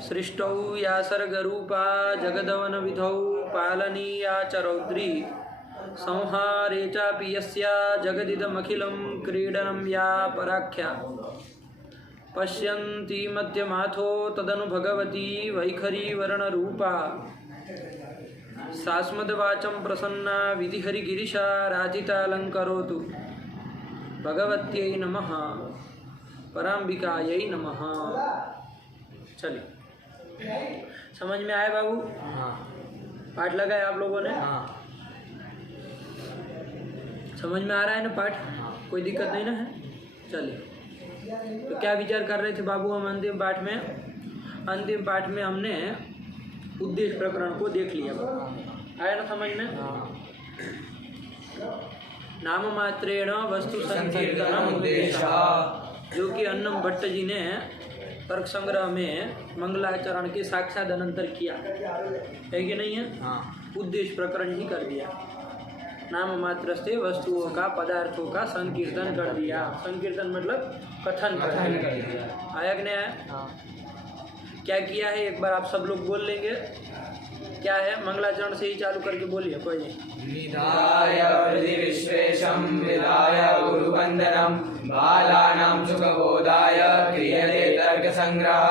सृष्टौ या सर्गरूपा जगदवन विधौ पालनीया च रौद्री संहारे चापि यस्या जगदिदमखिलं क्रीडनं या पराख्या पश्यन्ति मध्यमाथो तदनु भगवती वैखरी वर्णरूपा सास्मद्वाचं प्रसन्ना विधिहरिगिरिशा राजितालङ्करोतु भगवत्यै नमः पराम्बिकायै नमः। चलिए, समझ में आए बाबू? हाँ। पाठ लगाए आप लोगों ने? हाँ। समझ में आ रहा है ना पाठ? हाँ। कोई दिक्कत नहीं ना है? चलिए, तो क्या विचार कर रहे थे बाबू हम अंतिम पाठ में? अंतिम पाठ में हमने उद्देश्य प्रकरण को देख लिया। आया ना समझ में? नाम मात्रेण वस्तु संकीर्तनम उद्देश्य, जो कि अन्नम भट्ट जी ने तर्क संग्रह में मंगलाचरण के साक्षात अनंतर किया है कि नहीं है? हाँ। उद्देश्य प्रकरण ही कर दिया। नाम मात्र से वस्तुओं का पदार्थों का संकीर्तन कर दिया। संकीर्तन मतलब कथन कर दिया। आया कि नहीं आया? हाँ। क्या किया है एक बार आप सब लोग बोल लेंगे? क्या है? मंगलाचरण से ही चालू करके बोलिए कोई नहीं। विधाय हृदि विश्वेशं विधाय गुरुवंदनम बालानां सुखबोधाय क्रियते तर्क संग्रह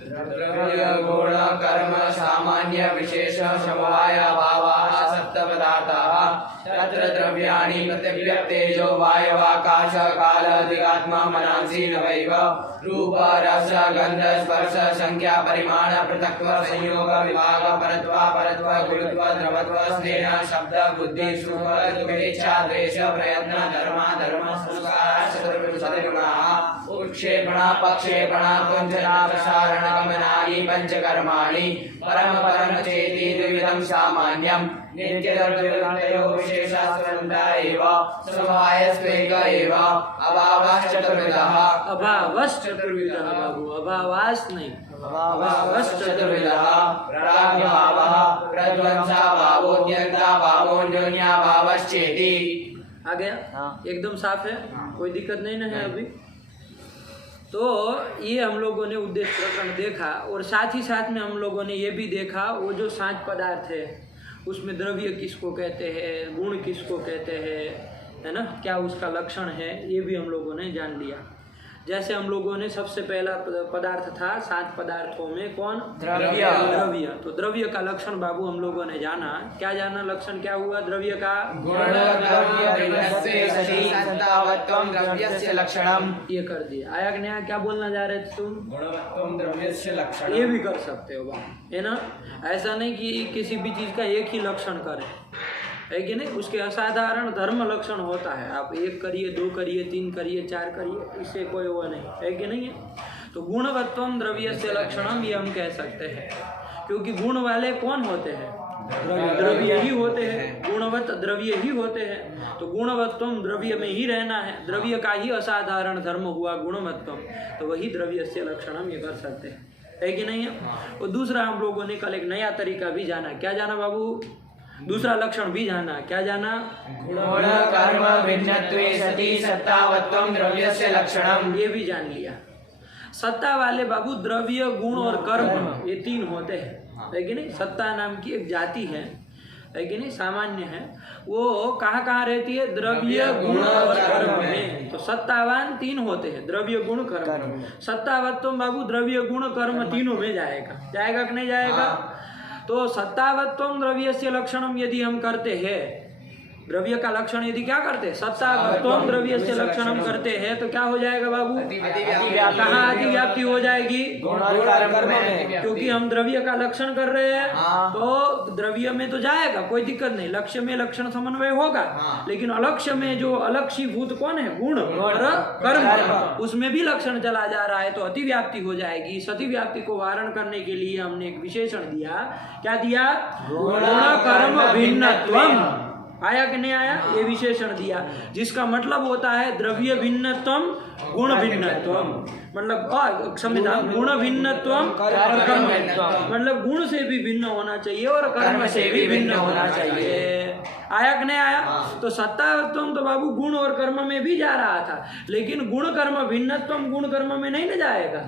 द्रव्य गुण कर्म सामान्य विशेष समवाय भावाः सप्त पदार्थाः तत्र द्रव्याणि प्रतिव्यक्तेजो वायवाकाश काल दिगात्मा मनांसि नवैव रूप रस गंध स्पर्श संख्या परिमाण पृथक्त्व संयोग विभाग परत्व परत्व गुरुत्व द्रवत्व स्नेह शब्द बुद्धि सुख दुख इच्छा द्वेष प्रयत्न धर्म संस्कार चतुर्विंशतिगुणाः उत्क्षेपण पक्षेपण कुंजना प्रसारण गमनानि पंचकर्माणि परम चेति द्विविधं सामान्यं नित्यद्रव्ययो विशेषास्वतन्त्र एव समवायस्त्वेक एव अभावश्चतुर्विधः। अभावश्चतुर्विधः बाबू, अभावास नहीं, अभावश्चतुर्विधः। प्राग्भावः प्रध्वंसाभावो न्यन्ताभावो न्योन्याभावश्चेति। आ गया? हाँ। एकदम साफ है? कोई दिक्कत नहीं ना है अभी? तो ये हम लोगों ने उद्देश्य प्रकरण देखा, और साथ ही साथ में हम लोगों ने ये भी देखा वो जो सांच पदार्थ है उसमें द्रव्य किसको कहते हैं, गुण किसको कहते हैं, है ना, क्या उसका लक्षण है, ये भी हम लोगों ने जान लिया। जैसे हम लोगों ने सबसे पहला पदार्थ था सात पदार्थों में कौन? द्रव्य। तो द्रव्य का लक्षण बाबू हम लोगों ने जाना। क्या जाना? लक्षण क्या हुआ द्रव्य का? ये कर दिया। आया कि नहीं? क्या बोलना जा रहे थे तुम? गुणवत्वं द्रव्यस्य लक्षणम्। ये भी कर सकते हो बाबू, है ना? ऐसा नहीं कि किसी भी चीज का एक ही लक्षण करें, है कि नहीं? उसके असाधारण धर्म लक्षण होता है। आप एक करिए, दो करिए, तीन करिए, चार करिए, इससे कोई वो नहीं है कि नहीं है? तो गुणवत्वम द्रव्यस्य लक्षणम ये हम कह सकते हैं, क्योंकि गुण वाले कौन होते हैं? द्रव्य ही होते हैं, गुणवत्त द्रव्य ही होते हैं। तो गुणवत्वम द्रव्य में ही रहना है, द्रव्य का ही असाधारण धर्म हुआ गुणवत्वम, तो वही द्रव्यस्य लक्षणम ये कर सकते हैं, है कि नहीं है? और दूसरा हम लोगों ने कल एक नया तरीका भी जाना। क्या जाना बाबू? दूसरा लक्षण भी जाना। क्या जाना? गुण कर्म भिन्नत्वे सति सत्तावत्वं द्रव्यस्य लक्षणम्। ये भी जान लिया। सत्ता वाले बाबू द्रव्य, गुण और कर्म, ये तीन होते हैं, है कि नहीं? सत्ता नाम की एक जाति है कि नहीं? सामान्य है। वो कहाँ रहती है? द्रव्य, गुण और कर्म में। तो सत्तावान तीन होते हैं, द्रव्य, गुण, कर्म। सत्तावत्व बाबू द्रव्य, गुण, कर्म तीनों में जाएगा। जाएगा कि नहीं जाएगा? तो सत्तावत्वम द्रव्यस्य लक्षणम यदि हम करते हैं, द्रव्य का लक्षण यदि क्या करते हैं? सत्तावत्वम द्रव्यस्य लक्षणम करते हैं, तो क्या हो जाएगा बाबू? कहाँ अधिव्याप्ति हो जाएगी? क्योंकि हम द्रव्य का लक्षण कर रहे हैं। तो द्रव्य में तो जाएगा, कोई दिक्कत नहीं, लक्ष्य में लक्षण समन्वय होगा। लेकिन अलक्ष्य में जो अलक्षीभूत कौन है? गुण और कर्म, उसमें भी लक्षण चला जा रहा है, तो अतिव्याप्ति हो जाएगी। इस अतिव्याप्ति को वारण करने के लिए हमने एक विशेषण दिया। क्या दिया? गुण कर्म भिन्नत्वम। आया कि नहीं आया? ये विशेषण दिया, जिसका मतलब होता है द्रव्य भिन्नत्वम गुण भिन्नत्वम। मतलब संविधान गुण भिन्नत्वम और कर्म मतलब गुण से भी भिन्न होना चाहिए और कर्म से भी भिन्न होना चाहिए। आया कि नहीं आया? तो सत्तावत्वम तो बाबू गुण और कर्म में भी जा रहा था, लेकिन गुण कर्म भिन्नत्वम गुण कर्म में नहीं न जाएगा,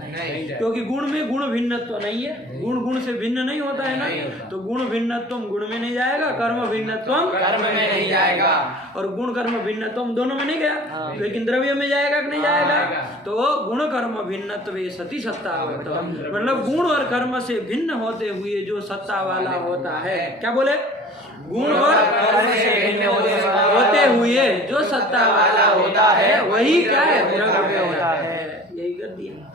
क्योंकि गुण में गुण भिन्नत्व नहीं है, गुण गुण से भिन्न नहीं होता है ना। तो गुण भिन्नत्वम गुण में नहीं जाएगा, कर्म भिन्नत्वम कर्म में नहीं जाएगा, और गुण कर्म भिन्नत्वम दोनों में नहीं गया, लेकिन द्रव्य में जाएगा कि नहीं जाएगा? तो गुण कर्म भिन्नत्व सती सत्तावत्वम मतलब गुण और कर्म से भिन्न होते हुए जो सत्ता वाला होता है, क्या बोले? गुण और कर्म से भिन्न होते हुए जो सत्ता वाला होता है वही क्या है? द्रव्य होता है। यही कर दिया,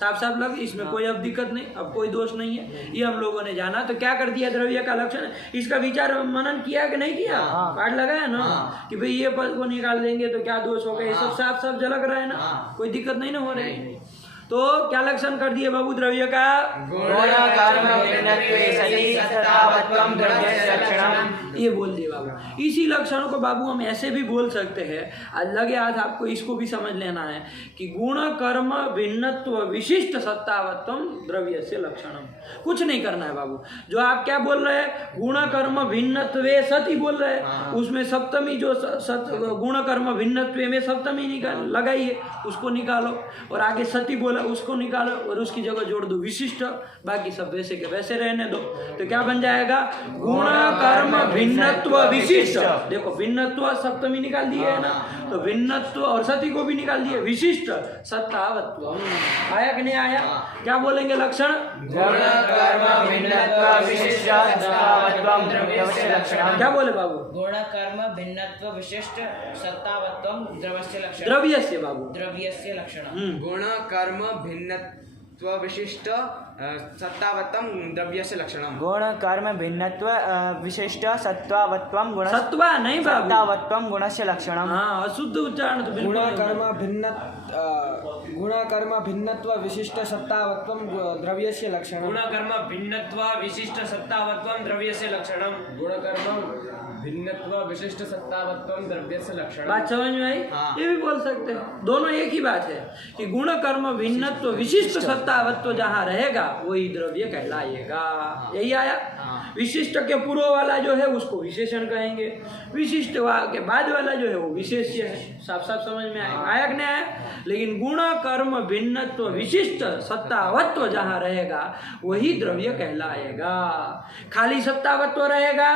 साफ साफ लग, इसमें कोई अब दिक्कत नहीं, अब कोई दोष नहीं है। ये हम लोगों ने जाना तो क्या कर दिया, द्रव्य का लक्षण। इसका विचार मनन किया कि नहीं किया? पाठ लगाया ना कि भाई ये पद को निकाल देंगे तो क्या दोष होगा, ये सब साफ साफ झलक रहा है ना, कोई दिक्कत नहीं ना हो रही। तो क्या लक्षण कर दिए बाबू द्रव्य का? गुण कर्म भिन्नत्वे सति सत्तावत्वम द्रव्यस्य लक्षणम। ये बोल दिए बाबू। इसी लक्षण को बाबू हम ऐसे भी बोल सकते हैं, आज लगे हाथ आपको इसको भी समझ लेना है कि गुण कर्म भिन्नत्व विशिष्ट सत्तावत्वम द्रव्यस्य लक्षणम। कुछ नहीं करना है बाबू, जो आप क्या बोल रहे हैं, गुण कर्म भिन्नत्वे सति बोल रहे हैं, उसमें सप्तमी जो गुण कर्म भिन्नत्वे में सप्तमी निकाल लगाइए, उसको निकालो, और आगे सति बोला उसको निकालो और उसकी जगह जोड़ दो विशिष्ट, बाकी सब वैसे के वैसे रहने दो। तो क्या बन जाएगा? गुण कर्म भिन्नत्व विशिष्ट। देखो भिन्नत्व सप्तमी निकाल दिए है ना, तो भिन्नत्व और सति को भी निकाल दिए, विशिष्ट सत्तावत्व। आया कि नहीं आया? क्या बोलेंगे लक्षण? गुण कर्म भिन्नत्व विशिष्ट सत्तावत्वम द्रव्यस्य लक्षणम। क्या बोले बाबू? गुण कर्म भिन्नत्व विशिष्ट सत्तावत्वम द्रव्यस्य लक्षणम। द्रव्यस्य बाबू, द्रव्यस्य लक्षणम। गुण कर्म भिन्नत्व विशिष्ट सत्तावत्वम द्रव्यस्य लक्षणम। गुण कर्म भिन्नत्व विशिष्ट सत्त्वावत्वम गुण सत्वा नहीं बाबू, सत्तावत्वम गुणस्य लक्षणम। हाँ अशुद्ध उच्चारण तो बिल्कुल नहीं। गुण कर्म भिन्नत्व विशिष्ट सत्तावत्वम द्रव्यस्य लक्षणम। गुणकर्म भिन्नत्व विशिष्ट सत्तावत्वं द्रव्यस्य लक्षणम। गुणकर्म भिन्नत्व विशिष्ट सत्तावत्वं द्रव्यस्य लक्षणम। बात समझ में आई? ये भी बोल सकते हैं, दोनों एक ही बात है कि गुण कर्म भिन्नत्व विशिष्ट सत्तावत्व जहाँ रहेगा वही द्रव्य कहलाएगा। यही आया। विशिष्ट के पूर्व वाला जो है उसको विशेषण कहेंगे, विशिष्ट के बाद वाला जो है वो विशेष्य है। साफ साफ समझ में आया? आया कि नहीं आया? लेकिन गुण कर्म भिन्नत्व विशिष्ट सत्तावत्व जहाँ रहेगा वही द्रव्य कहलाएगा। खाली सत्तावत्व रहेगा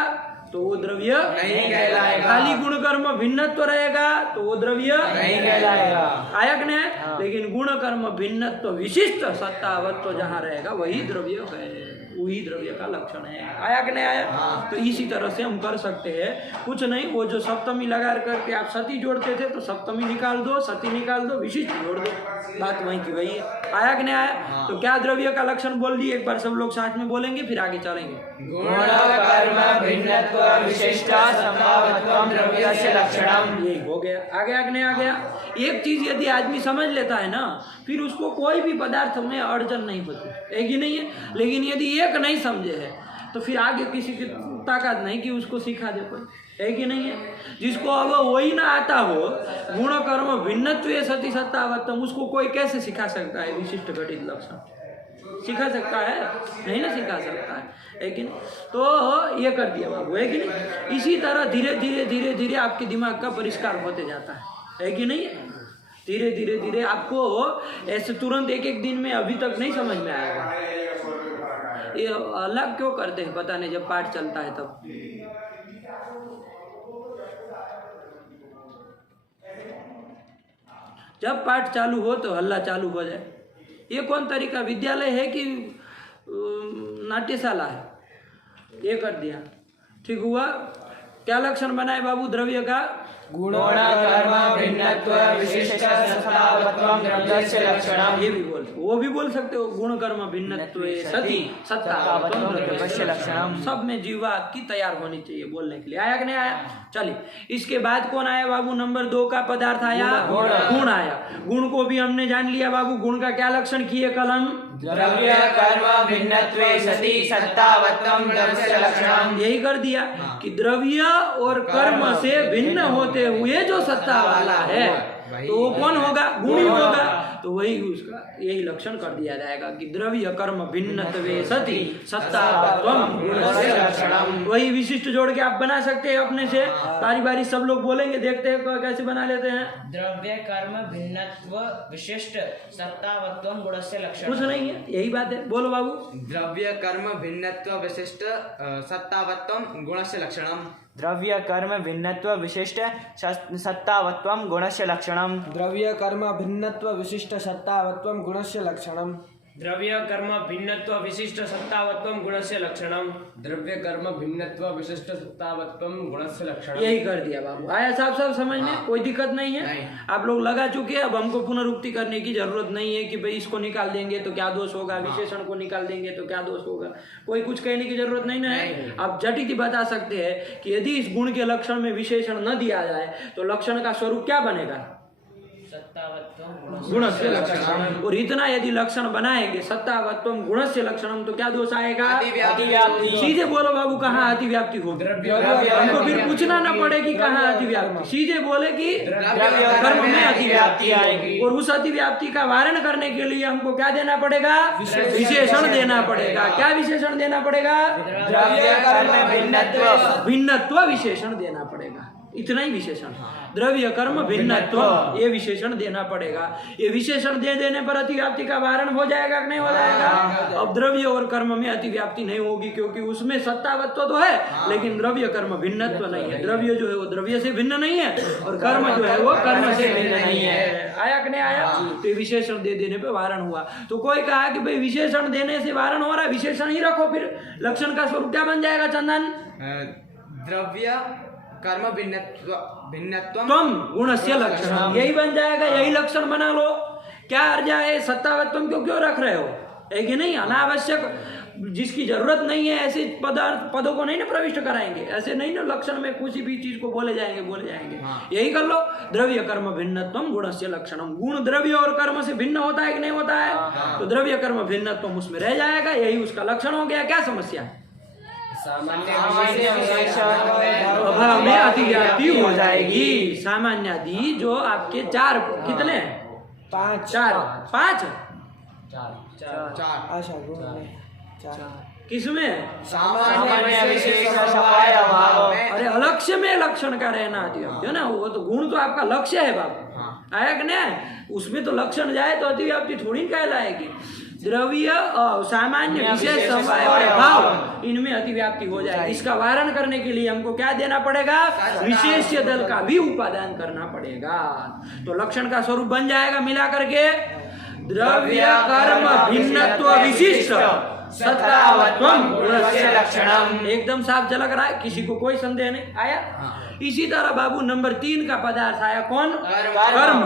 तो वो द्रव्य नहीं कहलाएगा। खाली गुण कर्म भिन्नत्व रहेगा तो वो द्रव्य नहीं कहलाएगा। आया कि नहीं? लेकिन गुण कर्म भिन्नत्व विशिष्ट सत्तावत्व जहाँ रहेगा वही द्रव्य है, वही द्रव्य का लक्षण है। आया कि नहीं आया? तो इसी तरह से हम कर सकते हैं, कुछ नहीं। वो जो सप्तमी लगा करके आप सती जोड़ते थे तो सप्तमी निकाल दो, सती निकाल दो, विशिष्ट जोड़ दो, बात वहीं की वही है। आया कि नहीं आया? तो क्या द्रव्य का लक्षण बोल दिए, एक बार सब लोग साथ में बोलेंगे फिर आगे चलेंगे। गुण कर्म भिन्नत्व विशिष्ट सत्तावत्वम द्रव्यस्य लक्षणम। यही हो गया। आ गया कि नहीं आ गया? एक चीज यदि आदमी समझ लेता है ना, फिर उसको कोई भी पदार्थ में अड़चन नहीं होती है कि नहीं है। लेकिन यदि एक नहीं समझे है तो फिर आगे किसी की ताकत नहीं कि उसको सिखा दे कोई, है कि नहीं है। जिसको अब वही ना आता हो, गुण कर्म भिन्नत्व सति सत्तावत्तम, उसको कोई कैसे सिखा सकता है विशिष्ट घटित लक्षण? सिखा सकता है? नहीं ना सिखा सकता है, लेकिन तो ये कर दिया बाबू, है कि नहीं। इसी तरह धीरे धीरे धीरे धीरे आपके दिमाग का परिष्कार होते जाता है कि नहीं। धीरे धीरे धीरे आपको ऐसे तुरंत एक एक दिन में अभी तक नहीं समझ में आएगा। ये अलग क्यों करते हैं पता नहीं, जब पाठ चलता है तब। जब पाठ चालू हो तो हल्ला चालू हो जाए। ये कौन तरीका, विद्यालय है कि नाट्यशाला है? ये कर दिया, ठीक हुआ। क्या लक्षण बनाए बाबू द्रव्य का? गुण कर्म भिन्नत्व विशिष्ट सत्तावत्वम द्रव्यस्य लक्षणम। ये भी वो भी बोल सकते हो, गुण कर्म भिन्नत्व सति सत्तावत्वम द्रव्यस्य लक्षणम। सब में जीवा आपकी तैयार होनी चाहिए बोलने के लिए। आया कि नहीं आया? चलिए, इसके बाद कौन आया बाबू? नंबर 2 का पदार्थ आया, गुण आया। गुण को भी हमने जान लिया बाबू। गुण का क्या लक्षण किए कल हम? द्रव्य कर्म भिन्नत्वे सति सत्तावत्वम द्रव्यस्य लक्षणम। यही कर दिया कि द्रव्य और कर्म से भिन्न होते हुए जो सत्ता वाला है तो वो कौन होगा? गुण ही होगा। तो वही उसका यही लक्षण कर दिया जाएगा कि द्रव्य कर्म भिन्नत्वे सति सत्तावत्वम गुणस्य लक्षणम। वही विशिष्ट जोड़ के आप बना सकते हैं अपने से, बारी बारी सब लोग बोलेंगे, देखते हैं कैसे बना लेते हैं। द्रव्य कर्म भिन्नत्व विशिष्ट सत्तावत्वम गुणस्य लक्षणम। कुछ नहीं है, यही बात है, बोलो बाबू। द्रव्य कर्म भिन्नत्व विशिष्ट सत्तावत्वं गुणस्य लक्षणम्। द्रव्य कर्म भिन्नत्व विशिष्ट सत्तावत्वं गुणस्य लक्षणम्। द्रव्य कर्म भिन्नत्व विशिष्ट सत्तावत्वं गुणस्य लक्षणम्। द्रव्य कर्म भिन्नत्व विशिष्ट सत्तावत्वं गुणस्य लक्षणम्। द्रव्य कर्म भिन्नत्व विशिष्ट सत्तावत्वं गुणस्य लक्षणम्। यही कर दिया बाबू। आया साफ साफ समझ में, कोई दिक्कत नहीं है। आप लोग लगा चुके हैं, अब हमको पुनरुक्ति करने की जरूरत नहीं है कि भाई इसको निकाल देंगे तो क्या दोष होगा, विशेषण को निकाल देंगे तो क्या दोष होगा, कोई कुछ कहने की जरूरत नहीं ना है। आप झटिति बता सकते हैं कि यदि इस गुण के लक्षण में विशेषण न दिया जाए तो लक्षण का स्वरूप क्या बनेगा, गुणस्य लक्षणम। और इतना यदि लक्षण बनाएंगे सत्तावत्वम गुणस्य लक्षणम तो क्या दोष आएगा, अतिव्याप्ति। सीधे बोलो बाबू, कहाँ अतिव्याप्ति होगी, हमको फिर पूछना न पड़े कि कहाँ अतिव्याप्ति, सीधे बोले कि कर्म में अतिव्याप्ति आएगी। और उस अतिव्याप्ति का वारण करने के लिए हमको क्या देना पड़ेगा, विशेषण देना पड़ेगा। क्या विशेषण देना पड़ेगा, द्रव्य कर्म भिन्नत्व भिन्नत्व विशेषण देना पड़ेगा। इतना ही विशेषण, द्रव्य कर्म भिन्नत्व, ये विशेषण देना पड़ेगा। ये विशेषण दे देने पर अतिव्याप्ति का वारण हो जाएगा कि नहीं हो जाएगा। अब द्रव्य और कर्म में अतिव्याप्ति नहीं होगी क्योंकि उसमें सत्तावत्व तो है लेकिन द्रव्य कर्म भिन्नत्व नहीं है। द्रव्य जो है वो द्रव्य से भिन्न नहीं है और कर्म जो है वो कर्म से भिन्न नहीं है। आया कि नहीं आया, तो विशेषण दे देने पे वारण हुआ। तो कोई कहा कि भाई विशेषण देने से वारण हो रहा है, विशेषण ही रखो, फिर लक्षण का स्वरूप क्या बन जाएगा चंदन, द्रव्य कर्म भिन्नत्व तुम गुणस्य लक्षण, यही बन जाएगा। यही लक्षण बना लो, क्या अर्ज है, सत्तावत्वम क्यों रख रहे हो, है कि नहीं। अनावश्यक जिसकी जरूरत नहीं है ऐसे पदों को नहीं ना प्रविष्ट कराएंगे, ऐसे नहीं ना लक्षण में किसी भी चीज को बोले जाएंगे। यही कर लो, द्रव्य कर्म भिन्नत्वम गुणस्य लक्षणम। गुण द्रव्य और कर्म से भिन्न होता है कि नहीं होता है, तो द्रव्य कर्म भिन्नत्वम उसमें रह जाएगा, यही उसका लक्षण हो गया। क्या समस्या, अभाव में अतिव्याप्ति हो जाएगी। सामान्यादि जो आपके चार कितने हैं, पांच, अच्छा गुण में चार, किसमें, सामान्य विशेष समवाय अभाव में। अरे अलक्ष्य में लक्षण का रहना अतिव्याप्ति है ना, वो तो गुण तो आपका लक्ष्य है बाबू, आया कि नहीं। उसमें तो लक्षण जाए तो अतिव्याप्ति थोड़ी कहलाएगी। द्रव्य सामान्य विशेष समवाय और अभाव, इनमें अतिव्याप्ति हो जाएगी। इसका वारण करने के लिए हमको क्या देना पड़ेगा, विशेष्य दल का भी उपादान करना पड़ेगा। तो लक्षण का स्वरूप बन जाएगा मिला करके, द्रव्य कर्म भिन्नत्व विशिष्ट सत्तावत्वम गुणस्य लक्षणम। एकदम साफ झलक रहा है, किसी को कोई संदेह नहीं आया। इसी तरह बाबू नंबर 3 का पदार्थ आया, कौन, कर्म।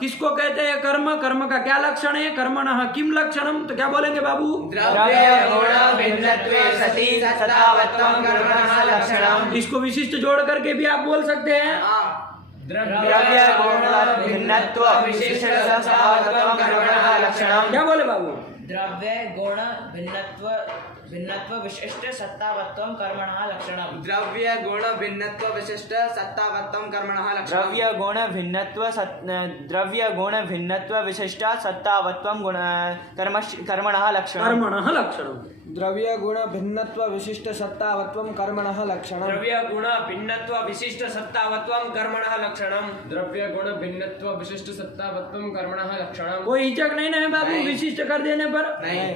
किसको कहते हैं कर्म, कर्म का क्या लक्षण है, कर्मणः किम लक्षणम, तो क्या बोलेंगे बाबू, द्रव्य गुण भिन्नत्वे सति सत्तावत्वं कर्मणः लक्षणम्। इसको विशिष्ट जोड़ करके भी आप बोल सकते हैं, द्रव्य गुण भिन्नत्व विशिष्ट सत्तावत्वं कर्मणः लक्षणम्। क्या बोले बाबू, द्रव्य गुण भिन्नत्व विशिष्ट सत्तावत्वं कर्मणः लक्षणम्। द्रव्य गुण भिन्नत्व विशिष्ट सत्तावत्वं कर्मणः लक्षणम्। द्रव्य गुण भिन्नत्व विशिष्ट सत्तावत्वं कर्मणः लक्षणम्। कर्मणः लक्षणम। द्रव्य गुण भिन्नत्व विशिष्ट सत्तावत्वं कर्मणः लक्षणम्। द्रव्य गुण भिन्नत्व विशिष्ट सत्तावत्वं कर्मणः लक्षणम्। द्रव्य गुण भिन्नत्व विशिष्ट सत्तावत्वं कर्मणः लक्षणम्। कोई हिचक नहीं ना है बाबू विशिष्ट कर देने पर,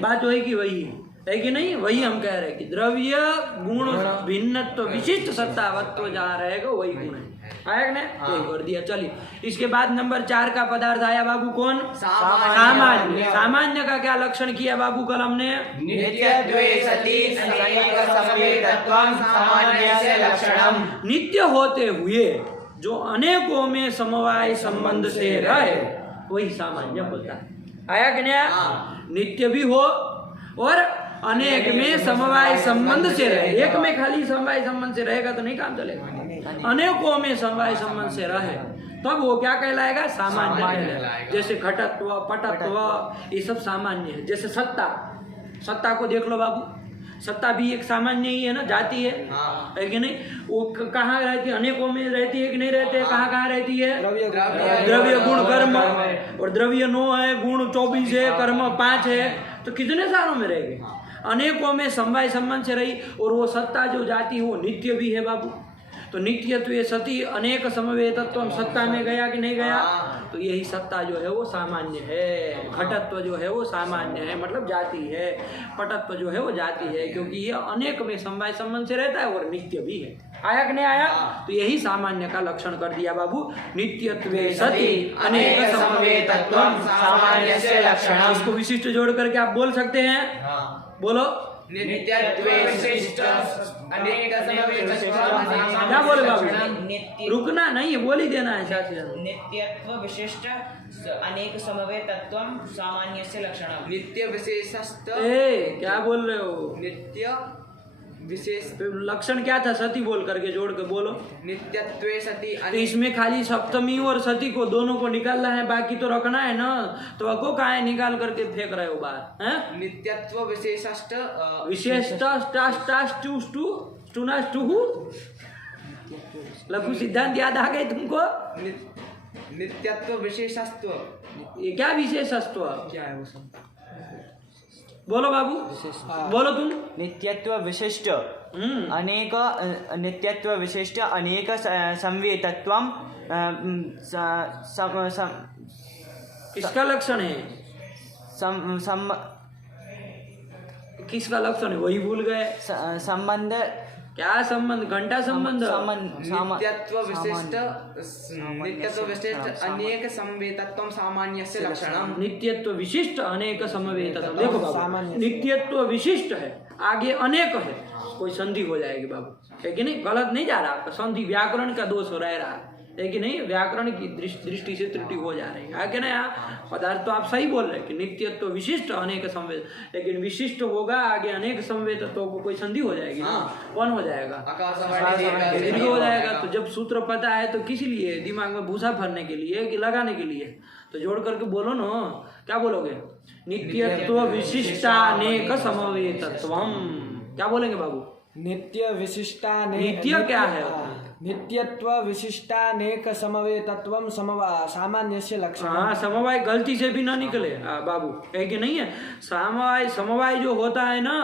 बात वही की वही है कि नहीं। वही हम कह रहे हैं कि द्रव्य गुण भिन्नत्व विशिष्ट सत्तावत्व जहाँ रहेगा वही गुण है, आया नहीं, यही कर दिया। चलिए इसके बाद नंबर 4 का पदार्थ आया बाबू, कौन, सामान्य। सामान्य का क्या लक्षण किया बाबू कल हमने, नित्यत्वे सति अनेक संवेदत्वं सामान्यस्य लक्षणम्। नित्य होते हुए जो अनेकों में समवाय संबंध से रहे वही सामान्य होता है, आया कि नहीं। नित्य भी हो और अनेक में समवाय संबंध से रहे, एक में खाली समवाय संबंध से रहेगा तो नहीं काम चलेगा, अनेकों में समवाय संबंध से रहे तब वो क्या कहलाएगा, सामान्य कहलाएगा। जैसे घटत्व, पटत्व, ये सब सामान्य है। जैसे सत्ता, सत्ता को देख लो बाबू, सत्ता भी एक सामान्य ही है ना, जाति है, है कि नहीं? वो कहाँ रहती है? अनेकों में रहती है कि नहीं रहते? कहाँ कहाँ रहती है? द्रव्य गुण कर्म, और द्रव्य 9 है, गुण 24 है, कर्म 5 है, तो कितने सारों में रहेगी? अनेकों में समवाय संबंध से रही। और वो सत्ता जो जाति वो नित्य भी है बाबू। तो नित्यत्व सती अनेक समवेतत्व सत्ता में गया कि नहीं गया? तो यही सत्ता जो है वो सामान्य है, घटत्व जो है वो सामान्य है, मतलब जाति है, पटत्व जो है वो जाति है, क्योंकि ये अनेक में समवाय संबंध से रहता है और नित्य भी है। आया कि नहीं आया? तो यही सामान्य का लक्षण कर दिया बाबू। नित्यत्वे सति अनेक समवेतत्वम सामान्यस्य लक्षणम। इसको विशिष्ट जोड़ करके आप बोल सकते हैं, बोलो। नित्यत्वे विशिष्ट अनेक समवेतत्वम। क्या बोले बाबू? नित्य रुकना नहीं, बोल ही देना है साथ ही। नित्यत्व विशिष्ट अनेक समवेतत्वम सामान्यस्य लक्षणम। नित्य विशेषस्त क्या बोल रहे हो? नित्य विशेष लक्षण क्या था? सती बोल करके जोड़ के बोलो। नित्यत्वे सति तो इसमें खाली सप्तमी और सती को दोनों को निकालना है, बाकी तो रखना है ना। तो अको काहे निकाल करके फेंक रहे हो बाहर हैं? नित्यत्व विशेषस्त लघु सिद्धांत याद आ गए तुमको? नित्यत्व विशेषत्व ये क्या विशेषत्व? क्या है वो सब? बोलो बाबू, बोलो तुम। नित्यत्व विशिष्ट अनेक नित्यत्व विशिष्ट अनेक संवेतत्वम किसका लक्षण है? किसका लक्षण है? वही भूल गए। संबंध क्या संबंध? घंटा संबंध। नित्यत्व विशिष्ट अनेक समवेतत्वम सामान्यस्य लक्षणम। नित्यत्व विशिष्ट अनेक समवेतत्वम। देखो बाबू, नित्यत्व विशिष्ट है, आगे अनेक है, कोई संधि हो जाएगी बाबू, है कि नहीं? गलत नहीं जा रहा आपका, संधि व्याकरण का दोष हो रहा है, कि नहीं? व्याकरण की दृष्टि से त्रुटि हो जा रही है कि नहीं? पदार्थ तो आप सही बोल रहे हैं कि नित्यत्व विशिष्ट अनेक संवेद, लेकिन विशिष्ट होगा आगे अनेक संवेदत्वों को कोई संधि हो जाएगी ना, कौन हो जाएगा? दीर्घ हो जाएगा। तो जब सूत्र पता है तो किस लिए? दिमाग में भूसा भरने के लिए कि लगाने के लिए? तो जोड़ करके बोलो ना, क्या बोलोगे? नित्यत्व विशिष्टानेक समवेतत्वम। क्या बोलेंगे बाबू? नित्य विशिष्टाने नित्य क्या है? नित्यत्व विशिष्टानेक समवेतत्वम सामान्यस्य लक्षणम। हाँ, समवाय गलती से भी ना निकले बाबू, है कि नहीं है? समवाय जो होता है ना,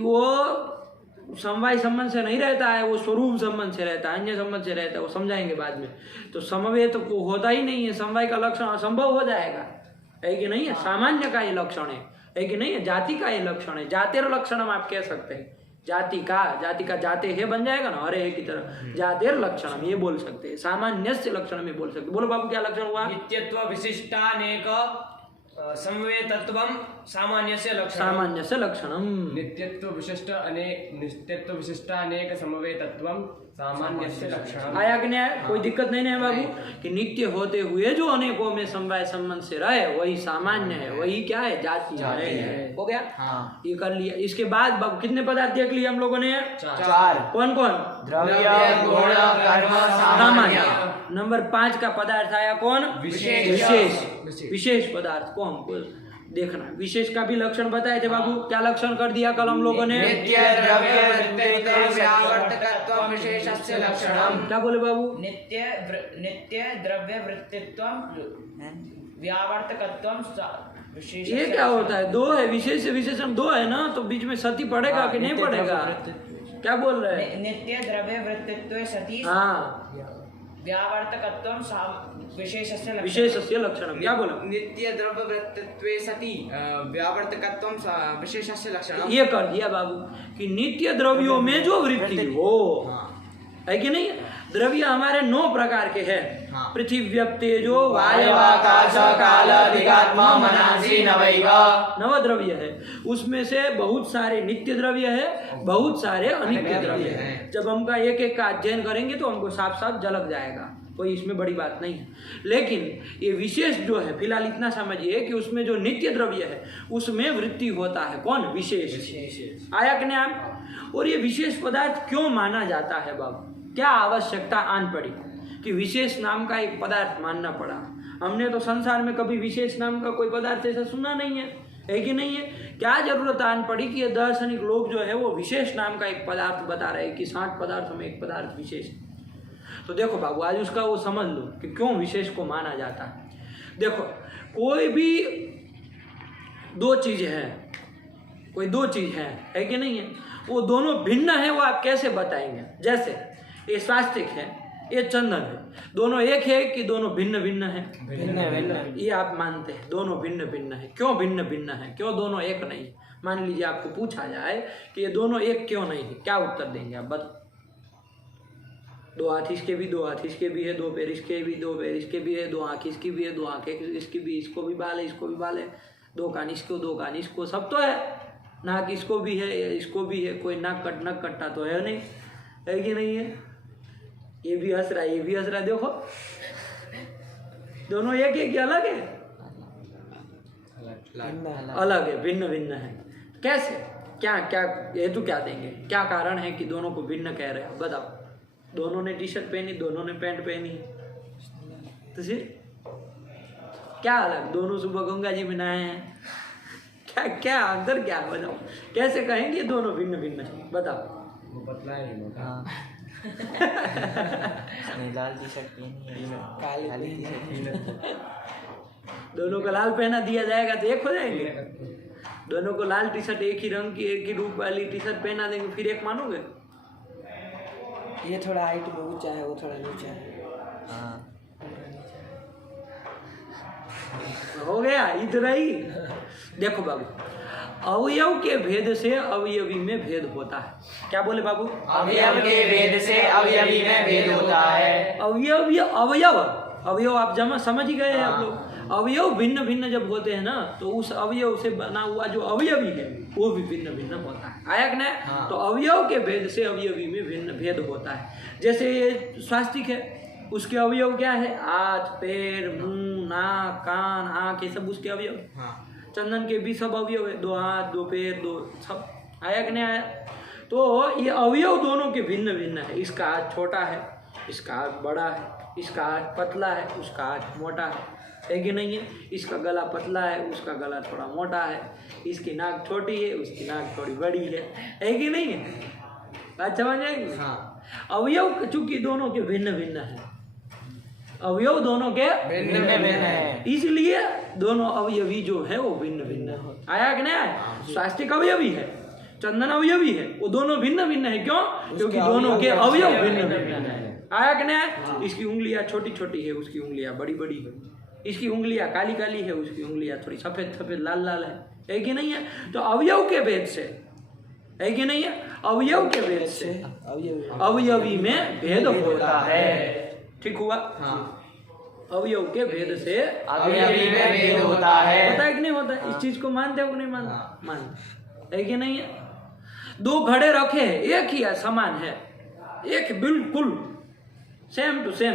वो समवाय संबंध से नहीं रहता है, वो स्वरूप संबंध से रहता है, अन्य संबंध से रहता है, वो समझाएंगे बाद में। तो समवेत को होता ही नहीं है, समवाय का लक्षण असंभव हो जाएगा, है कि नहीं है? सामान्य का ये लक्षण है कि नहीं है? जाति का ये लक्षण है, जातेर लक्षणम आप कह सकते हैं। जाति का जाते है बन जाएगा ना, अरे की तरह जातेर लक्षणम ये बोल सकते हैं, सामान्यस्य लक्षण में बोल सकते। बोलो बाबू, क्या लक्षण हुआ? नित्यत्व विशिष्टानेक संवेतत्वम सामान्यस्य लक्षणम। नित्यत्व विशिष्टानेक समवेतत्वम सामान्यस्य लक्षणम। आया कि नहीं आया? कोई दिक्कत नहीं है बाबू कि नित्य होते हुए जो अनेकों में समवाय संबंध से रहे वही सामान्य है, वही क्या है? जाति है। हो गया? हाँ। ये कर लिया। इसके बाद बाबू कितने पदार्थ देख लिए हम लोगों ने? 4। कौन कौन? द्रव्य गुण कर्म सामान्य। नंबर 5 का पदार्थ आया कौन? विशेष पदार्थ को हमको देखना। विशेष का भी लक्षण बताए थे बाबू, क्या लक्षण कर दिया कल हम लोगों ने? नित्य द्रव्य वृत्तित्व व्यावर्तकत्व विशेषस्य लक्षणम। क्या बोले बाबू? नित्य द्रव्य वृत्तित्व व्यावर्तकत्व विशेष। ये क्या होता है? 2 है, विशेष विशेषण 2 है ना, तो बीच में सती पड़ेगा कि नहीं पड़ेगा? क्या बोल रहे हैं? नित्य द्रव्य वृत्तित्व सती व्यावर्तकत्वम विशेषस्य लक्षणम। क्या बोला? नित्य द्रव्य वृत्तित्वे सति व्यावर्तकत्वम विशेषस्य लक्षणम। ये कर दिया बाबू कि नित्य द्रव्यों में जो वृत्ति हो, है कि नहीं? द्रव्य हमारे 9 प्रकार के हैं। पृथिव्य तेजो वायवाकाश काल दिगात्मा मनांसी नवैव, 9 द्रव्य है। उसमें से बहुत सारे नित्य द्रव्य है, बहुत सारे अनित्य द्रव्य है। जब हमका एक एक का अध्ययन करेंगे तो हमको साफ साफ झलक जाएगा, कोई इसमें बड़ी बात नहीं है। लेकिन ये विशेष जो है, फिलहाल इतना समझिए कि उसमें जो नित्य द्रव्य है उसमें वृत्ति होता है कौन? विशेष। आया कि नहीं आप? और ये विशेष पदार्थ क्यों माना जाता है बाबू? क्या आवश्यकता आन पड़ी कि विशेष नाम का एक पदार्थ मानना पड़ा? हमने तो संसार में कभी विशेष नाम का कोई पदार्थ ऐसा सुना नहीं है। है कि नहीं है? क्या जरूरत आन पड़ी कि ये दार्शनिक लोग जो है वो विशेष नाम का एक पदार्थ बता रहे हैं कि 60 पदार्थों में एक पदार्थ विशेष है। तो देखो बाबू, आज उसका वो समझ लो कि क्यों विशेष को माना जाता है। देखो, कोई भी दो चीज़ है, कोई दो चीज़ है कि नहीं है, वो दोनों भिन्न है, वो आप कैसे बताएंगे? जैसे ये स्वास्तिक है, ये चंदन है, दोनों एक है कि दोनों भिन्न भिन्न है? भिन्न भिन्न। ये आप मानते हैं दोनों भिन्न भिन्न है। क्यों भिन्न भिन्न है? क्यों दोनों एक नहीं है? मान लीजिए आपको पूछा जाए कि ये दोनों एक क्यों नहीं है, क्या उत्तर देंगे आप? बताओ। दो हाथ इसके भी, दो हाथ इसके भी है, दो पैर इसके भी, दो पैर इसके भी है, दो आँख इसकी भी है, दो आँखें इसकी भी, इसको भी बाल है, इसको भी बाल है, दो कान इसको, दो कान इसको, सब तो है। नाक इसको भी है, इसको भी है, कोई नाक कट्टा तो है नहीं, है कि नहीं है? ये भी हंस रहा है, ये भी हंस रहा है, देखो दोनों एक है कि अलग है? अलग है, भिन्न भिन्न है। कैसे? क्या क्या हेतु क्या देंगे? क्या कारण है कि दोनों को भिन्न कह रहे हैं? बताओ। दोनों ने टी शर्ट पहनी, दोनों ने पैंट पहनी, तो क्या अलग? दोनों सुबह गंगा जी में नहाए हैं, क्या क्या अंदर क्या? बताओ, कैसे कहेंगे दोनों भिन्न भिन्न है? बताओ। वो पतला है, मोटा। हाँ। नहीं, लाल टी शर्ट पहनी है, काली टी शर्ट पहनी। दोनों को लाल पहना दिया जाएगा तो एक हो जाएंगे? दोनों को लाल टी शर्ट, एक ही रंग की, एक ही रूप वाली टी शर्ट पहना देंगे, फिर एक मानोगे? ये थोड़ा हाइट में ऊंचा है, वो थोड़ा नीचा है। हाँ। हो गया इधर ही। देखो बाबू, अवयव के भेद से अवयवी में भेद होता है। क्या बोले बाबू? अवयव के भेद से अवयवी में भेद होता है। अवयव अवयव अवयव आप जमा समझ ही गए आप लोग। अवयव भिन्न भिन्न जब होते हैं ना, तो उस अवयव से बना हुआ जो अवयवी है वो भी भिन्न भिन्न होता है। आया कि नहीं? हाँ। तो अवयव के भेद से अवयवी में भिन्न भेद होता है। जैसे ये स्वास्तिक है, उसके अवयव क्या है? हाथ, पैर, मुंह, नाक, कान, आँख, ये सब उसके अवयव। चंदन के भी सब अवयव है, दो हाथ, दो पैर, दो सब। आया कि नहीं आया? तो ये अवयव दोनों के भिन्न भिन्न है। इसका हाथ छोटा है, इसका हाथ बड़ा है, इसका हाथ पतला है, उसका हाथ मोटा है कि नहीं है? इसका गला पतला है, उसका गला थोड़ा मोटा है, इसकी नाक छोटी है, उसकी नाक थोड़ी बड़ी है कि नहीं है? बात समझ आएगी? हाँ। अवयव चूंकि दोनों के भिन्न भिन्न है, अवयव दोनों के भिन्न भिन्न है, इसलिए दोनों अवयवी जो है वो भिन्न भिन्न है। आया कि नहीं आया? स्वास्तिक अवयवी है, चंदन अवयवी है, वो दोनों भिन्न भिन्न है। क्यों? क्योंकि दोनों के अवयव भिन्न भिन्न है। आया कि नहीं आया? इसकी उंगलियां छोटी छोटी है, उसकी उंगलियां बड़ी बड़ी है, इसकी उंगलियां काली काली है, उसकी उंगलियां थोड़ी सफेद सफेद लाल लाल है कि नहीं है? तो अवयव के भेद से, है कि नहीं है? अवयव के भेद से अवयवी में भेद होता है। ठीक हुआ? हाँ। अवयव के भेद से अवयवी में भेद होता है। होता है कि नहीं होता है? इस चीज को मानते हो कि नहीं मानते? मानते है कि नहीं है? दो घड़े रखे हैं, एक ही है, समान है, एक बिल्कुल सेम टू सेम,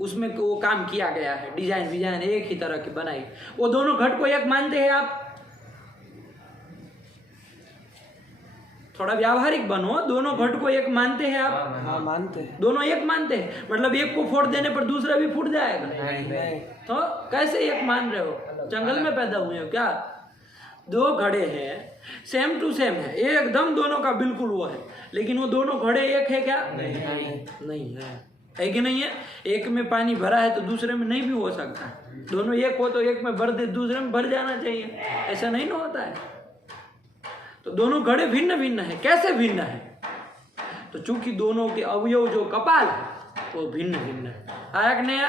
उसमें वो काम किया गया है, डिजाइन विजाइन एक ही तरह की बनाई, वो दोनों घट को एक मानते हैं आप? थोड़ा व्यावहारिक बनो, दोनों घट को एक मानते हैं आप? हाँ, मानते हैं। दोनों एक मानते हैं, मतलब एक को फोड़ देने पर दूसरा भी फूट जाएगा? नहीं। तो कैसे एक मान रहे हो? जंगल में पैदा हुए हो क्या? दो घड़े हैं, सेम टू सेम है, एकदम दोनों का बिल्कुल वो है, लेकिन वो दोनों घड़े एक है क्या? नहीं है कि नहीं है? एक में पानी भरा है तो दूसरे में नहीं भी हो सकता। दोनों एक हो तो एक में भर दे, दूसरे में भर जाना चाहिए, ऐसा नहीं ना होता है। तो दोनों घड़े भिन्न भिन्न है। कैसे भिन्न है? तो चूंकि दोनों के अवयव जो कपाल है वो भिन्न भिन्न है। आया कि नहीं?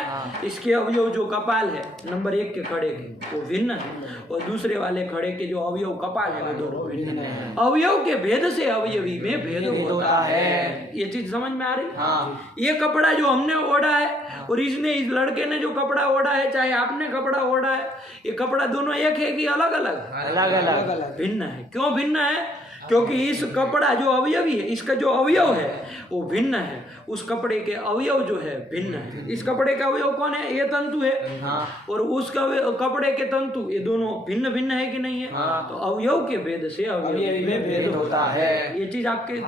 इसके अवयव जो कपाल है नंबर 1 के खड़े के वो भिन्न है, और दूसरे वाले खड़े के जो अवयव कपाल है वो दोनों भिन्न है। अवयव के भेद से अवयवी में भेद होता है। ये चीज समझ में आ रही? हाँ। ये कपड़ा जो हमने ओढ़ा है और इसने, इस लड़के ने जो कपड़ा ओढ़ा है, चाहे आपने कपड़ा ओढ़ा है, ये कपड़ा दोनों एक है कि अलग अलग? अलग अलग भिन्न है। क्यों भिन्न है? क्योंकि इस कपड़ा जो अवयवी है, इसका जो अवयव है वो भिन्न है, उस कपड़े के अवयव जो है भिन्न है। इस कपड़े का अवयव कौन है? ये तंतु है। हाँ। और उस कपड़े के तंतु, ये दोनों भिन्न भिन्न है कि नहीं है? हाँ। तो अवयव के भेद से अवयवी में भेद होता है। ये चीज आपके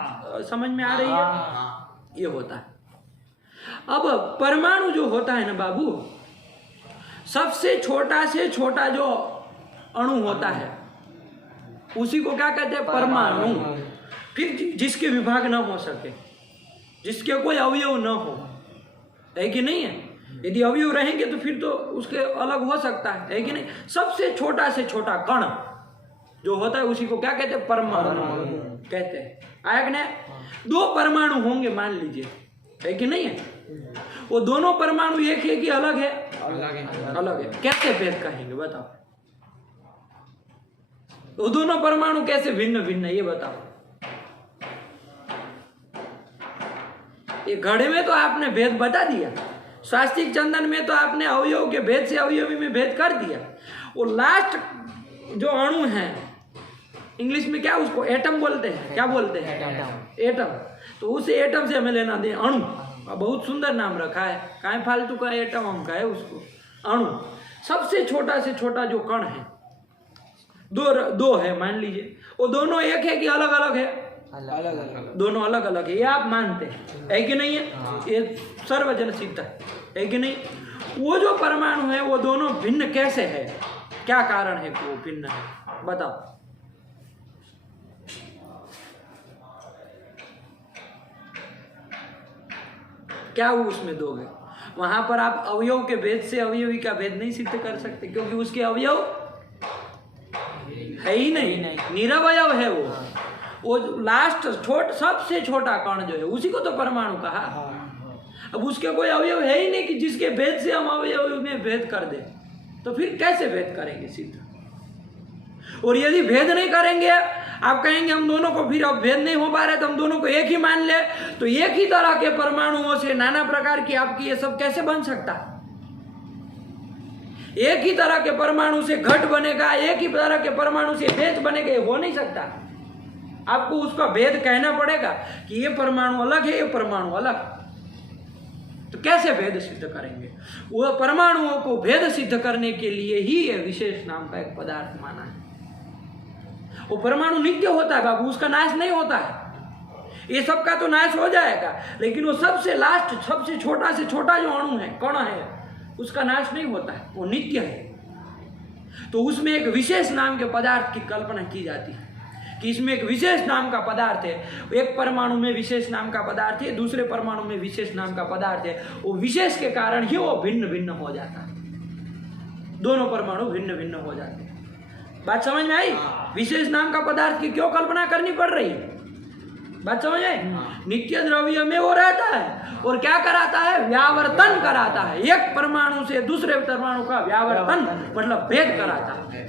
समझ में आ रही है? हाँ। ये होता है। अब परमाणु जो होता है ना बाबू, सबसे छोटा से छोटा जो अणु होता है उसी को क्या कहते हैं? परमाणु। फिर जिसके विभाग न हो सके, जिसके कोई अवयव न हो, है कि नहीं है? यदि अवयव रहेंगे तो फिर तो उसके अलग हो सकता है कि नहीं? सबसे छोटा से छोटा कण जो होता है उसी को क्या कहते हैं? परमाणु कहते हैं। आया कि नहीं? 2 परमाणु होंगे मान लीजिए, है कि नहीं है? वो दोनों परमाणु एक है कि अलग है? अलग है। कैसे भेद कहेंगे बताओ? वो दोनों परमाणु कैसे भिन्न भिन्न, ये बताओ। ये घड़े में तो आपने भेद बता दिया, स्वास्तिक चंदन में तो आपने अवयव के भेद से अवयवी में भेद कर दिया। वो लास्ट जो अणु है, इंग्लिश में क्या उसको एटम बोलते हैं, क्या बोलते हैं? एटम। तो उस एटम से हमें लेना दे अणु। बहुत सुंदर नाम रखा है, काहे फालतू का एटम हम कहे उसको, अणु। सबसे छोटा से छोटा जो कण है, दो है मान लीजिए, वो दोनों एक है कि अलग अलग है? अलग अलग। दोनों अलग अलग है, ये आप मानते हैं, है कि नहीं है? ये सर्वजन सिद्ध है कि नहीं? वो जो परमाणु है वो दोनों भिन्न कैसे है? क्या कारण है कि वो भिन्न है? बताओ। क्या वो उसमें दोगे? वहां पर आप अवयव के भेद से अवयवी का भेद नहीं सिद्ध कर सकते, क्योंकि उसके अवयव है ही नहीं, निरवयव है वो लास्ट सबसे छोटा कण जो है उसी को तो परमाणु कहा। अब उसके कोई अवयव है ही नहीं कि जिसके भेद से हम अवयव में भेद कर दें, तो फिर कैसे भेद करेंगे सिद्ध? और यदि भेद नहीं करेंगे, आप कहेंगे हम दोनों को फिर अब भेद नहीं हो पा रहे तो हम दोनों को एक ही मान ले, तो एक ही तरह के परमाणुओं से नाना प्रकार की आपकी ये सब कैसे बन सकता? एक ही तरह के परमाणु से घट बनेगा, एक ही तरह के परमाणु से भेद बनेगा, ये हो नहीं सकता। आपको उसका भेद कहना पड़ेगा कि ये परमाणु अलग है, ये परमाणु अलग। तो कैसे भेद सिद्ध करेंगे? वो परमाणुओं को भेद सिद्ध करने के लिए ही ये विशेष नाम का एक पदार्थ माना है। वो परमाणु नित्य होता है बाबू, उसका नाश नहीं होता है। ये सबका तो नाश हो जाएगा, लेकिन वो सबसे लास्ट सबसे छोटा से छोटा जो अणु है, कण है, उसका नाश नहीं होता है, वो नित्य है। तो उसमें एक विशेष नाम के पदार्थ की कल्पना की जाती है कि इसमें एक विशेष नाम का पदार्थ है। एक परमाणु में विशेष नाम का पदार्थ है, दूसरे परमाणु में विशेष नाम का पदार्थ है। वो विशेष के कारण ही वो भिन्न भिन्न हो जाता है, दोनों परमाणु भिन्न भिन्न हो जाते हैं। बात समझ में आई? विशेष नाम का पदार्थ की क्यों कल्पना करनी पड़ रही है? बात समझ आई? नित्य द्रव्य में वो रहता है और क्या कराता है? व्यावर्तन कराता है। एक परमाणु से दूसरे परमाणु का व्यावर्तन मतलब भेद कराता है।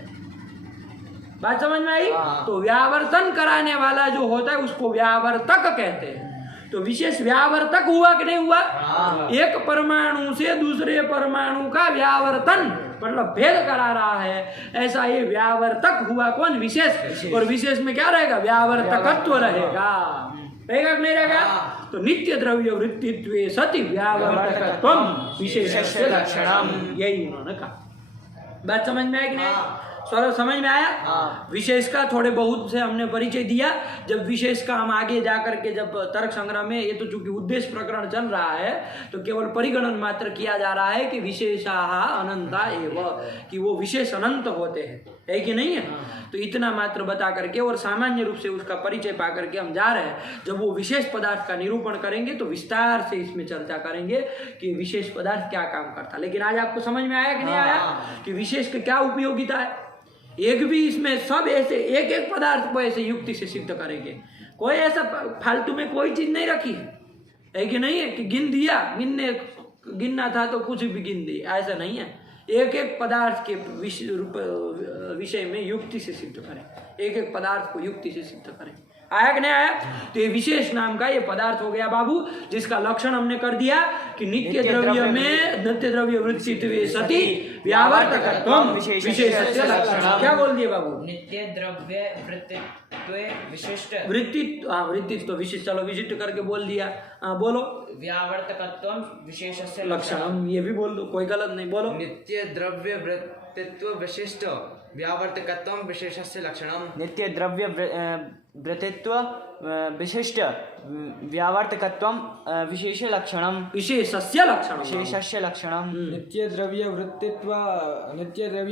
बात समझ में आई? तो व्यावर्तन कराने वाला जो होता है उसको व्यावर्तक कहते हैं। तो विशेष व्यावर्तक हुआ कि नहीं हुआ? एक परमाणु से दूसरे परमाणु का व्यावर्तन मतलब भेद करा रहा है, ऐसा ये व्यावर्तक हुआ। कौन? विशेष। और विशेष में क्या रहेगा? व्यावर्तकत्व रहेगा। रहेगा कि नहीं रहेगा? तो नित्य द्रव्य वृत्तित्वे सति व्यावर्तकत्वम विशेषस्य लक्षणम, यही उन्होंने कहा। बात समझ में आया कि नहीं? सौरभ समझ में आया? विशेष का थोड़े बहुत से हमने परिचय दिया। जब विशेष का हम आगे जाकर के जब तर्क संग्रह में, ये तो चूंकि उद्देश्य प्रकरण चल रहा है तो केवल परिगणन मात्र किया जा रहा है कि विशेषाः अनंता एव, कि वो विशेष अनंत होते हैं, है कि नहीं है? तो इतना मात्र बता करके और सामान्य रूप से उसका परिचय पा करके हम जा रहे हैं। जब वो विशेष पदार्थ का निरूपण करेंगे तो विस्तार से इसमें चर्चा करेंगे कि विशेष पदार्थ क्या काम करता। लेकिन आज आपको समझ में आया कि नहीं आया कि विशेष की क्या उपयोगिता है? एक भी इसमें सब ऐसे एक एक पदार्थ को ऐसे युक्ति से सिद्ध करेंगे। कोई ऐसा फालतू में कोई चीज नहीं रखी है कि नहीं है कि गिन दिया, गिनना था तो कुछ भी गिन दिया, ऐसा नहीं है। एक एक पदार्थ के विषय में युक्ति से सिद्ध करें, एक एक पदार्थ को युक्ति से सिद्ध करें। आया कि नहीं आया? तो ये विशेष नाम का ये पदार्थ हो गया बाबू, जिसका लक्षण हमने कर दिया कि नित्य द्रव्य में नित्य द्रव्य वृत्तित्वे सति व्यावर्तकत्वम विशेषस्य लक्षणम। क्या बोल दिए बाबू? नित्य द्रव्य वृत्तित्वे विशिष्ट वृत्तित्व विशिष्ट, चलो विशिष्ट करके बोल दिया। बोलो। व्यावर्तकत्वम विशेषस्य लक्षणम, ये भी बोल दो, कोई गलत नहीं, बोलो। नित्य द्रव्य वृत्तित्व विशिष्ट व्यावर्तकत्वम विशेषस्य लक्षणम। नित्य द्रव्य वृत्तित्व विशिष्ट व्यावर्तकत्वम विशेष लक्षणम, विशेषस्य लक्षणम, विशेषस्य लक्षणम। नित्य द्रव्य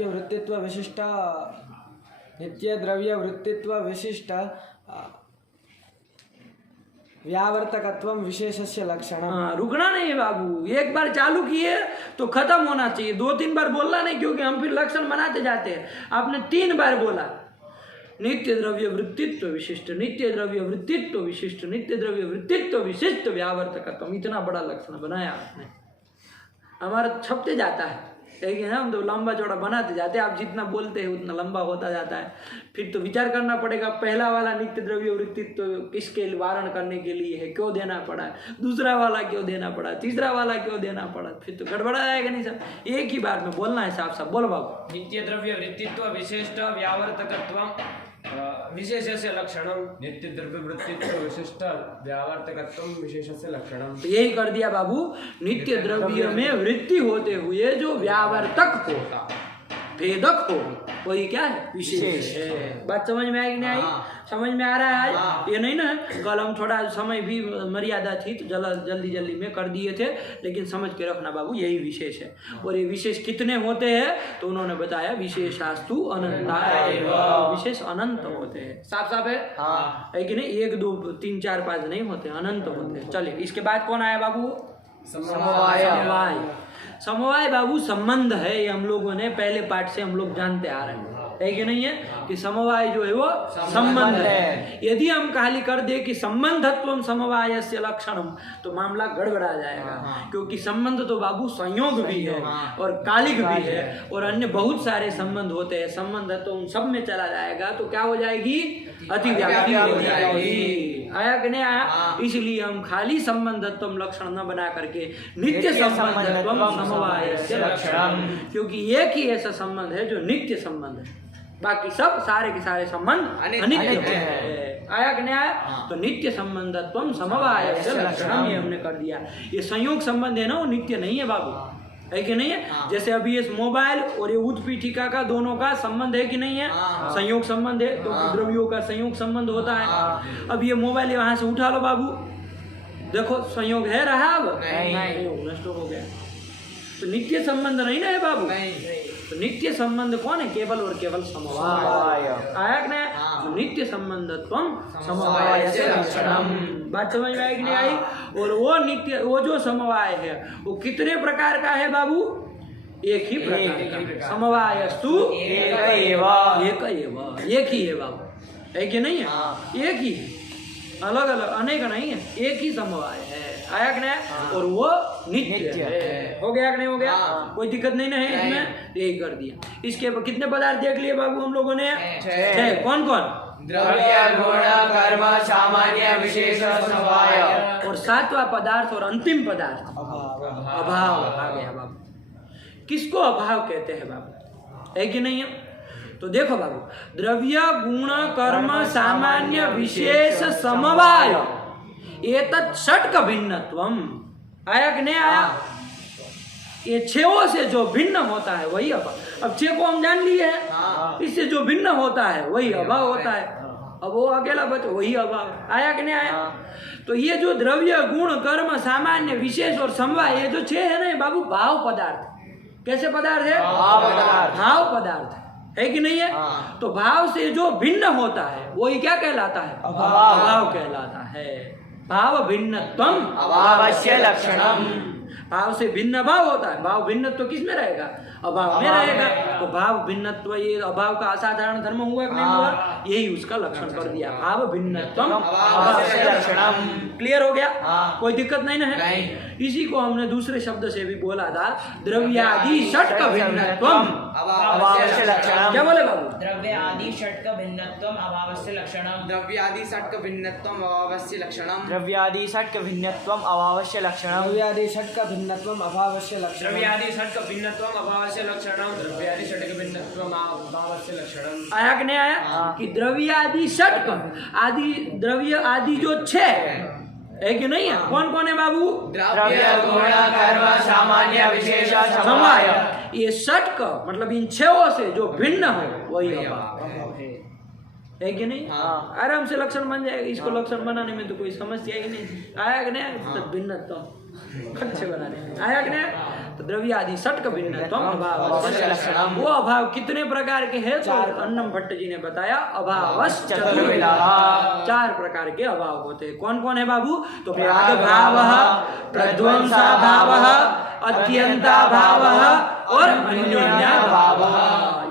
वृत्तित्व विशिष्ट नित्य द्रव्य वृत्तित्व विशिष्ट व्यावर्तकत्वम विशेषस्य लक्षणम। हाँ, रुकना नहीं है बाबू, एक बार चालू किए तो खत्म होना चाहिए, 2-3 बार बोलना नहीं, क्योंकि हम फिर लक्षण बनाते जाते हैं। आपने 3 बार बोला, नित्य द्रव्य वृत्तित्व विशिष्ट, नित्य द्रव्य वृत्तित्व विशिष्ट, नित्य द्रव्य वृत्तित्व विशिष्ट व्यावर्तकत्व, इतना बड़ा लक्षण बनाया आपने। हमारा छपते जाता है, लेकिन हम तो लंबा चौड़ा बनाते जाते हैं, आप जितना बोलते हैं उतना लंबा होता जाता है। फिर तो विचार करना पड़ेगा, पहला वाला नित्य द्रव्य वृत्तित्व किसके वारण करने के लिए है, क्यों देना पड़ा, दूसरा वाला क्यों देना पड़ा, तीसरा वाला क्यों देना पड़ा, फिर तो गड़बड़ा जाएगा नहीं सब। एक ही बार में बोलना है साफ साफ, बोलो बाबू। नित्य द्रव्य वृत्तित्व विशिष्ट व्यावर्तकत्वम विशेषस्य लक्षणम। नित्य द्रव्य वृत्तित्व विशिष्ट व्यावर्तकत्वम विशेषस्य लक्षणम। तो यही कर दिया बाबू, नित्य द्रव्य में वृत्ति होते हुए जो व्यावर्तक हो, भेदक हो, वही क्या है, विशेष है। बात समझ में आई कि नहीं आई? समझ में आ रहा है आज? ये नहीं ना, कल हम थोड़ा समय भी मर्यादा थी तो जल्दी में कर दिए थे, लेकिन समझ के रखना बाबू, यही विशेष है। और ये विशेष कितने होते हैं तो उन्होंने बताया, विशेषास्तु अनंता, विशेष अनंत होते हैं। साफ साफ है कि नहीं? 1 2 3 4 5 नहीं होते, अनंत होते हैं। चलिए, इसके बाद कौन आया बाबू? समवाय। समवाय बाबू संबंध है, ये हम लोगों ने पहले पाठ से हम लोग जानते आ रहे हैं, है कि नहीं है, कि समवाय जो है वो संबंध है। यदि हम खाली कर दे कि संबंधत्वम समवायस्य लक्षणम, तो मामला गड़बड़ा जाएगा, क्योंकि संबंध तो बाबू संयोग भी है और कालिक भी है और अन्य बहुत सारे संबंध होते हैं। संबंध तो उन सब में चला जाएगा तो क्या हो जाएगी, अतिव्याप्ति हो जाएगी। आया कि नहीं आया? इसलिए हम खाली संबंधत्वम लक्षण न बना करके नित्य संबंधत्वम समवायस्य लक्षणम, क्योंकि एक ही ऐसा संबंध है जो नित्य संबंध है, बाकी सब सारे के सारे संबंध अनित्य है। आया कि नहीं आया? तो नित्य संबंधत्वम समवायस्य लक्षणम, ये हमने कर दिया। ये संयोग संबंध है ना, वो नित्य नहीं है बाबू, है कि नहीं है? जैसे अभी ये मोबाइल और ये उत्पीठिका का दोनों का संबंध है कि नहीं है? संयोग संबंध है, तो द्रव्यों का संयोग संबंध होता है। अब ये मोबाइल यहाँ से उठा लो बाबू, देखो संयोग है रहा, अब नहीं, नष्ट हो गया। तो नित्य संबंध नहीं ना है बाबू, तो नित्य संबंध कौन है? केवल और केवल समवाय। आया कि नहीं? नित्य संबंधत्वम समवायस्य लक्षणम। बात समझ में आई कि नहीं आई? और वो नित्य, वो जो समवाय है वो कितने प्रकार का है बाबू? एक ही प्रकार का। समवायस्तु एक ही है बाबू, है कि नहीं है? एक ही है, अलग अलग अनेक नहीं है, एक ही समवाय है। आया कि नहीं? और वो नित्य है। हो गया कि नहीं हो गया? कोई दिक्कत नहीं ना है इसमें, यही कर दिया। इसके कितने पदार्थ देख लिए बाबू हम लोगों ने? 6। कौन कौन? द्रव्य गुण कर्म सामान्य विशेष समवाय। और 7वां पदार्थ और अंतिम पदार्थ अभाव आ गया बाबू। किसको अभाव कहते हैं बाबू, है कि नहीं है? तो देखो बाबू, द्रव्य गुण कर्म सामान्य विशेष समवाय एतत् षट्क भिन्नत्वम। आया कि नहीं आया? ये 6 से जो भिन्न होता है वही अभाव। अब 6 को हम जान लिए हैं, इससे जो भिन्न होता है वही अभाव होता है। अब वो अकेला बच, वही अभाव। आया कि नहीं आया? तो ये जो द्रव्य गुण कर्म सामान्य विशेष और समवाय, ये जो 6 है ना बाबू, भाव पदार्थ। कैसे पदार्थ है? भाव पदार्थ है कि नहीं है? तो भाव से जो भिन्न होता है वही क्या कहलाता है? अभाव कहलाता है। भाव भिन्नत्वम अभावस्य लक्षणम। भाव से भिन्न भाव होता है। भाव भिन्नत्व किस में रहेगा? अभाव में रहेगा। तो भाव भिन्नत्व, ये अभाव का असाधारण धर्म हुआ कि नहीं हुआ? यही उसका लक्षण कर दिया, भाव भिन्नत्वम अभावस्य लक्षणम। क्लियर हो गया? कोई दिक्कत नहीं ना है? इसी को हमने दूसरे शब्द से भी बोला था, द्रव्यादि षट्क भिन्नत्वम अभावस्य लक्षणम। क्या बोले बाबू? द्रव्य आदि षट्क भिन्नत्वम अभावस्य लक्षणम। द्रव्यादि षट्क भिन्नत्वम अभावस्य लक्षणम। द्रव्यादि षट्क भिन्नत्वम अभावस्य लक्षणम। द्रव्यादि षट्क भिन्नत्वम अभावस्य लक्षणम। द्रव्यादि षट्क भिन्नत्वम अभावस्य लक्षणम। द्रव्यादि षट्क भिन्नत्वम अभावस्य लक्षणम। आया कि नहीं आया? कि द्रव्यादि षट्क आदि, द्रव्य आदि जो 6 है कि नहीं है? कौन कौन है बाबू? द्रव्य गुण कर्म सामान्य विशेष समवाय। ये षट्क मतलब इन 6 से जो भिन्न है वही अभाव है कि नहीं? आराम से लक्षण बन जाएगा। इसको लक्षण बनाने में तो कोई समस्या ही नहीं। आया कि नहीं? भिन्न तो खट से बनाने आया कि नहीं? तो द्रव्यादि षट्क भिन्नत्वम अभावस्य लक्षणम। वो अभाव कितने प्रकार के हैं? तो अन्नम भट्ट जी ने बताया अभावश्च चतुर्विधः, 4 प्रकार के अभाव होते हैं। कौन कौन है बाबू? तो प्रागभावः, प्रध्वंसाभावः, अत्यंताभावः और अन्योन्याभावः।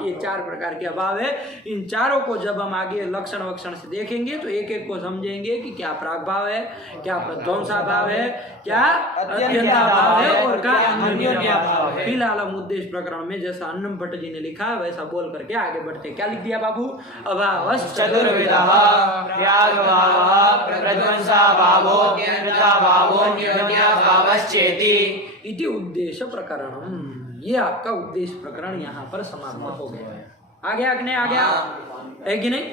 ये 4 प्रकार के अभाव है। इन चारों को जब हम आगे लक्षण वक्षण से देखेंगे तो एक एक को समझेंगे कि क्या प्रागभाव है, क्या प्रध्वंसाभाव है, क्या अत्यंताभाव है और क्या अन्योन्याभाव है। फिलहाल हम उद्देश्य प्रकरण में जैसा अन्नम भट्ट जी ने लिखा वैसा बोल करके आगे बढ़ते। क्या लिख दिया बाबू? अभावश्च चतुर्विधः, प्रागभावः, प्रध्वंसाभावो, अत्यंताभावो, अन्योन्याभावश्चेति इति उद्देश्य प्रकरणम। ये आपका उद्देश्य प्रकरण यहाँ पर समाप्त हो गया है। आ गया है कि नहीं?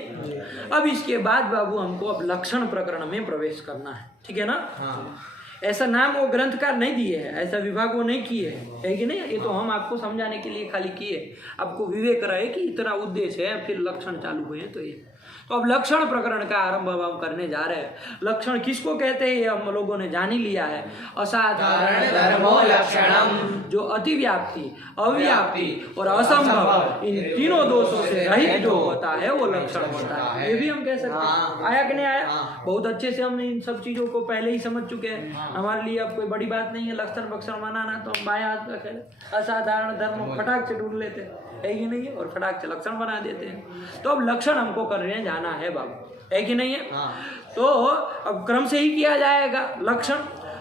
अब इसके बाद बाबू हमको अब लक्षण प्रकरण में प्रवेश करना है, ठीक है ना? ऐसा नाम वो ग्रंथकार नहीं दिए है, ऐसा विभाग वो नहीं किए है कि नहीं? ये तो हम आपको समझाने के लिए खाली किए, आपको विवेक रहे कि इतना उद्देश्य है, फिर लक्षण चालू हुए हैं। तो ये तो अब लक्षण प्रकरण का आरंभ हम करने जा रहे हैं। लक्षण किसको कहते हैं ये हम लोगों ने जान ही लिया है। असाधारण धर्मो लक्षणम, जो अतिव्याप्ति, अव्याप्ति और असंभव इन तीनों दोषों से रहित जो होता है वो लक्षण होता है। ये भी हम कह सकते हैं। आया कि नहीं आया? बहुत अच्छे से हमने इन सब चीजों को पहले ही समझ चुके हैं। हमारे लिए अब कोई बड़ी बात नहीं है लक्षण वक्षण बनाना, तो हम बाएं हाथ का खेल असाधारण धर्म फटाक से ढूंढ लेते हैं, है कि नहीं है? और फटाक से लक्षण बना देते हैं। तो अब लक्षण हमको करने जाना है बाबू, है कि नहीं है? तो अब क्रम से ही किया जाएगा लक्षण।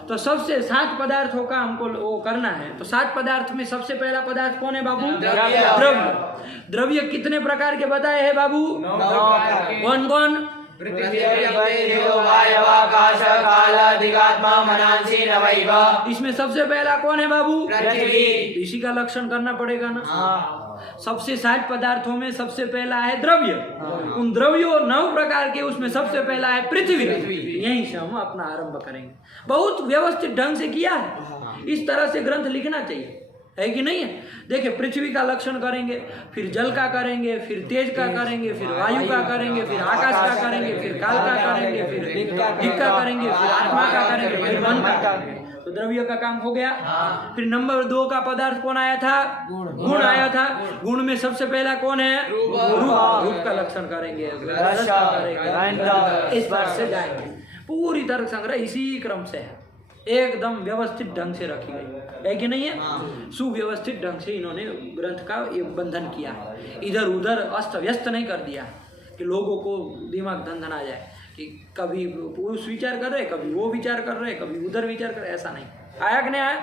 तो सबसे 7 पदार्थों का हमको वो करना है। तो 7 पदार्थ में सबसे पहला पदार्थ कौन है बाबू? द्रव्य। द्रव्य कितने प्रकार के बताए हैं बाबू? 9 कौन कौन? इसमें सबसे पहला कौन है बाबू? पृथ्वी। इसी का लक्षण करना पड़ेगा ना। सबसे 7 पदार्थों में सबसे पहला है द्रव्य। उन द्रव्यों 9 प्रकार के उसमें सबसे पहला है पृथ्वी। यहीं से हम अपना आरंभ करेंगे। बहुत व्यवस्थित ढंग से किया है, इस तरह से ग्रंथ लिखना चाहिए, है कि नहीं है? देखिए पृथ्वी का लक्षण करेंगे, फिर जल का करेंगे, फिर तेज का करेंगे, फिर वायु का करेंगे, फिर आकाश का करेंगे, फिर काल का करेंगे, फिर दिक् का करेंगे, फिर आत्मा का करेंगे, फिर मन का करेंगे। तो द्रव्य का काम हो गया। फिर नंबर 2 का पदार्थ कौन आया था? गुण आया था। गुण में सबसे पहला कौन है? रूप का लक्षण करेंगे, इस बार से जाएंगे। पूरी तरह संग्रह इसी क्रम से है, एकदम व्यवस्थित ढंग से रखी गई, है कि नहीं है? सुव्यवस्थित ढंग से इन्होंने ग्रंथ का ये बंधन किया, इधर उधर अस्त व्यस्त नहीं कर दिया कि लोगों को दिमाग धंधन आ जाए कि कभी पुरुष विचार कर रहे, कभी वो विचार कर रहे, कभी उधर विचार कर रहे। ऐसा नहीं। आया कि नहीं आया?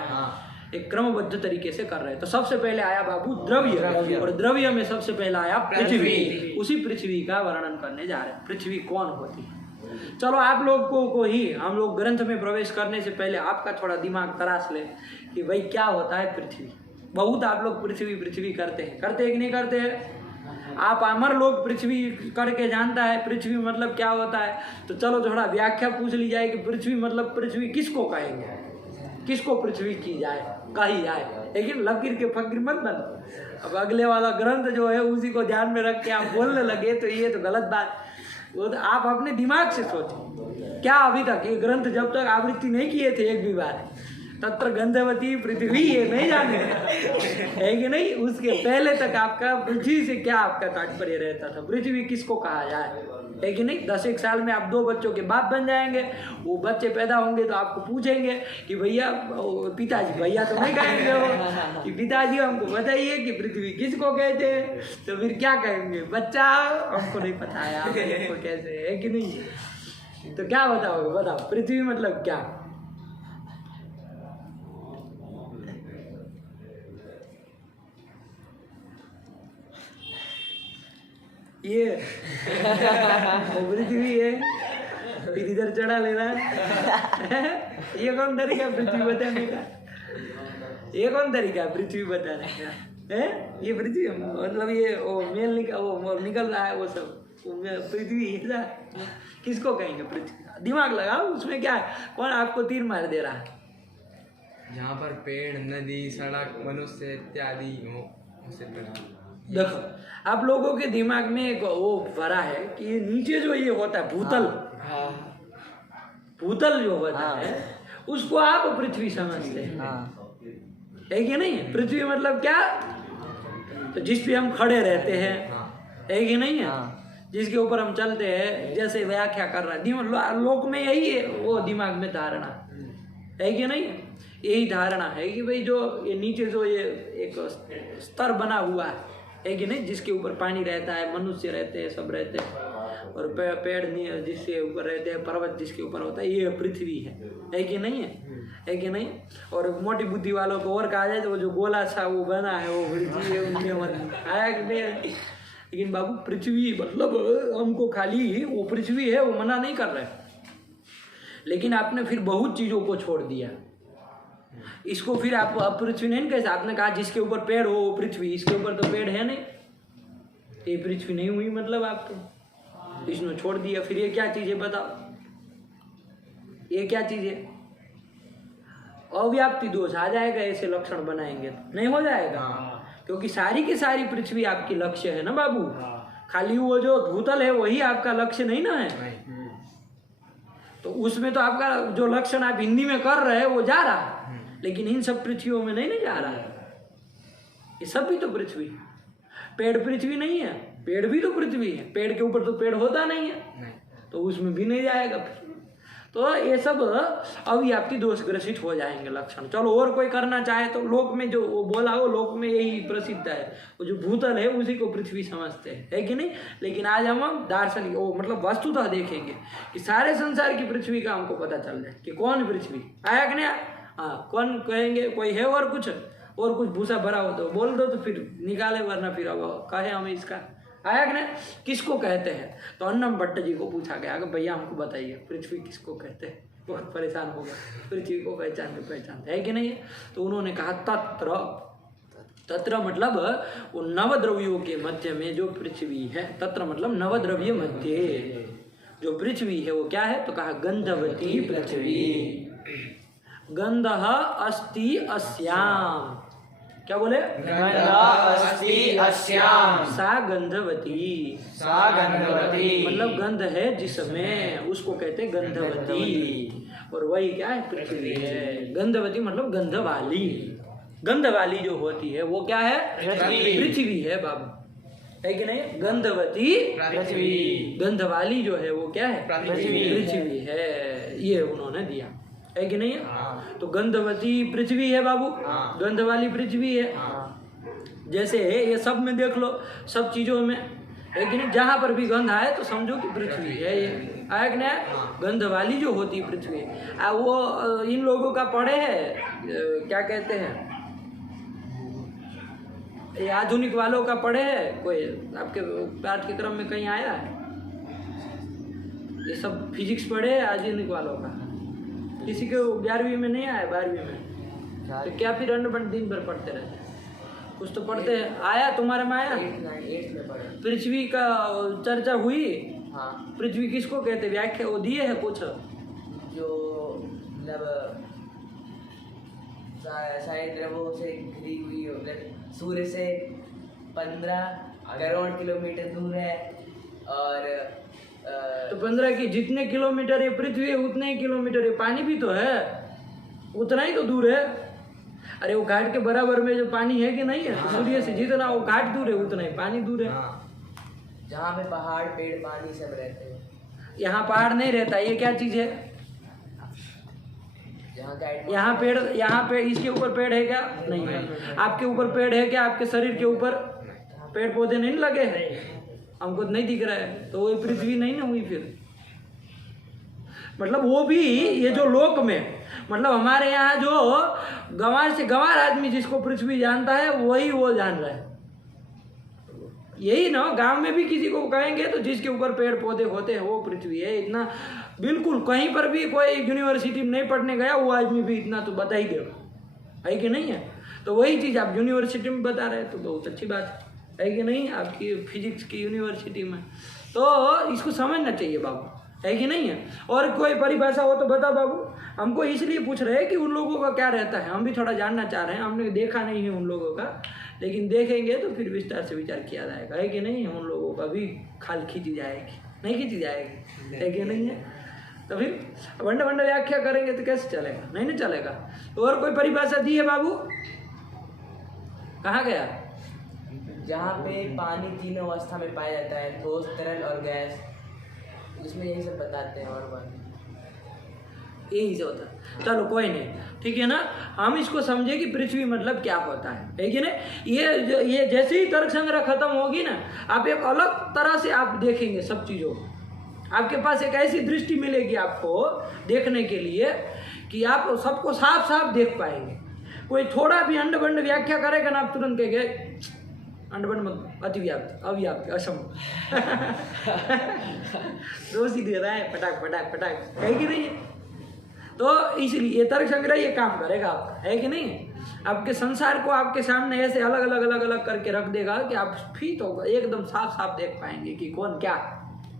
एक क्रमबद्ध तरीके से कर रहे हैं। तो सबसे पहले आया बाबू द्रव्य, और द्रव्य में सबसे पहला आया पृथ्वी। उसी पृथ्वी का वर्णन करने जा रहे हैं। पृथ्वी कौन होती है? चलो आप लोगों को ही हम लोग ग्रंथ में प्रवेश करने से पहले आपका थोड़ा दिमाग तराश ले कि भाई क्या होता है पृथ्वी। बहुत आप लोग पृथ्वी पृथ्वी करते हैं कि नहीं करते हैं? आप अमर लोग पृथ्वी करके जानता है पृथ्वी मतलब क्या होता है। तो चलो थोड़ा व्याख्या पूछ ली जाए कि पृथ्वी मतलब पृथ्वी किसको कहेंगे, किसको पृथ्वी की जाए, कही जाए। लेकिन लकीर के फकीर मत बनो। अब अगले वाला ग्रंथ जो है उसी को ध्यान में रख के आप बोलने लगे तो ये तो गलत बात। वो तो आप अपने दिमाग से सोचें। क्या अभी तक ये ग्रंथ जब तक आवृत्ति नहीं किए थे एक भी बार, तत्र गंधवती पृथ्वी ये नहीं जाने है कि नहीं? उसके पहले तक आपका पृथ्वी से क्या आपका तात्पर्य रहता था, पृथ्वी किसको कहा जाए, है कि नहीं? 10 साल में आप 2 बच्चों के बाप बन जाएंगे। वो बच्चे पैदा होंगे तो आपको पूछेंगे कि भैया पिताजी, भैया तो नहीं कहेंगे वो कि पिताजी हमको बताइए कि पृथ्वी किसको कहते हैं। तो फिर क्या कहेंगे? बच्चा हमको नहीं पता है आपको कैसे, है कि नहीं? तो क्या बताओगे? बताओ पृथ्वी मतलब क्या? ये पृथ्वी है, फिर इधर चढ़ा लेना ये कौन तरीका पृथ्वी बताने का? ये कौन तरीका पृथ्वी बताने का है? ये पृथ्वी मतलब ये वो मेल निकल रहा है, वो सब पृथ्वी है। किसको कहेंगे पृथ्वी? दिमाग लगाओ, उसमें क्या है? कौन आपको तीर मार दे रहा है? जहाँ पर पेड़, नदी, सड़क, मनुष्य इत्यादि देखो आप लोगों के दिमाग में एक वो भरा है कि ये नीचे जो ये होता है भूतल, भूतल जो होता है उसको आप पृथ्वी समझते हैं, है कि नहीं है? पृथ्वी मतलब क्या? तो जिस पे हम खड़े रहते हैं, है कि नहीं है? जिसके ऊपर हम चलते हैं, जैसे व्याख्या कर रहा है लोक में यही है, वो दिमाग में धारणा है कि नहीं? यही धारणा है कि भाई जो ये नीचे जो ये एक स्तर बना हुआ है कि नहीं, जिसके ऊपर पानी रहता है, मनुष्य रहते हैं, सब रहते हैं, और पेड़ जिसके ऊपर रहते हैं, पर्वत जिसके ऊपर होता है, ये पृथ्वी है कि नहीं है कि नहीं? और मोटी बुद्धि वालों को और कहा जाए तो वो जो गोला सा वो बना है वो पृथ्वी है, उनके मन आया कि नहीं? लेकिन बाबू पृथ्वी मतलब हमको खाली वो पृथ्वी है वो मना नहीं कर रहे, लेकिन आपने फिर बहुत चीज़ों को छोड़ दिया। इसको फिर आप पृथ्वी नहीं कैसे? आपने कहा जिसके ऊपर पेड़ हो वो पृथ्वी, इसके ऊपर तो पेड़ है नहीं, ये पृथ्वी नहीं हुई मतलब आप तो इसने छोड़ दिया। फिर ये क्या चीज़ है बताओ? ये क्या चीज़ है? अव्याप्ति दोष आ जाएगा ऐसे लक्षण बनाएंगे तो नहीं हो जाएगा, क्योंकि सारी की सारी पृथ्वी आपकी लक्ष्य है ना बाबू। खाली वो जो भूतल है वही आपका लक्ष्य नहीं ना है, तो उसमें तो आपका जो लक्षण आप हिंदी में कर रहे हैं वो जा रहा है, लेकिन इन सब पृथ्वियों में नहीं जा रहा है। ये सब भी तो पृथ्वी है। पेड़ पृथ्वी नहीं है, पेड़ भी तो पृथ्वी है, पेड़ के ऊपर तो पेड़ होता नहीं है, तो उसमें भी नहीं जाएगा। तो ये सब अव्याप्ति दोष ग्रसित हो जाएंगे लक्षण। चलो और कोई करना चाहे तो लोक में जो वो बोला हो, लोक में यही प्रसिद्ध है, वो जो भूतल है उसी को पृथ्वी समझते हैं, है कि नहीं? लेकिन आज हम दार्शनिक वो मतलब वस्तुतः देखेंगे कि सारे संसार की पृथ्वी का हमको पता चल जाए कि कौन पृथ्वी आया कि नहीं। हाँ, कौन कहेंगे? कोई है और कुछ भूसा भरा हो तो बोल दो, तो फिर निकाले, वरना फिर अब कहे हम इसका आया कि नहीं, किसको कहते हैं? तो अन्नम भट्ट जी को पूछा गया, अगर भैया हमको बताइए पृथ्वी किसको कहते हैं? बहुत परेशान हो गया, पृथ्वी को पहचानते है कि नहीं? तो उन्होंने कहा तत्र मतलब वो नवद्रव्यों के मध्य में जो पृथ्वी है, तत्र मतलब नवद्रव्य मध्य जो पृथ्वी है वो क्या है? तो कहा गंधवती पृथ्वी, गंधः अस्ति अस्याम। क्या बोले? अस्ति अस्याम सा गंधवती, मतलब गंध है जिसमें, उसको कहते हैं गंधवती, और वही क्या है? पृथ्वी है। गंधवती मतलब गंध वाली जो होती है वो क्या है? पृथ्वी है बाबू, है कि नहीं? गंधवती पृथ्वी, गंध वाली जो है वो क्या है? पृथ्वी है। ये उन्होंने दिया, है कि नहीं है? तो गंधवती पृथ्वी है बाबू, गंध वाली पृथ्वी है। जैसे ये सब में देख लो, सब चीजों में, है कि नहीं? जहां पर भी गंध आए तो समझो कि पृथ्वी है। ये आया कि नहीं? गंध वाली जो होती है पृथ्वी, वो इन लोगों का पढ़े है, क्या कहते हैं, ये आधुनिक वालों का पढ़े है? कोई आपके पाठ्यक्रम में कहीं आया है? ये सब फिजिक्स पढ़े है आधुनिक वालों का? किसी को 11वीं में नहीं आया, 12वीं में? तो क्या फिर अन्य दिन भर पढ़ते रहते? कुछ तो पढ़ते हैं। आया तुम्हारे में? आया? पृथ्वी का चर्चा हुई। पृथ्वी किसको कहते? व्याख्या वो दिए है कुछ जो मतलब सारे द्रवों से घिरी हुई हो, सूर्य से 15 करोड़ किलोमीटर दूर है, और तो 15 की जितने किलोमीटर ये पृथ्वी है उतने ही किलोमीटर ये पानी भी तो है, उतना ही तो दूर है। अरे वो घाट के बराबर में जो पानी है कि नहीं है? सूर्य से जितना वो घाट दूर है उतना ही पानी दूर है। जहाँ पे पहाड़ पेड़ पानी सब रहते हैं, यहाँ पहाड़ नहीं रहता। ये क्या चीज है? यहाँ पेड़, यहाँ पे इसके ऊपर पेड़ है क्या? नहीं है। आपके ऊपर पेड़ है क्या? आपके शरीर के ऊपर पेड़ पौधे नहीं लगे हैं? हमको नहीं दिख रहा है, तो वो पृथ्वी नहीं ना हुई फिर। मतलब वो भी ये जो लोक में, मतलब हमारे यहाँ जो गंवार से गंवार आदमी जिसको पृथ्वी जानता है वही वो जान रहा है। यही ना, गांव में भी किसी को कहेंगे तो जिसके ऊपर पेड़ पौधे होते हैं वो पृथ्वी है। इतना बिल्कुल कहीं पर भी कोई यूनिवर्सिटी में नहीं पढ़ने गया वो आदमी भी इतना तो बता ही देगा, है कि नहीं है? तो वही चीज़ आप यूनिवर्सिटी में बता रहे हैं तो बहुत अच्छी बात है कि नहीं? आपकी फिजिक्स की यूनिवर्सिटी में, तो इसको समझना चाहिए बाबू, है कि नहीं है? और कोई परिभाषा हो तो बता बाबू। हमको इसलिए पूछ रहे हैं कि उन लोगों का क्या रहता है, हम भी थोड़ा जानना चाह रहे हैं। हमने देखा नहीं है उन लोगों का, लेकिन देखेंगे तो फिर विस्तार से विचार किया जाएगा, है कि नहीं? उन लोगों का भी खाल खींची जाएगी, नहीं खींची जाएगी, है कि नहीं है? तो फिर वंडा व्याख्या करेंगे तो कैसे चलेगा? नहीं ना चलेगा। तो और कोई परिभाषा दी है बाबू? कहाँ गया? जहाँ पे पानी तीनों अवस्था में पाया जाता है, ठोस, तरल और गैस, उसमें यही सब बताते हैं। और बात यही से होता है। चलो कोई नहीं, ठीक है ना। हम इसको समझे कि पृथ्वी मतलब क्या होता है कि नहीं। ये जैसे ही तर्क संग्रह खत्म होगी ना, आप एक अलग तरह से आप देखेंगे सब चीज़ों को। आपके पास एक ऐसी दृष्टि मिलेगी आपको देखने के लिए कि आप सबको साफ साफ देख पाएंगे। कोई थोड़ा भी अंड बंड व्याख्या करेगा ना, आप तुरंत कहेंगे अंड बंड मत, अतिव्याप्त, अव्याप्त, असंभव। रोज ही दे रहा है पटाख पटाख पटाख, है कि नहीं है? तो इसलिए ये तर्क संग्रह ये काम करेगा आपका, है कि नहीं। आपके संसार को आपके सामने ऐसे अलग अलग अलग अलग करके रख देगा कि आप फिर तो एकदम साफ साफ देख पाएंगे कि कौन क्या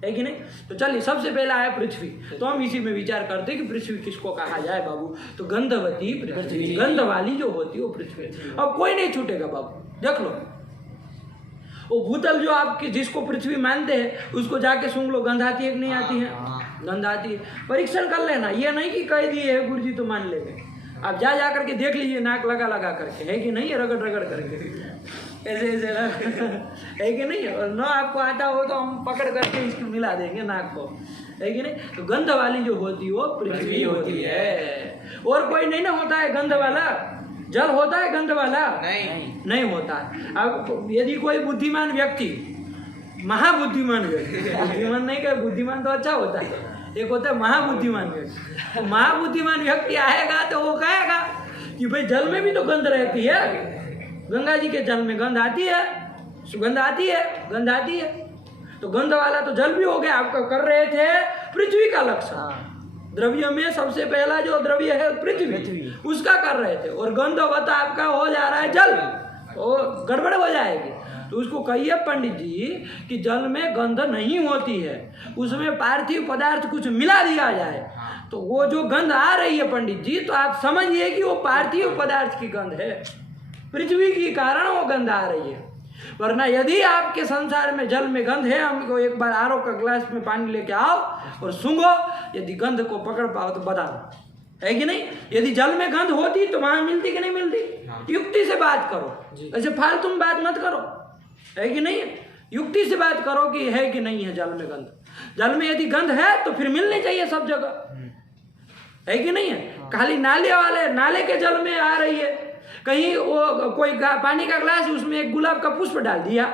है कि नहीं। तो चलिए, सबसे पहला है पृथ्वी। तो हम इसी में विचार करते हैं कि पृथ्वी किसको कहा जाए बाबू। तो गंधवती पृथ्वी, गंध वाली जो होती है वो पृथ्वी। अब कोई नहीं छूटेगा बाबू, देख लो। वो भूतल जो आपके जिसको पृथ्वी मानते हैं उसको जाके सुन लो, गंध आती है कि नहीं आती है? गंध आती है। परीक्षण कर लेना, ये नहीं कि कह दिए है गुरुजी तो मान लेंगे। आप जा करके देख लीजिए, नाक लगा लगा करके, है कि नहीं, रगड़ रगड़ करके ऐसे ऐसे है कि नहीं। और न आपको आता हो तो हम पकड़ करके इसको मिला देंगे नाक को, है कि नहीं। तो गंध वाली जो होती है वो पृथ्वी होती है। और कोई नहीं ना होता है गंध वाला। जल होता है गंध वाला? नहीं होता है। अब यदि कोई बुद्धिमान व्यक्ति, महाबुद्धिमान व्यक्ति, बुद्धिमान नहीं कहे, बुद्धिमान तो अच्छा होता है, एक होता है महाबुद्धिमान व्यक्ति। तो महाबुद्धिमान व्यक्ति आएगा तो वो कहेगा कि भाई जल में भी तो गंध रहती है, गंगा जी के जल में गंध आती है, सुगंध आती है, गंध आती है। तो गंध वाला तो जल भी हो गया। आपका कर रहे थे पृथ्वी का लक्षण, द्रव्य में सबसे पहला जो द्रव्य है पृथ्वी, उसका कर रहे थे। और गंधवत आपका हो जा रहा है जल, वो गड़बड़ हो जाएगी। तो उसको कहिए पंडित जी कि जल में गंध नहीं होती है, उसमें पार्थिव पदार्थ कुछ मिला दिया जाए तो वो जो गंध आ रही है पंडित जी, तो आप समझिए कि वो पार्थिव पदार्थ की गंध है, पृथ्वी के कारण वो गंध आ रही है। वरना यदि आपके संसार में जल में गंध है, हमको एक बार आरओ का ग्लास में पानी लेके आओ और सूंघो, यदि गंध को पकड़ पाओ तो बताना, है कि नहीं। यदि जल में गंध होती तो वहां मिलती कि नहीं मिलती? युक्ति से बात करो, ऐसे फालतू में बात मत करो, है कि नहीं। युक्ति से बात करो कि है कि नहीं है जल में गंध। जल में यदि गंध है तो फिर मिलनी चाहिए सब जगह, है कि नहीं है। खाली नाले के जल में आ रही है, कहीं वो कोई पानी का ग्लास है, उसमें एक गुलाब का पुष्प डाल दिया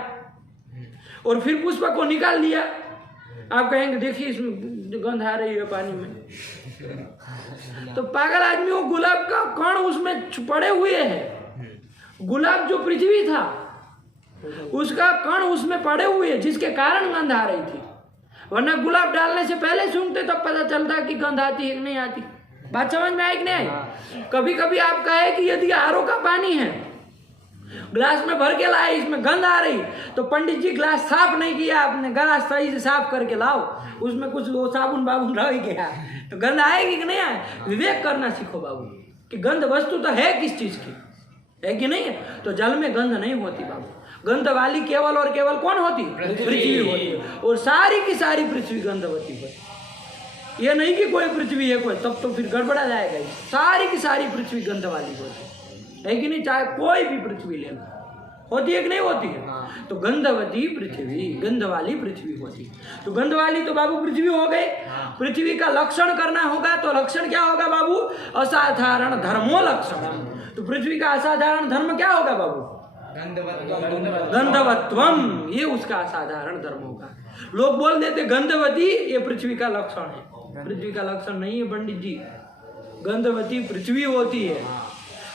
और फिर पुष्प को निकाल दिया। आप कहेंगे देखिए इसमें गंध आ रही है पानी में। तो पागल आदमी, वो गुलाब का कण उसमें पड़े हुए हैं। गुलाब जो पृथ्वी था उसका कण उसमें पड़े हुए हैं, जिसके कारण गंध आ रही थी। वरना गुलाब डालने से पहले सूंघते तब पता चलता कि गंध आती है कि नहीं आती। बात समझ में आई कि नहीं आई? कभी कभी आप कहे कि यदि आरओ का पानी है, ग्लास में भर के लाए, इसमें गंध आ रही, तो पंडित जी ग्लास साफ नहीं किया आपने, ग्लास सही से साफ करके लाओ, उसमें कुछ वो साबुन बाबुन रह गया तो गंध आएगी कि नहीं आए। विवेक करना सीखो बाबू कि गंध वस्तु तो है किस चीज की, है कि नहीं है। तो जल में गंध नहीं होती बाबू। गंध वाली केवल और केवल कौन होती? पृथ्वी होती है। और सारी की सारी पृथ्वी गंधवती होती। ये नहीं कि कोई पृथ्वी है कोई, तब तो फिर गड़बड़ा जाएगा। सारी की सारी पृथ्वी गंध वाली होती है कि नहीं। चाहे कोई भी पृथ्वी ले, होती है कि नहीं होती है। तो गंधवती पृथ्वी, गंध वाली पृथ्वी होती। तो गंध वाली तो बाबू पृथ्वी हो गई। पृथ्वी का लक्षण करना होगा तो लक्षण क्या होगा बाबू? असाधारण धर्मो लक्षण। तो पृथ्वी का असाधारण धर्म क्या होगा बाबू? गंधवत्वम, ये उसका असाधारण धर्म होगा। लोग बोल देते गंधवती ये पृथ्वी का लक्षण है। पृथ्वी का लक्षण नहीं है पंडित जी, गंधवती पृथ्वी होती है।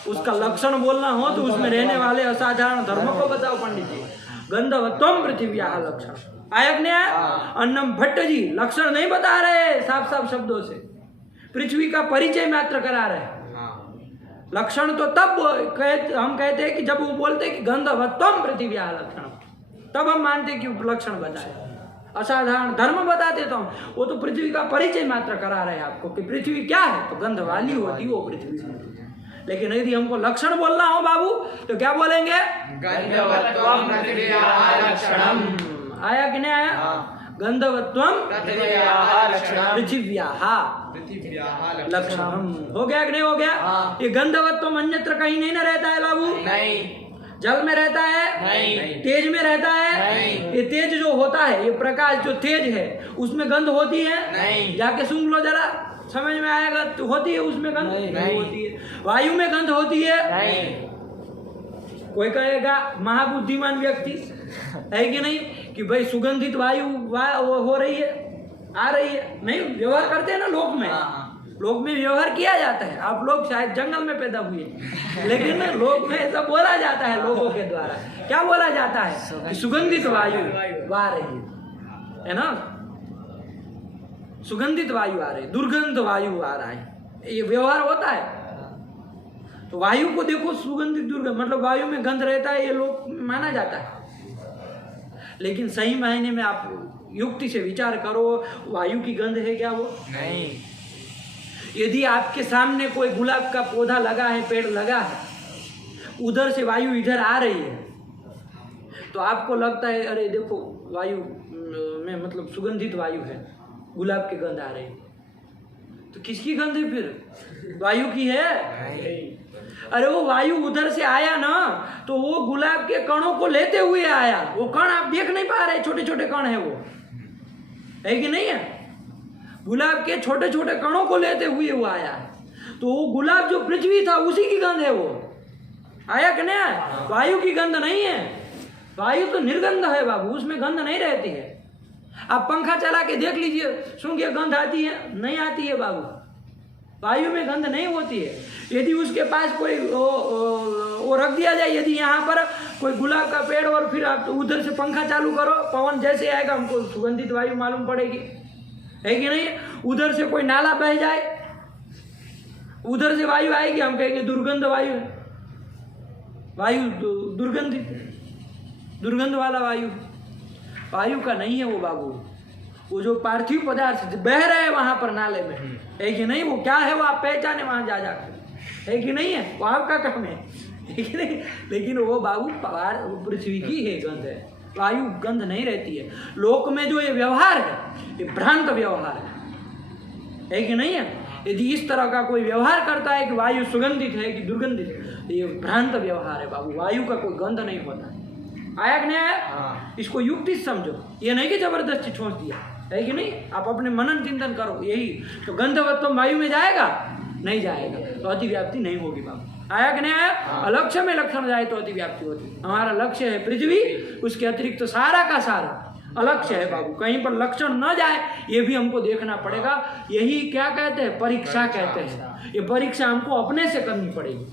उसका लक्षण बोलना हो तो उसमें रहने वाले असाधारण धर्म को बताओ पंडित जी। गंधवत्वम पृथ्वी लक्षण आयक ने आया। अन्नम भट्ट जी लक्षण नहीं बता रहे साफ साफ शब्दों से, पृथ्वी का परिचय मात्र करा रहे। लक्षण तो तब हम कहते हैं कि जब वो बोलते हैं कि गंधवत्वम पृथ्वी लक्षण, तब हम मानते हैं कि लक्षण बताए, असाधारण धर्म बताते तो हम। वो तो पृथ्वी का परिचय मात्र करा रहे हैं आपको कि पृथ्वी क्या है, तो गंध वाली होती वो पृथ्वी होती। लेकिन यदि हमको लक्षण बोलना हो बाबू तो क्या बोलेंगे? गंधवत्वम पृथिव्याः लक्षणम। आया कि नहीं आया? गंधवत्वम पृथिव्याः लक्षणम। हो गया कि नहीं हो गया? ये गंधवत्वम अन्यत्र कहीं नहीं ना रहता है बाबू। नहीं, जल में रहता है? नहीं। तेज में रहता है? नहीं। ये तेज जो होता है, ये प्रकाश जो तेज है, उसमें गंध होती है? नहीं। जाके सुन लो जरा, समझ में आएगा। तो होती है उसमें गंध? नहीं होती है। वायु में गंध होती है? नहीं। कोई कहेगा महाबुद्धिमान व्यक्ति है कि नहीं कि भाई सुगंधित वायु वो हो रही है, आ रही है। नहीं, व्यवहार करते हैं ना लोक में। लोक में व्यवहार किया जाता है। आप लोग शायद जंगल में पैदा हुए, लेकिन लोक में ऐसा बोला जाता है लोगों के द्वारा। क्या बोला जाता है? कि सुगंधित वायु आ रही है ना, सुगंधित वायु आ रही है, दुर्गंध वायु आ रहा है, ये व्यवहार होता है। तो वायु को देखो सुगंधित दुर्गंध, मतलब वायु में गंध रहता है, ये लोग माना जाता है। लेकिन सही मायने में आप युक्ति से विचार करो, वायु की गंध है क्या वो? नहीं। यदि आपके सामने कोई गुलाब का पौधा लगा है, पेड़ लगा है, उधर से वायु इधर आ रही है, तो आपको लगता है अरे देखो वायु में मतलब सुगंधित वायु है, गुलाब की गंध आ रही है। तो किसकी गंध है फिर? वायु की है? अरे वो वायु उधर से आया ना, तो वो गुलाब के कणों को लेते हुए आया। वो कण आप देख नहीं पा रहे, छोटे छोटे कण है, वो है कि नहीं है? गुलाब के छोटे छोटे कणों को लेते हुए वो आया। तो वो गुलाब जो पृथ्वी था उसी की गंध है, वो आया कि नहीं आया? वायु की गंध नहीं है। वायु तो निर्गंध है बाबू, उसमें गंध नहीं रहती है। आप पंखा चला के देख लीजिए, सूंघिए, गंध आती है? नहीं आती है बाबू, वायु में गंध नहीं होती है। यदि उसके पास कोई वो रख दिया जाए, यदि यहाँ पर कोई गुलाब का पेड़ और फिर आप उधर से पंखा चालू करो, पवन जैसे आएगा हमको सुगंधित वायु मालूम पड़ेगी, है कि नहीं? उधर से कोई नाला बह जाए, उधर से वायु आएगी, हम कहेंगे दुर्गंध वायु है, वायु दुर्गंधित, दुर्गंध वाला वायु। वायु का नहीं है वो बाबू, वो जो पार्थिव पदार्थ बह रहे हैं वहां पर नाले में, है कि नहीं? वो क्या है वो आप पहचाने वहां जा जाकर, है कि नहीं है? वो आपका काम है कि नहीं? लेकिन वो बाबू पृथ्वी की है गंध है, वायु गंध नहीं रहती है। लोक में जो ये व्यवहार है, ये भ्रांत व्यवहार है कि नहीं है? यदि इस तरह का कोई व्यवहार करता है कि वायु सुगंधित है कि दुर्गंधित, ये भ्रांत व्यवहार है बाबू। वायु का कोई गंध नहीं होता। आया कि नहीं आया? इसको युक्ति समझो, ये नहीं कि जबरदस्ती ठोस दिया, है कि नहीं? आप अपने मनन चिंतन करो। यही तो गंधवत्व वायु में जाएगा? नहीं जाएगा, तो अतिव्याप्ति नहीं होगी बाबू। आया कि नहीं आया? अलक्ष्य में लक्षण जाए तो अतिव्याप्ति होती। हमारा लक्ष्य है पृथ्वी, उसके अतिरिक्त तो सारा का सारा अलक्ष्य है बाबू। कहीं पर लक्षण न जाए ये भी हमको देखना पड़ेगा। यही क्या कहते हैं? परीक्षा कहते हैं। ये परीक्षा हमको अपने से करनी पड़ेगी।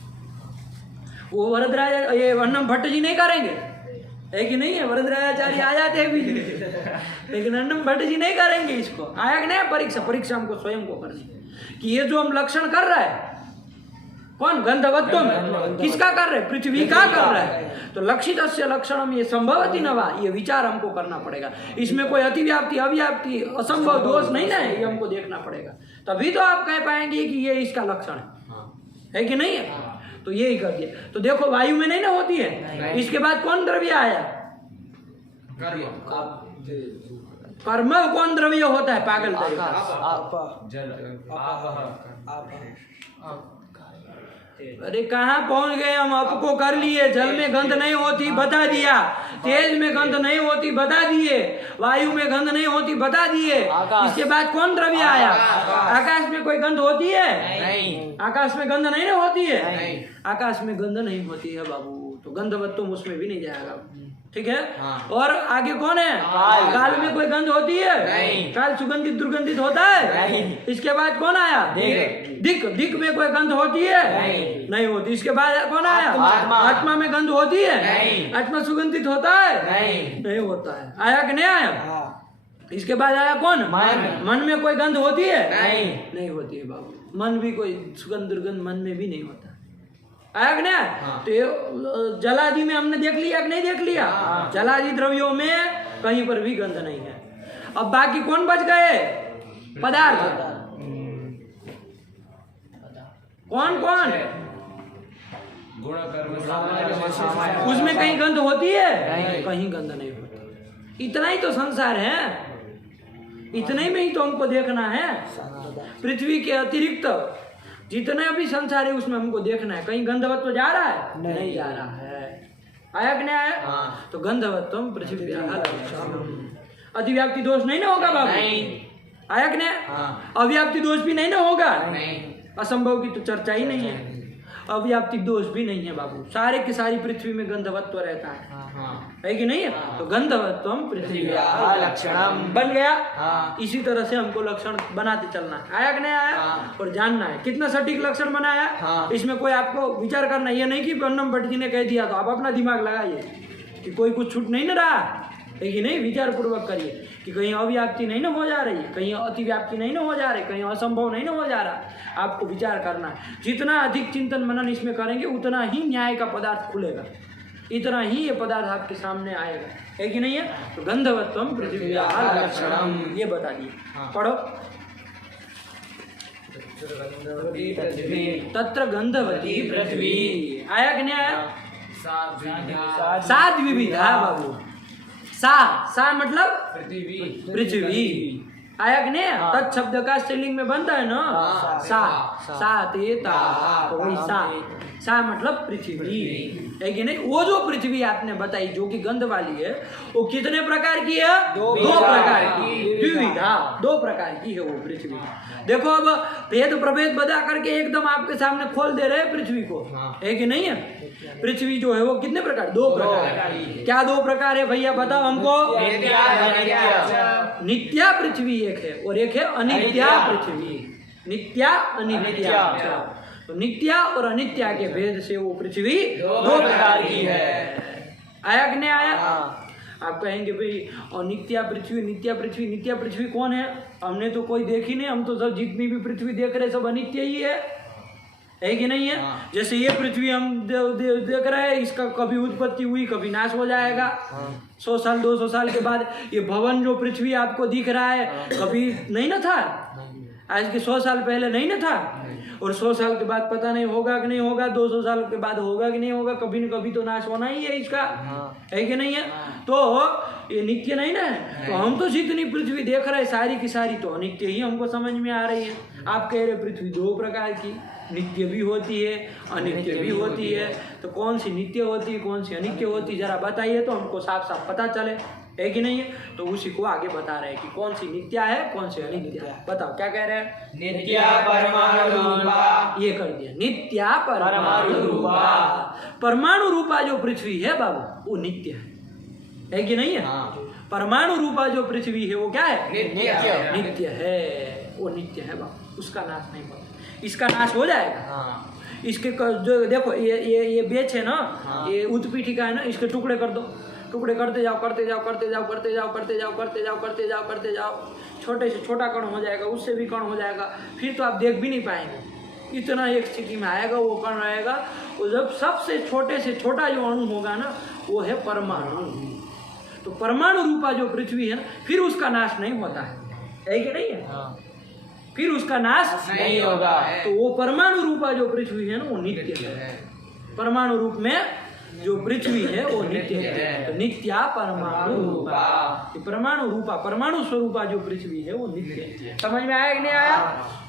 वो वरदराज ये अन्नम भट्ट जी नहीं करेंगे, है कि नहीं है? वरदराजाचार्य आ जाते हैं बीच में, लेकिन अन्नम भट्ट जी नहीं करेंगे इसको। आया कि नहीं? परीक्षा परीक्षा हमको स्वयं को करनी कि ये जो हम लक्षण कर रहे हैं, कौन? गंधवत्व में किसका कर रहे? पृथ्वी का कर रहे हैं। तो लक्षितस्य लक्षणम ये संभवति न वा, ये विचार हमको करना पड़ेगा। इसमें कोई अतिव्याप्ति अव्याप्ति असंभव दोष नहीं ना है, ये हमको देखना पड़ेगा। तभी तो आप कह पाएंगे कि ये इसका लक्षण है कि नहीं है? तो यही कर दिया। तो देखो वायु में नहीं ना होती है। इसके बाद कौन द्रव्य आया? कर्म कौन द्रव्य होता है? पागल अरे कहाँ पहुंच गए हम? आपको कर लिए। जल में गंध नहीं होती बता दिया, तेज में गंध नहीं होती बता दिए, वायु में गंध नहीं होती बता दिए। इसके बाद कौन द्रव्य आया? आकाश में कोई गंध होती है? नहीं। आकाश में गंध नहीं होती है? नहीं। आकाश में गंध नहीं होती है बाबू, तो गंधवत्व उसमें भी नहीं जाएगा। ठीक है। और आगे कौन है? काल में कोई गंध होती है? नहीं। काल सुगंधित दुर्गंधित होता है? नहीं। इसके बाद कौन आया? दिक। दिक में कोई गंध होती है? नहीं होती। इसके बाद कौन आया? आत्मा में गंध होती है? नहीं। आत्मा सुगंधित होता है? नहीं होता है। आया कि नहीं आया? इसके बाद आया कौन? मन में कोई गंध होती है? नहीं होती है बाबू। मन भी कोई सुगंध दुर्गंध मन में भी नहीं होता। आया कि नहीं? तो जलादि में हमने देख लिया कि नहीं देख लिया? जलादि द्रव्यों में कहीं पर भी गंध नहीं है। अब बाकी कौन बच गए? पदार्थ। कौन कौन? गुण कर्म उसमें कहीं गंध होती है? कहीं गंध नहीं होती। इतना ही तो संसार है, इतने ही में ही तो हमको देखना है। पृथ्वी के अतिरिक्त जितने भी संसार है उसमें हमको देखना है। कहीं गंधवत्व जा रहा है? नहीं जा रहा है। आया कि नहीं आया? तो गंधवत्वम पृथिव्याः लक्षणम। अतिव्याप्ति दोष नहीं ना होगा बाबू? आया कि नहीं? अव्याप्ति दोष भी नहीं ना होगा? असंभव की तो चर्चा ही नहीं है। अव्याप्ति दोष भी नहीं है बाबू। सारे की सारी पृथ्वी में गंधवत्व रहता है कि नहीं है? तो गंधवत्वम पृथिव्याः लक्षणम बन गया। इसी तरह से हमको लक्षण बनाते चलना है। आया कि नहीं आया? और जानना है कितना सटीक लक्षण बनाया। इसमें कोई आपको विचार करना, ये नहीं कि अन्नम भट्ट जी ने कह दिया तो आप अपना दिमाग लगाइए कि कोई कुछ छूट नहीं ना रहा है कि नहीं। विचार पूर्वक करिए कि कहीं अव्याप्ति नहीं ना हो जा रही है, कहीं अतिव्याप्ति नहीं ना हो जा रही, कहीं असंभव नहीं ना हो जा रहा। आपको विचार करना है। जितना अधिक चिंतन मनन इसमें करेंगे उतना ही न्याय का पदार्थ खुलेगा, इतना ही ये पदार्थ आपके सामने आएगा, है कि नहीं है? तो गंधवत्वम पृथिव्याः लक्षणम ये बता दिए। पढ़ो। तत्र गंधवती पृथ्वी। आया कि नहीं आया? सात विविधा बाबू। सा मतलब पृथ्वी। आया कि नहीं? तत् शब्द का स्त्रीलिंग में बनता है ना सा ते ता, तो वही सा मतलब पृथ्वी, है कि नहीं? वो जो पृथ्वी आपने बताई जो कि गंध वाली है वो कितने प्रकार की है? दो प्रकार की। विविधा, दो प्रकार की है वो पृथ्वी। देखो अब भेद प्रभेद बता करके एकदम आपके सामने खोल दे रहे हैं पृथ्वी को, है कि नहीं है? पृथ्वी जो है वो कितने प्रकार? दो प्रकार। क्या दो प्रकार है भैया बताओ हमको? नित्या पृथ्वी एक है और एक है अनित्या पृथ्वी। नित्या अनित्या। तो नित्या और अनित्या के भेद से वो पृथ्वी दो प्रकार की है। आया कि नहीं आया? आप कहेंगे भाई और नित्या पृथ्वी नित्या पृथ्वी, नित्या पृथ्वी कौन है? हमने तो कोई देखी नहीं, हम तो सब जितनी भी पृथ्वी देख रहे सब अनित्य ही है कि नहीं है? जैसे ये पृथ्वी हम देख रहे हैं, इसका कभी उत्पत्ति हुई कभी नाश हो जाएगा। 100 साल 200 साल के बाद ये भवन जो पृथ्वी आपको दिख रहा है कभी नहीं ना था, आज के 100 साल पहले नहीं ना था, और 100 साल के बाद पता नहीं होगा कि नहीं होगा, 200 साल के बाद होगा कि नहीं होगा, कभी न कभी तो नाश होना ही है इसका, है कि नहीं है? तो ये नित्य नहीं ना है। तो हम तो जितनी पृथ्वी देख रहे हैं सारी की सारी तो अनित्य ही हमको समझ में आ रही है। आप कह रहे पृथ्वी दो प्रकार की, नित्य भी होती है अनित्य भी होती है, तो कौन सी नित्य होती है कौन सी अनित्य होती है जरा बताइए तो हमको साफ साफ पता चले, है कि नहीं है? तो उसी को आगे बता रहे हैं कि कौन सी नित्या है कौन सी अनित्या है। बताओ क्या कह रहे हैं? नित्या परमाणु रूपा। ये कर दिया, नित्या परमाणु रूपा। परमाणु रूपा जो पृथ्वी है बाबू वो नित्य है कि नहीं है? परमाणु रूपा जो पृथ्वी है वो क्या है? नित्य है, वो नित्य है बाबू, उसका नाश नहीं होगा। इसका नाश हो जाएगा। इसके जो देखो ये बेच है ना, ये उत्पीठिका है ना, इसके टुकड़े कर दो, टुकड़े करते जाओ करते जाओ करते जाओ करते जाओ करते जाओ करते जाओ करते जाओ करते जाओ, छोटे से छोटा कण हो जाएगा, उससे भी कण हो जाएगा, फिर तो आप देख भी नहीं पाएंगे। इतना एक स्थिति में आएगा वो कण रहेगा। और जब सबसे छोटे से छोटा जो अणु होगा ना वो है परमाणु। तो परमाणु रूपा जो पृथ्वी है ना फिर उसका नाश नहीं होता है कि नहीं है? फिर उसका नाश नहीं होगा। तो वो परमाणु रूपा जो पृथ्वी है ना वो नित्य है। परमाणु रूप में जो पृथ्वी है वो नित्य है। तो नित्या परमाणु रूपा, परमाणु रूपा परमाणु स्वरूपा जो पृथ्वी है वो नित्य है। समझ में आया कि नहीं आया?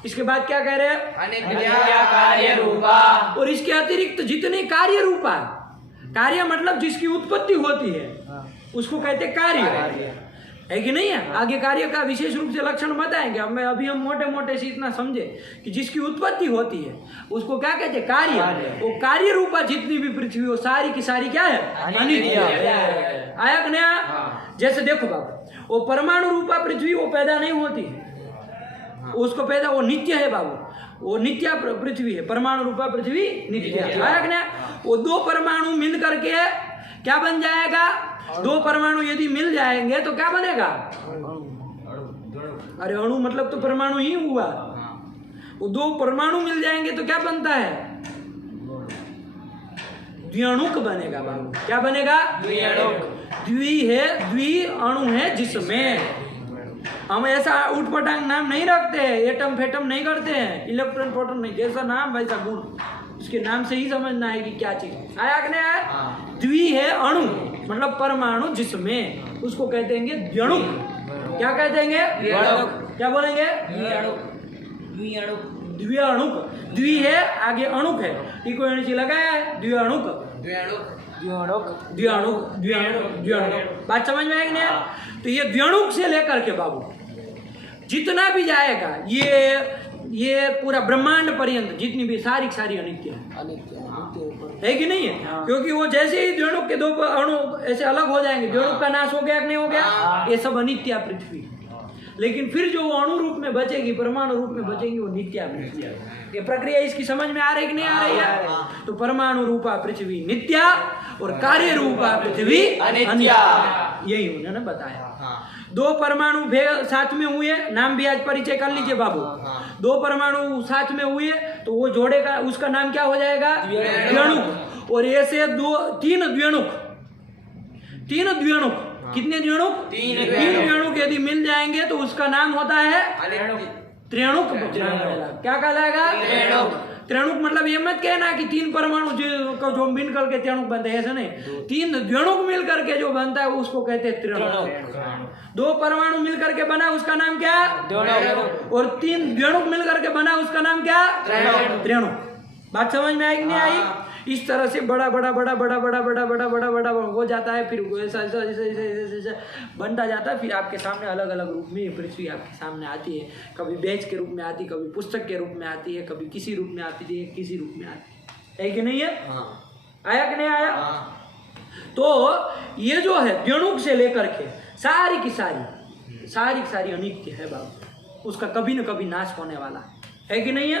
इसके बाद क्या कह रहे हैं? अनित्या कार्य रूपा। और इसके अतिरिक्त जितने कार्य रूपा, कार्य मतलब जिसकी उत्पत्ति होती है उसको कहते कार्य, है कि नहीं है? आगे कार्य का विशेष रूप से लक्षण बताएंगे। अभी हम मोटे मोटे से इतना समझे कि जिसकी उत्पत्ति होती है उसको क्या कहते हैं? कार्य। वो कार्य रूपा जितनी भी पृथ्वी हो सारी की सारी क्या है? अनित्य है। आया कि नहीं? जैसे देखो बाबू वो परमाणु रूपा पृथ्वी वो पैदा नहीं होती है, उसको पैदा वो नित्य है बाबू, वो नित्या पृथ्वी है। परमाणु रूपा पृथ्वी नित्य है। आया कि नहीं? वो दो परमाणु मिल करके क्या बन जाएगा? दो परमाणु यदि मिल जाएंगे तो क्या बनेगा? अरे अणु मतलब तो परमाणु ही हुआ। वो दो परमाणु मिल जाएंगे तो क्या बनता है? द्विअणुक बनेगा बाबू। क्या बनेगा? द्विअणुक। द्वि है, द्वि अणु है जिसमें हम ऐसा उठपटांग नाम नहीं रखते हैं, एटम फेटम नहीं करते हैं, इलेक्ट्रॉन प्रोटॉन नहीं, जैसा नाम वैसा गुण, उसके नाम से ही समझना है कि क्या चीज। आया कि नहीं आया? द्वि है अणु मतलब परमाणु जिसमें, उसको कहते हैं द्विअणुक। क्या कहते हैं? क्या बोलेंगे? द्विअणुक। द्वि है आगे अणुक है, इको एनर्जी लगाया है, द्विअणुक। द्व्यणुक। बात समझ में आएगी ना? तो ये द्व्यणुक से लेकर के बाबू जितना भी जाएगा ये पूरा ब्रह्मांड पर्यंत जितनी भी सारी अनित्य है कि नहीं है? क्योंकि वो जैसे ही द्व्यणुक के दो अणु ऐसे अलग हो जाएंगे, द्व्यणुक का नाश हो गया कि नहीं हो गया, ये सब अनित्य पृथ्वी। लेकिन फिर जो अणु रूप में बचेगी, परमाणु रूप में बचेगी, वो नित्या पृथ्वी। ये प्रक्रिया इसकी समझ में आ रही कि नहीं आ रही है? तो परमाणु रूपा पृथ्वी नित्या और कार्य रूपा पृथ्वी अनित्या, यही उन्होंने बताया। दो परमाणु साथ में हुए, नाम भी आज परिचय कर लीजिए बाबू। दो परमाणु साथ में हुए तो वो जोड़े का उसका नाम क्या हो जाएगा? द्व्यणुक। और ऐसे तीन द्व्यणुक कितने द्व्यणुक? तीन द्व्यणुक यदि मिल जाएंगे तो उसका नाम होता है त्रिणुक। क्या कहलाएगा? त्रिणुक। मतलब ये मत कहना कि तीन परमाणु जो मिल करके त्रिणुक बनते हैं, ऐसा नहीं। तीन द्व्यणुक मिल करके जो बनता है उसको कहते हैं त्रिणुक। दो परमाणु मिल करके बना उसका नाम क्या? द्व्यणुक। और तीन द्व्यणुक मिल करके बना उसका नाम क्या? त्रिणुक। बात समझ में आई कि नहीं आई? इस तरह से बड़ा हो जाता है, फिर ऐसा बनता जाता है। फिर आपके सामने अलग अलग रूप में ये पृथ्वी आपके सामने आती है। कभी बेज के रूप में आती है, कभी पुस्तक के रूप में आती है, कभी किसी रूप में आती है, किसी रूप में आती है कि नहीं है? आया कि नहीं आया? तो ये जो है द्व्यणुक से लेकर के सारी की सारी अनित्य है बाबू, उसका कभी न कभी नाश होने वाला है कि नहीं है?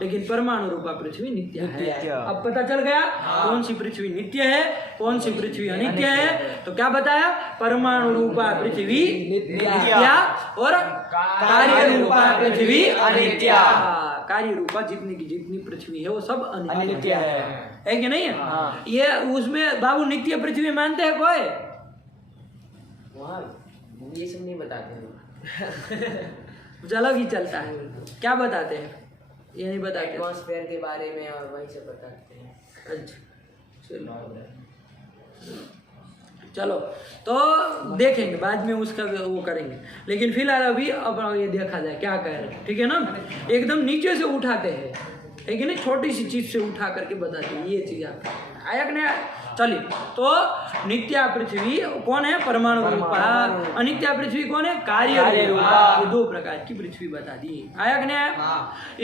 लेकिन परमाणु रूपा पृथ्वी नित्य है। अब पता चल गया कौन सी पृथ्वी नित्य है, कौन सी पृथ्वी अनित्य है। तो क्या बताया? परमाणु रूपा पृथ्वी नित्य और कार्य रूपा पृथ्वी अनित्य। कार्य रूपा जितनी की जितनी पृथ्वी है वो सब अनित्य है कि नहीं है? ये उसमें बाबू नित्य पृथ्वी मानते हैं कोई? ये सब नहीं बताते हैं। कुछ अलग ही चलता है। क्या बताते हैं? ये नहीं बताते। एटमॉस्फेयर के बारे में और वही सब बताते हैं। अच्छा चलो तो देखेंगे बाद में उसका वो करेंगे। लेकिन फिलहाल अभी अब ये देखा जाए क्या कह रहे हैं, ठीक है ना? एकदम नीचे से उठाते हैं, है कि नहीं? छोटी सी चीज से उठा करके बताते हैं ये चीज आया कि नहीं? चलिए, तो नित्या पृथ्वी कौन है? परमाणु रूपा। अनित्या पृथ्वी कौन है? कार्य रूपा। ये दो प्रकार की पृथ्वी बता दी। आया कि नहीं?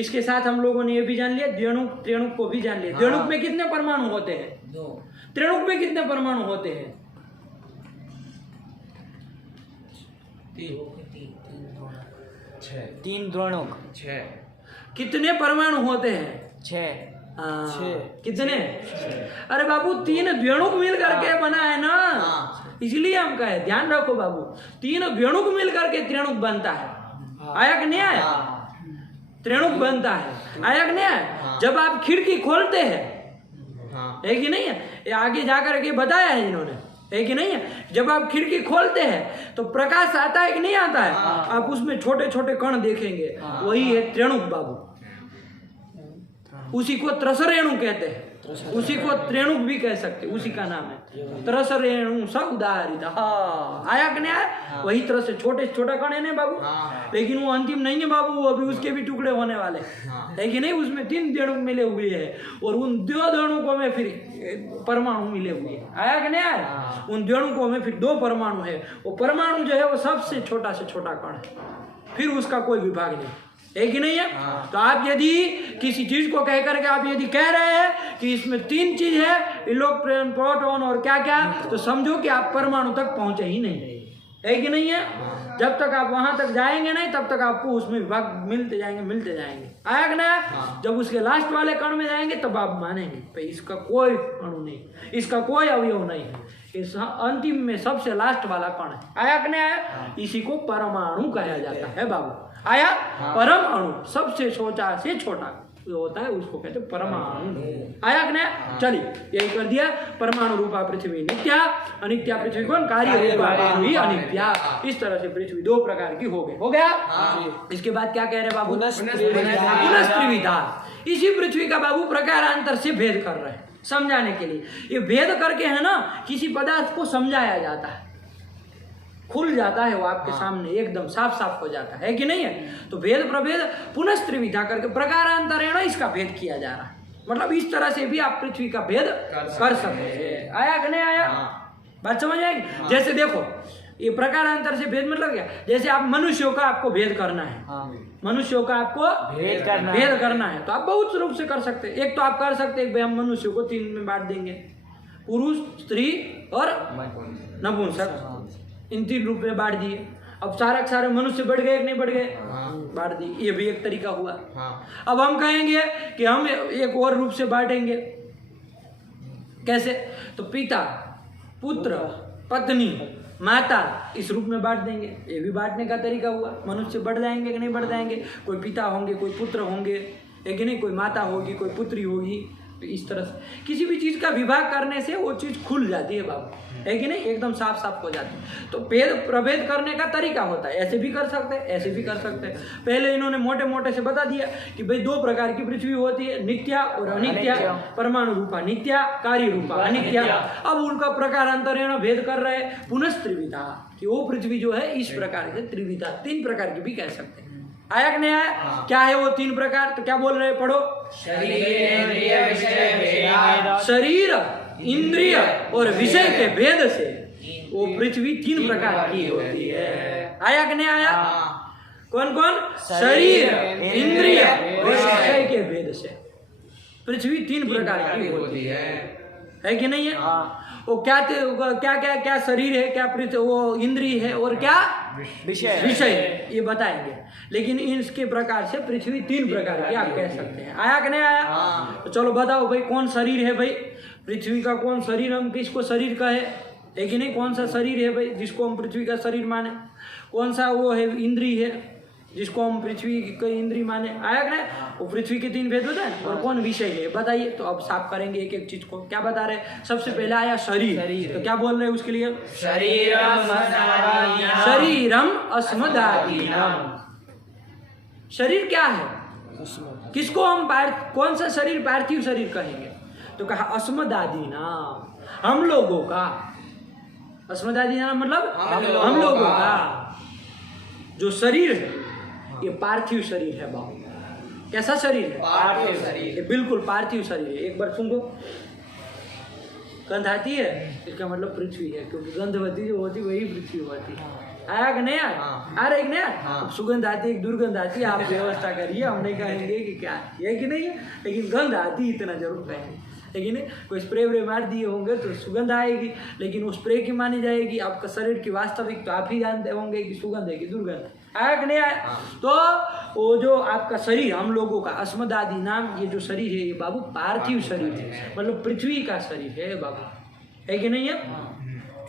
इसके साथ हम लोगों ने ये भी जान लिया, द्व्यणुक त्रिणुक को भी जान लिया। द्व्यणुक में कितने परमाणु होते हैं? दो। त्रिणुक में कितने परमाणु होते हैं? तीन द्रोणुक। कितने परमाणु होते हैं? 6। कितने? अरे बाबू तीन द्व्यणुक मिल करके बना है ना, इसलिए हम कहे ध्यान रखो बाबू। तीन द्व्यणुक मिल करके त्रिणुक बनता है। आया कि नहीं आया? त्रिणुक बनता है। आया कि नहीं आया? जब आप खिड़की खोलते हैं, है कि नहीं है? ये आगे जाकर के बताया है इन्होंने, है कि नहीं है? जब आप खिड़की खोलते हैं तो प्रकाश आता है कि नहीं आता है? आप उसमें छोटे छोटे कण देखेंगे, वही है त्रिणुक बाबू। उसी को त्रसरेणु कहते हैं, उसी को त्रिणुक भी कह सकते, उसी का नाम है त्रसरेणु स उदाहरित। आया कि नहीं आया? वही तरह से छोटे छोटा कण है ना बाबू, लेकिन वो अंतिम नहीं है बाबू, वो अभी उसके भी टुकड़े होने वाले है कि नहीं? उसमें 3 द्व्यणुक मिले हुए हैं और उन 2 द्व्यणुकों में फिर परमाणु मिले हुए हैं। आया कि नहीं आया? उन द्व्यणुकों में फिर 2 परमाणु है। वो परमाणु जो है वो सबसे छोटा से छोटा कण है, फिर उसका कोई विभाग नहीं, है कि नहीं है? तो आप यदि किसी चीज को कह करके आप यदि कह रहे हैं कि इसमें 3 चीज है, इलेक्ट्रॉन प्रोटॉन और क्या क्या, तो समझो कि आप परमाणु तक पहुंचे ही नहीं, है कि नहीं है? जब तक आप वहां तक जाएंगे नहीं तब तक आपको उसमें विभाग मिलते जाएंगे। आया कि नहीं? जब उसके लास्ट वाले कण में जाएंगे तब आप मानेंगे भाई इसका कोई अणु नहीं, इसका कोई अवयव नहीं है, इस अंतिम में सबसे लास्ट वाला कण है। आया कि नहीं आया? इसी को परमाणु कहा जाता है बाबू। आया? परम अणु सबसे छोटा से छोटा जो होता है उसको कहते हैं परमाणु। आया कि नहीं? चलिए यही कर दिया। परमाणु रूपा पृथ्वी नित्या, अनित्या पृथ्वी कौन? कार्य रूपा पृथ्वी अनित्या। इस तरह से पृथ्वी 2 प्रकार की हो गया। इसके बाद क्या कह रहे बाबू? पुनस्त्रिविधा। इसी पृथ्वी का बाबू प्रकारांतर से भेद कर रहे हैं समझाने के लिए। ये भेद करके है ना किसी पदार्थ को समझाया जाता है, खुल जाता है वो आपके सामने, एकदम साफ साफ हो जाता है कि नहीं है? तो भेद प्रभेद पुनस्त्रिविधा करके प्रकारांतर है ना, इसका भेद किया जा रहा है। मतलब इस तरह से भी आप पृथ्वी का भेद कर सकते हैं। आया कि नहीं आया? बात समझ आएगी? जैसे देखो ये प्रकारांतर से भेद मतलब क्या, जैसे आप मनुष्यों का आपको भेद करना है, मनुष्यों का आपको भेद करना है तो आप बहुत रूप से कर सकते हैं। एक तो आप कर सकते हैं भाई हम मनुष्यों को 3 में बांट देंगे, पुरुष, स्त्री और नपुंसक, इन 3 रूप में बांट दिए। अब सारे मनुष्य बढ़ गए कि नहीं बढ़ गए? बांट दिए, ये भी एक तरीका हुआ। अब हम कहेंगे कि हम एक और रूप से बांटेंगे, कैसे? तो पिता, पुत्र, पत्नी, माता, इस रूप में बांट देंगे। ये भी बांटने का तरीका हुआ। मनुष्य बढ़ जाएंगे कि नहीं बढ़ जाएंगे? कोई पिता होंगे, कोई पुत्र होंगे, है कि नहीं? कोई माता होगी, कोई पुत्री होगी। तो इस तरह से किसी भी चीज़ का विभाग करने से वो चीज़ खुल जाती है बाबू, है कि नहीं? एकदम साफ हो जाती है। तो भेद प्रभेद करने का तरीका होता है, ऐसे भी कर सकते हैं, ऐसे भी कर सकते हैं। पहले इन्होंने मोटे से बता दिया कि भाई 2 प्रकार की पृथ्वी होती है, नित्या और अनित्या। परमाणु रूपा नित्या, कार्य रूपा अनित्या। अब उनका प्रकारांतर भेद कर रहे हैं पुनः त्रिविधा, कि वो पृथ्वी जो है इस प्रकार से त्रिविधा, 3 प्रकार की भी कह सकते हैं। आया कि नहीं आया? क्या है वो 3 प्रकार? तो क्या बोल रहे हैं, पढ़ो। शरीर, इंद्रिय और विषय के भेद से वो पृथ्वी 3 प्रकार की होती है। आया कि नहीं आया? कौन कौन? शरीर, इंद्रिय और विषय के भेद से पृथ्वी 3 प्रकार की होती है कि नहीं है? वो क्या शरीर है, क्या पृथ्वी, वो इंद्रिय है और क्या विषय, ये बताएंगे। लेकिन इसके प्रकार से पृथ्वी 3 प्रकार की आप कह सकते हैं। आया कि नहीं आया? तो चलो बताओ भाई कौन शरीर है भाई पृथ्वी का? कौन शरीर, हम किसको शरीर कहे, है कि नहीं? कौन सा शरीर है भाई जिसको हम पृथ्वी का शरीर माने? कौन सा वो है इंद्रिय है जिसको हम पृथ्वी की इंद्रिय माने? आया कि नहीं? वो पृथ्वी के 3 भेद होते हैं। और कौन विषय है बताइए? तो अब साफ करेंगे एक चीज को। क्या बता रहे? सबसे पहले आया शरीर। तो क्या बोल रहे हैं उसके लिए? शरीरम अस्मदादीनाम। शरीर क्या है? किसको हम कौन सा शरीर पार्थिव शरीर कहेंगे? तो कहा अस्मदादीनाम, हम लोगों का। अस्मदादीनाम मतलब हम लोगों का जो शरीर है ये पार्थिव शरीर है बाबू। कैसा शरीर है? पार्थिव शरीर। ये बिल्कुल पार्थिव शरीर है। एक बार सुन लो, गंध आती है, इसका मतलब पृथ्वी है, क्योंकि गंधवती जो होती वही पृथ्वी होती है। आया कि नहीं आया? आ रहा है कि नहीं आया? सुगंध आती है, एक दुर्गंध आती है, आप व्यवस्था करिए, हम नहीं कहेंगे कि क्या है कि नहीं है, लेकिन गंध आती इतना जरूर कहेंगे, लेकिन कोई स्प्रे व्रे मार दिए होंगे तो सुगंध आएगी, लेकिन उस स्प्रे की मानी जाएगी। आपका शरीर की वास्तविक तो आप ही जानते होंगे कि सुगंध है कि दुर्गंध। आया कि नहीं आया? तो वो जो आपका शरीर हम लोगों का अस्मदादि नाम, ये जो शरीर है ये बाबू पार्थिव शरीर है, मतलब पृथ्वी का शरीर है बाबू, है कि नहीं है?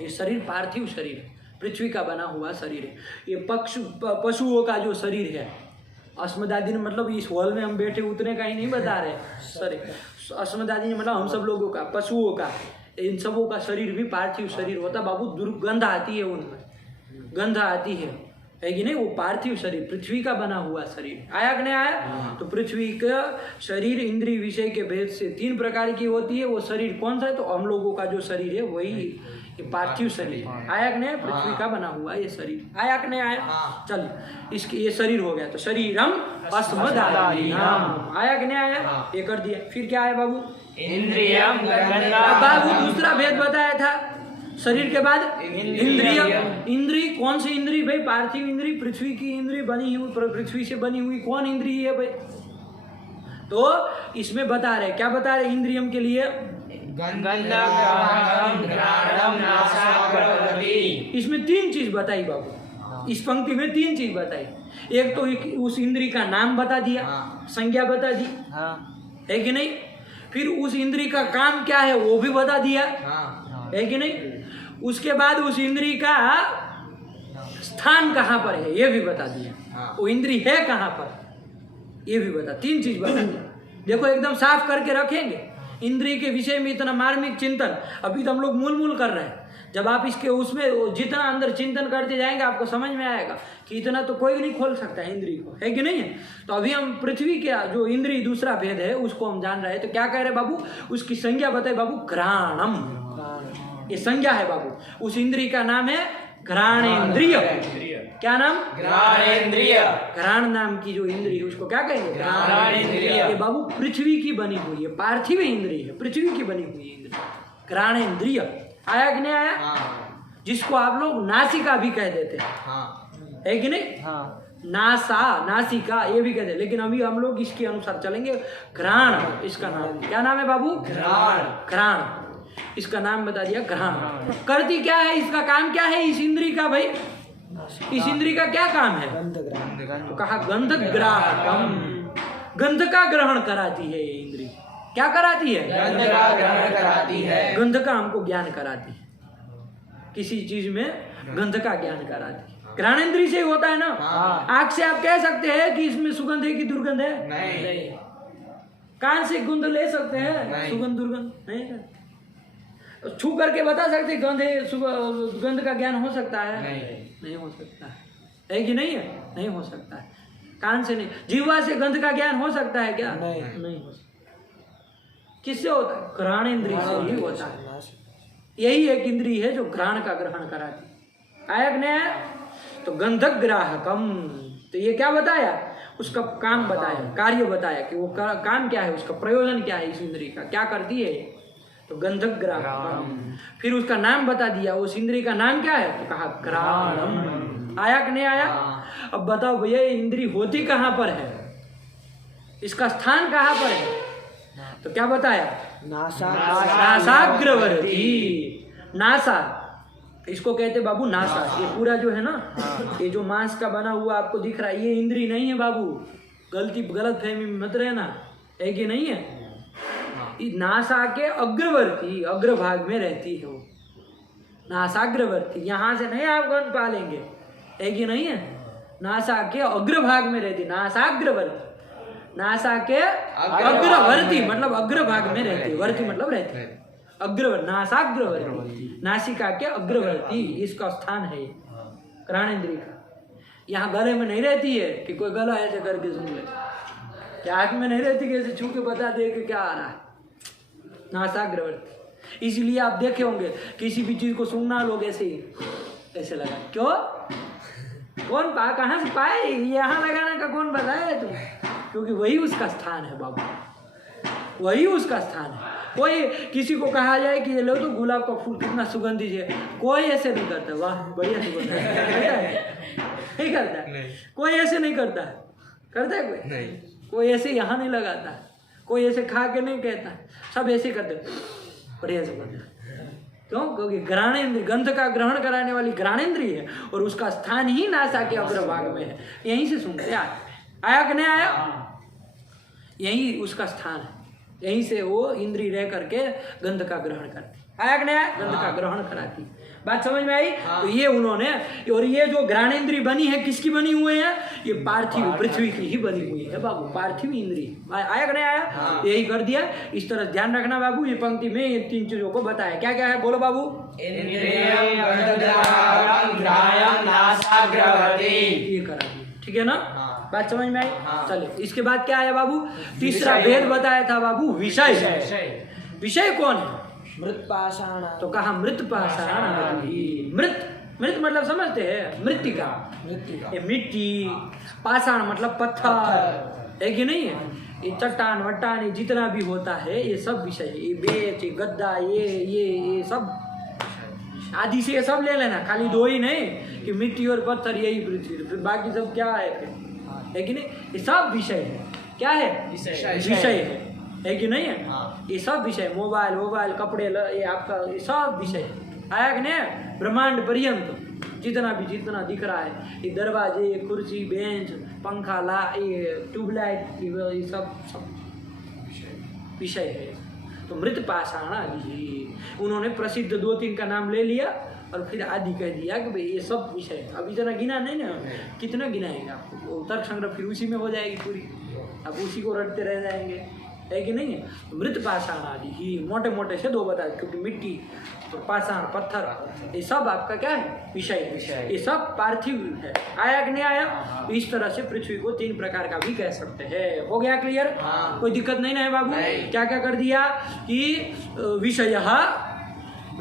ये शरीर पार्थिव शरीर है, पृथ्वी का बना हुआ शरीर है। ये पशुओं का जो शरीर है, अस्मदादि मतलब इस हॉल में हम बैठे उतने का ही नहीं बता रहे, सॉरी, अस्मदादि मतलब हम सब लोगों का, पशुओं का, इन सबों का शरीर भी पार्थिव शरीर होता बाबू। दुर्गंध आती है उनमें, गंध आती है कि नहीं? वो पार्थिव शरीर पृथ्वी का बना हुआ शरीर। आया कि नहीं आया? तो पृथ्वी का शरीर इंद्रिय विषय के भेद से 3 प्रकार की होती है। वो शरीर कौन सा है? तो हम लोगों का जो शरीर है वही ये पार्थिव शरीर। आया कि नहीं? पृथ्वी का बना हुआ ये शरीर। आया कि नहीं आया? चलिए, इसके ये शरीर हो गया। तो शरीरम अस्मदादीनाम। आया कि नहीं आया? ये कर दिया। फिर क्या आया बाबू? इंद्रियम बाबू दूसरा भेद बताया था शरीर के बाद इंद्रिय। इंद्रिय कौन सी इंद्रिय भाई? पार्थिव इंद्रिय, पृथ्वी की इंद्रिय बनी हुई, पृथ्वी से बनी हुई कौन इंद्रिय है भाई? तो इसमें बता रहे, क्या बता रहे इंद्रियम के लिए? इसमें 3 चीज बताई बाबू, इस पंक्ति में 3 चीज बताई। एक तो उस इंद्रिय का नाम बता दिया, संज्ञा बता दी, है कि नहीं? फिर उस इंद्रिय का काम क्या है वो भी बता दिया, है कि नहीं? उसके बाद उस इंद्रिय का स्थान कहाँ पर है ये भी बता दिया, वो इंद्रिय है कहाँ पर ये भी बता। 3 चीज बता दिया। देखो एकदम साफ करके रखेंगे। इंद्रिय के विषय में इतना मार्मिक चिंतन अभी तो हम लोग मूल कर रहे हैं। जब आप इसके उसमें जितना अंदर चिंतन करते जाएंगे आपको समझ में आएगा कि इतना तो कोई नहीं खोल सकता है इंद्रिय को, है कि नहीं है? तो अभी हम पृथ्वी के जो इंद्रिय दूसरा भेद है उसको हम जान रहे हैं। तो क्या कह रहे बाबू? उसकी संज्ञा बताए बाबू, घ्राणम। ये संज्ञा है बाबू, उस इंद्रिय का नाम है घ्राणेन्द्रिय। क्या नाम? घ्राणेन्द्रिय। घ्राण नाम की जो इंद्री है उसको क्या कहेंगे? घ्राणेन्द्रिय। ये बाबू पृथ्वी की बनी हुई है, पार्थिव इंद्री है, पृथ्वी की बनी हुई है इंद्री, घ्राणेन्द्रिय। आया कि नहीं आया? हाँ जिसको आप लोग नासिका भी कह देते हैं, हाँ है कि नहीं? हाँ नासा, नासिका ये भी कहते हैं, लेकिन अभी हम लोग इसके अनुसार चलेंगे। घ्राण, इसका नाम क्या नाम है बाबू? घ्राण। घ्राण, इसका नाम बता दिया घ्राण। करती क्या है, इसका काम क्या है इस इंद्री का भाई? इस इंद्री का क्या काम है? तो कहा गंध ग्राहकम, गंध का ग्रहण कराती है ये इंद्री। क्या कराती है? गंध का ग्रहण कराती है। गंध का हमको ज्ञान कराती है, किसी चीज में गंध का ज्ञान कराती है। घ्राणेन्द्रिय से ही होता है ना। आँख से आप कह सकते हैं कि इसमें सुगंध है कि दुर्गंध है? नहीं कान से गंध ले सकते हैं? नहीं। सुगंध दुर्गंध नहीं है। छू करके बता सकते गंध है, गंध का ज्ञान हो सकता है? नहीं हो सकता है कि नहीं है? नहीं हो सकता है। कान से नहीं, जीवा से गंध का ज्ञान हो सकता है क्या? नहीं हो सकता। किससे होता है? घ्राणेन्द्रिय से ही होता है। यही एक इंद्रिय है जो घ्राण का ग्रहण कराती है। आया कि नहीं आया? तो गंधक ग्राहकम, तो ये क्या बताया? उसका काम बताया, कार्य बताया कि वो काम क्या है, उसका प्रयोजन क्या है, इस इंद्री का क्या करती है। तो गंधक ग्राहकम। फिर उसका नाम बता दिया, उस इंद्री का नाम क्या है? तो कहा घ्राणम। आया कि नहीं आया? अब बताओ भैया ये इंद्री होती कहाँ पर है, इसका स्थान कहाँ पर है? तो क्या बताया? नासाग्रवर्ती। नासा, इसको कहते बाबू नासा। ये पूरा जो है ना, ये जो मांस का बना हुआ आपको दिख रहा है, ये इंद्री नहीं है बाबू। गलत फहमी में मत रहना, है कि नहीं है? नासा के अग्रवर्ती, अग्रभाग में रहती है वो, नासाग्रवर्ती। यहाँ से नहीं आप गंध पालेंगे, है कि नहीं है? नासा के अग्रभाग में रहती, नासाग्रवर्ती। नासा के अग्रवर्ती मतलब अग्रभाग में रहती, वर्ती मतलब रहती, अग्रवर्ती, नासाग्रवर्ती, नासिका के अग्रवर्ती इसका स्थान है घ्राणेन्द्रिय का। यहाँ गले में नहीं रहती है कि कोई गला ऐसे करके सुन ले, क्या आँख में नहीं रहती कि ऐसे छू के बता दे कि क्या आ रहा है। नासाग्रवर्ती। इसलिए आप देखे होंगे किसी भी चीज को सुनना लोग ऐसे ही ऐसे लगा, क्यों? कौन कहाँ से पाए? यहाँ लगाने का कौन बताया तुम? क्योंकि वही उसका स्थान है बाबू, वही उसका स्थान है। कोई किसी को कहा जाए कि ये लो तो गुलाब का फूल कितना सुगंधित है, कोई ऐसे नहीं करता, वाह बढ़िया सुगंध है, नहीं करता है। कोई ऐसे नहीं करता है, करता है कोई? नहीं। कोई ऐसे यहाँ नहीं लगाता है, कोई ऐसे खा के नहीं कहता, सब ऐसे करते बढ़िया सुगंध है। क्यों? क्योंकि घ्राणेन्द्रिय, गंध का ग्रहण कराने वाली घ्राणेन्द्रिय है और उसका स्थान ही नासा के अग्रभाग में है। यहीं से सुनते आया कि नहीं आया? यही उसका स्थान है, यहीं से वो इंद्री रह करके गंध का ग्रहण करती। आया कि नहीं आया? गंध का ग्रहण कराती। बात समझ में आई? तो ये उन्होंने, और ये जो घ्राणेन्द्रिय बनी है किसकी बनी हुई है? ये पार्थिव पृथ्वी की ही बनी हुई है बाबू, पार्थिव इंद्रिय। आया कि नहीं आया? यही कर दिया। इस तरह ध्यान रखना बाबू, ये पंक्ति में ये तीन चीजों को बताया। क्या क्या है बोलो बाबू? इंद्रियम गंधग्राहकम घ्राणम नासाग्रवर्ती। ये करा दिया, ठीक है ना? बात समझ में आई? चलिए इसके बाद क्या आया बाबू? तीसरा भेद बताया था बाबू, विषय। विषय कौन है? मृत पाषाण। तो कहा मृत पाषाण। मृत, मृत मतलब समझते हैं? मृतिका, ये मिट्टी, पाषाण मतलब पत्थर, है कि नहीं है? ये चट्टान वट्टान ये जितना भी होता है ये सब विषय है। ये बेच, ये गद्दा, ये सब आदि से ये सब ले लेना, खाली दो ही नहीं कि मिट्टी और पत्थर यही पृथ्वी, फिर बाकी सब क्या है फिर, है कि नहीं? ये सब विषय है। क्या है? विषय है कि नहीं है? ये सब विषय, मोबाइल कपड़े ये आपका ये सब विषय आया कि नहीं? ब्रह्मांड पर्यंत जितना दिख रहा है, ये दरवाजे, ये कुर्सी, बेंच, पंखा, ये ट्यूबलाइट, ये सब विषय है। तो मृत पाषाण आदि, उन्होंने प्रसिद्ध 2-3 का नाम ले लिया और फिर आदि कह दिया कि भाई ये सब विषय है। अब इतना गिना नहीं ना, कितना गिनाएंगे आपको? तर्क संग्रह फिर उसी में हो जाएगी पूरी, अब उसी को रटते रह जाएंगे, है कि नहीं है? मृत पाषाण आदि ही मोटे मोटे से 2 बताए, क्योंकि मिट्टी तो पाषाण पत्थर ये सब आपका क्या है? विषय। ये सब पार्थिव है। आया कि नहीं आया? तो इस तरह से पृथ्वी को 3 प्रकार का भी कह सकते हैं। हो गया क्लियर? कोई दिक्कत नहीं ना है बाबू? क्या क्या कर दिया कि विषय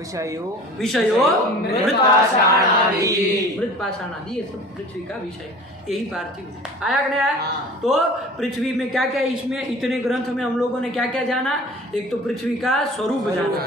विषयो विषयो मृत्पाषाणादि। मृत्पाषाणादि, ये सब पृथ्वी का विषय, यही पार्थिव आया कि नहीं आया? तो पृथ्वी में क्या क्या, इसमें इतने ग्रंथ में हम लोगों ने क्या क्या जाना? एक तो पृथ्वी का स्वरूप जाना,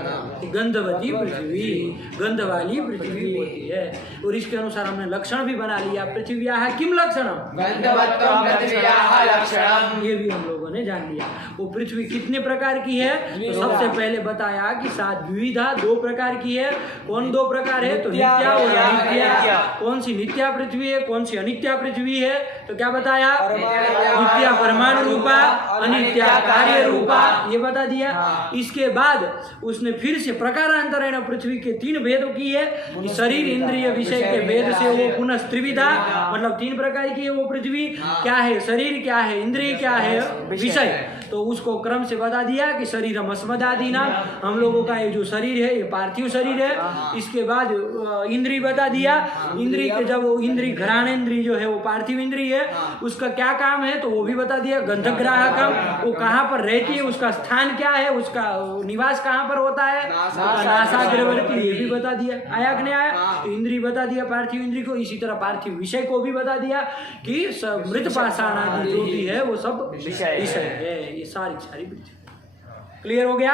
गंधवती पृथ्वी, गंध वाली पृथ्वी होती है, और इसके अनुसार हमने लक्षण भी बना लिया। पृथ्व्याः किम लक्षणम, गंधवत्वं पृथिव्याः लक्षणम्। ये भी हम लोगों ने जान लिया। वो पृथ्वी कितने प्रकार की है? तो सबसे पहले बताया कि 7 विविधा 2 प्रकार की है। कौन 2 प्रकार है? तो नित्या और अनित्या। कौन सी नित्या पृथ्वी है, कौन सी अनित्या पृथ्वी है? तो क्या बताया? नित्या परमाणु रूपा, अनित्या कार्य रूपा, ये बता दिया। इसके बाद उसने फिर से प्रकारांतरेण पृथ्वी के 3 भेदों की है। शरीर इंद्रिय विषय के भेद से वो पुनः त्रिविधा, मतलब 3 प्रकार की है वो पृथ्वी। क्या है? शरीर क्या है, इंद्रिय क्या है, विषय। तो उसको क्रम से बता दिया कि शरीरम अस्मदादि नाम, हम लोगों का ये जो शरीर है ये पार्थिव शरीर है। इसके बाद इंद्रिय बता दिया। इंद्रिय के जब वो इंद्रिय घ्राणेन्द्रिय जो है वो पार्थिव इंद्रिय है, उसका क्या काम है तो वो भी बता दिया। गंधग्राहकम, वो कहाँ पर रहती है, उसका स्थान क्या है, उसका निवास कहाँ पर होता है, नासाग्रवर्ती, ये भी बता दिया। आया कि नहीं आया? इंद्रिय बता दिया पार्थिव इंद्रिय को। इसी तरह पार्थिव विषय को भी बता दिया कि मृत पाषाण आदि जो भी है वो सब विषय है। ये सारी पृथ्वी क्लियर हो गया?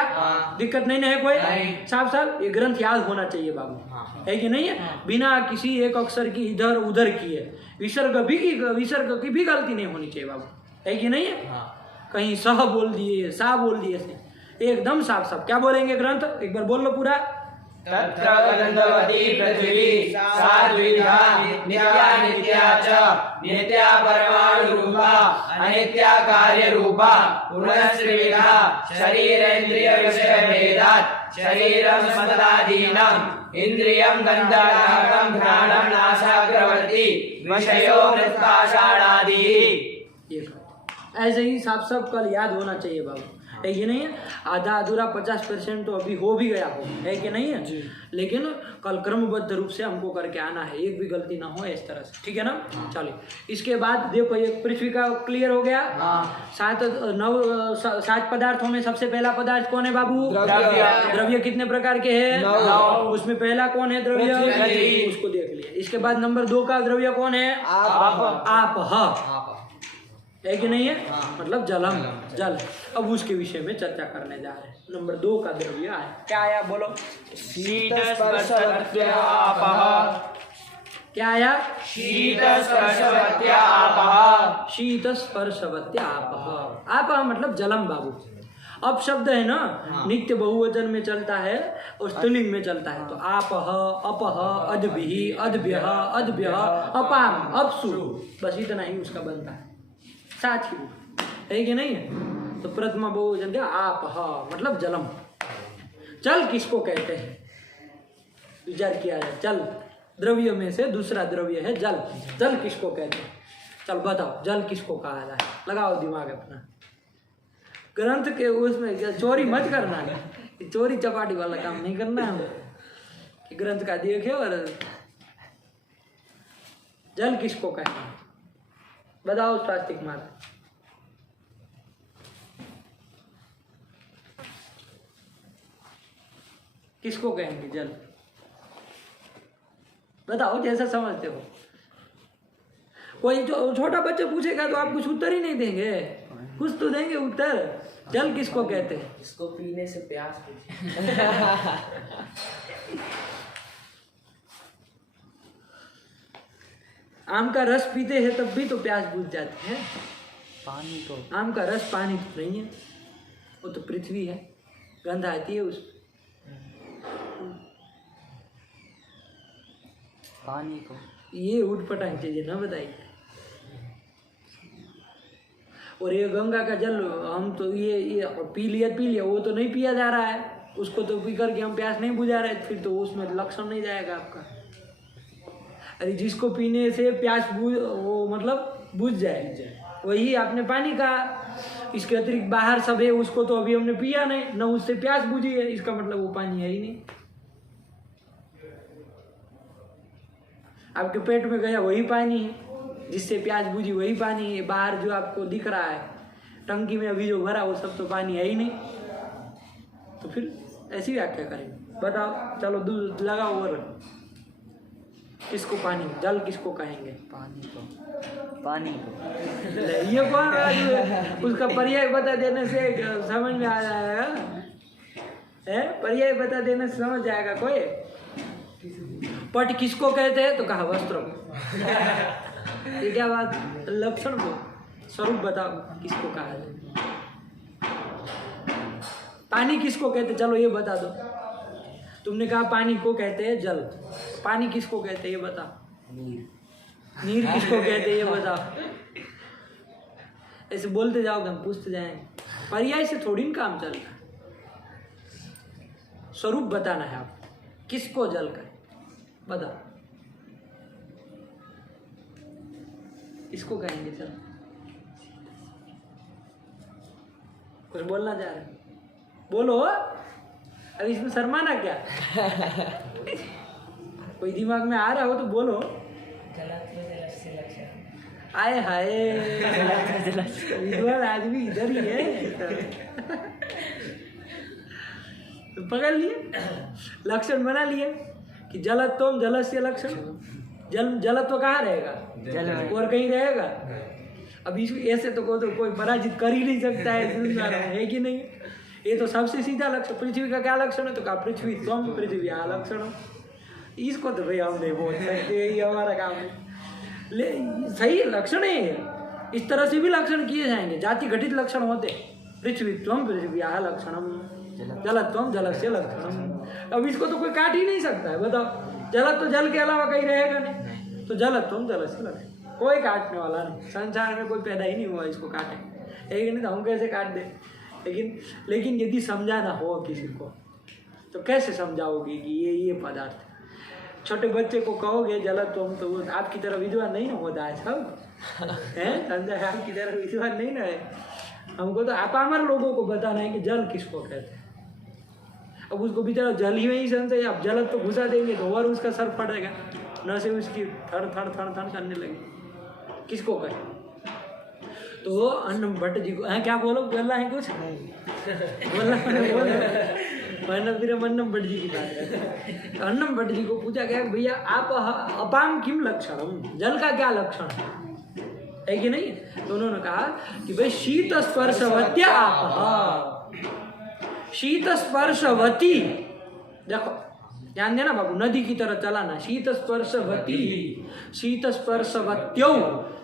दिक्कत नहीं है कोई? साफ साफ ये ग्रंथ याद होना चाहिए बाबू, है कि नहीं है? बिना किसी एक अक्षर की इधर उधर की है, विसर्ग की भी गलती नहीं होनी चाहिए बाबू, है कि नहीं है? कहीं सह बोल दिए, सा बोल दिए ऐसे एकदम साफ साफ। क्या बोलेंगे ग्रंथ? एक बार बोल लो पूरा। तत्र गंधवती पृथ्वी सा द्विधा नित्या नित्या च नित्या परमाणु रूपा अनित्या कार्य रूपा पुनस्त्रिविधा शरीरेन्द्रिय विषय भेदात् शरीरं स्मदादीनम् इंद्रियं गन्धग्राहकं घ्राणं नासाग्रवर्ती विषयो मृत्पाषाणादि। ऐसे ही साफ साफ कल याद होना चाहिए बाबू, है कि नहीं है? आधा अधूरा 50% तो अभी हो भी गया है कि नहीं है? लेकिन कल क्रमबद्ध रूप से हमको करके आना है, एक भी गलती ना हो इस तरह से, ठीक है ना? चलिए, इसके बाद देखो ये पृथ्वी का क्लियर हो गया। 7 पदार्थों में सबसे पहला पदार्थ कौन है बाबू? द्रव्य कितने प्रकार के हैं? 9। उसमें पहला कौन है द्रव्य? उसको देख लिया। इसके बाद नंबर 2 का द्रव्य कौन है? आप, है कि नहीं है? मतलब जलम, जल। अब उसके विषय में चर्चा करने जा रहे हैं। नंबर 2 का द्रव्य आया, क्या आया बोलो? शीत स्पर्शवत्या आपः। क्या आया? शीत स्पर्शवत्या आपः। शीत स्पर्शवत्या आपः। आपः मतलब जलम बाबू। अब शब्द है ना, नित्य बहुवचन में चलता है और स्त्रीलिंग में चलता है। तो आपः, अपः, अद्भिः, अद्भ्यः, अद्भ्यः, अपाम, अपसु, बस इतना ही उसका बनता है, साथ ही है कि नहीं है? तो प्रथमा बहुवचन क्या? आप, मतलब जलम। जल किसको कहते हैं? विचार किया जाए। जल द्रव्य में से दूसरा द्रव्य है जल। जल किसको कहते हैं? चल बताओ, जल किसको कहा जाए? लगाओ दिमाग अपना। ग्रंथ के उसमें चोरी मत करना है, चोरी चपाटी वाला काम नहीं करना है कि ग्रंथ का देखे और जल किसको कहते हैं? बताओ स्वास्तिक मार्ग। किसको कहेंगे जल? बताओ जैसा समझते हो। कोई जो छोटा बच्चा पूछेगा तो आप कुछ उत्तर ही नहीं देंगे, कुछ तो देंगे उत्तर। जल किसको कहते हैं? इसको पीने से प्यास बुझे। आम का रस पीते हैं तब भी तो प्यास बुझ जाती है। पानी को, आम का रस पानी तो नहीं है, वो तो पृथ्वी है, गंध आती है उस पानी को। ये उठपटांग चीजें ना बताइए। और ये गंगा का जल हम तो ये पी लिया, वो तो नहीं पिया जा रहा है, उसको तो पी करके हम प्यास नहीं बुझा रहे, फिर तो उसमें लक्षण नहीं जाएगा आपका। अरे जिसको पीने से प्यास वो मतलब बुझ जाए, वही आपने पानी का। इसके अतिरिक्त बाहर सब है, उसको तो अभी हमने पिया नहीं, न उससे प्यास बुझी है, इसका मतलब वो पानी है ही नहीं। आपके पेट में गया वही पानी है, जिससे प्यास बुझी वही पानी है। बाहर जो आपको दिख रहा है टंकी में अभी जो भरा वो सब तो पानी है ही नहीं। तो फिर ऐसी व्याख्या करेंगे। बताओ, चलो दूध लगाओ और किसको पानी, जल किसको कहेंगे? पानी को, पानी को। ये कौन उसका पर्याय बता देने से समझ में आ जाएगा? है पर्याय बता देने से समझ जाएगा कोई? पट किसको कहते हैं? तो कहा वस्त्र को। ये क्या बात? लक्षण को स्वरूप बताओ किसको कहा है? पानी किसको कहते? चलो ये बता दो। तुमने कहा पानी को कहते हैं जल, पानी किसको कहते हैं ये बताओ? नीर किसको कहते हैं ये बताओ? ऐसे बोलते जाओगे हम पूछते जाएंगे। पर्याय से थोड़ी ना काम चलता है, स्वरूप बताना है आपको। किसको जल कहे बताओ? इसको कहेंगे। चलो कुछ बोलना चाह रहे? बोलो, अभी इसमें शर्माना क्या? कोई दिमाग में आ रहा हो तो बोलो। जलत्व जलस्य लक्षणम्। आए हाय, विद्वान आदमी इधर ही है। तो पकड़ लिए, लक्षण बना लिए कि जलत्वम जलस्य लक्षण। जलत्व कहाँ रहेगा? जल में। और कहीं रहेगा? अब इसको ऐसे तो कोई पराजित कर ही नहीं सकता है संसार में, है कि नहीं? ये तो सबसे सीधा लक्षण। पृथ्वी का क्या लक्षण है? तो कहा पृथ्वी त्वम पृथ्वी लक्षण। इसको तो भाई हम नहीं बोल सकते, यही हमारा काम है। सही लक्षण है, इस तरह से भी लक्षण किए जाएंगे। जाति घटित लक्षण होते, पृथ्वी त्वम पृथ्वी लक्षणम, जलत्वम जलस्य लक्षणम। अब इसको तो कोई काट ही नहीं सकता है। बताओ, जल तो जल के अलावा कहीं रहेगा नहीं, तो जलत्वम जलस्य लक्षण कोई काटने वाला नहीं। संसार में कोई पैदा ही नहीं हुआ इसको काटे, एक नहीं तो हम कैसे काट दे। लेकिन यदि समझाना हो किसी को तो कैसे समझाओगे कि ये पदार्थ है? छोटे बच्चे को कहोगे जलत्वम, तो वो आपकी तरह विद्वान नहीं ना होता है सब, है समझा? आपकी तरह विद्वान नहीं ना है। हमको तो अपामर लोगों को बताना है कि जल किसको कहते हैं। अब उसको बेचारा जल ही में ही समझे, आप जलत तो घुसा देंगे तो और उसका सर फटेगा, न से उसकी थर थर थर थर करने लगे। किसको कहे? तो अन्नम भट्ट जी को क्या बोलो, बोलना है कुछ? बोलना फिर अन्नम भट्ट जी की बात है। तो अन्नम भट्ट जी को पूछा गया भैया आप अपाम किम लक्षणम, जल का क्या लक्षण है कि नहीं? तो उन्होंने कहा कि भाई शीत स्पर्शवत्या आप, शीत स्पर्शवती। देखो ध्यान देना बाबू, नदी की तरह चलाना। शीत स्पर्शवती, शीत स्पर्शवत्यो,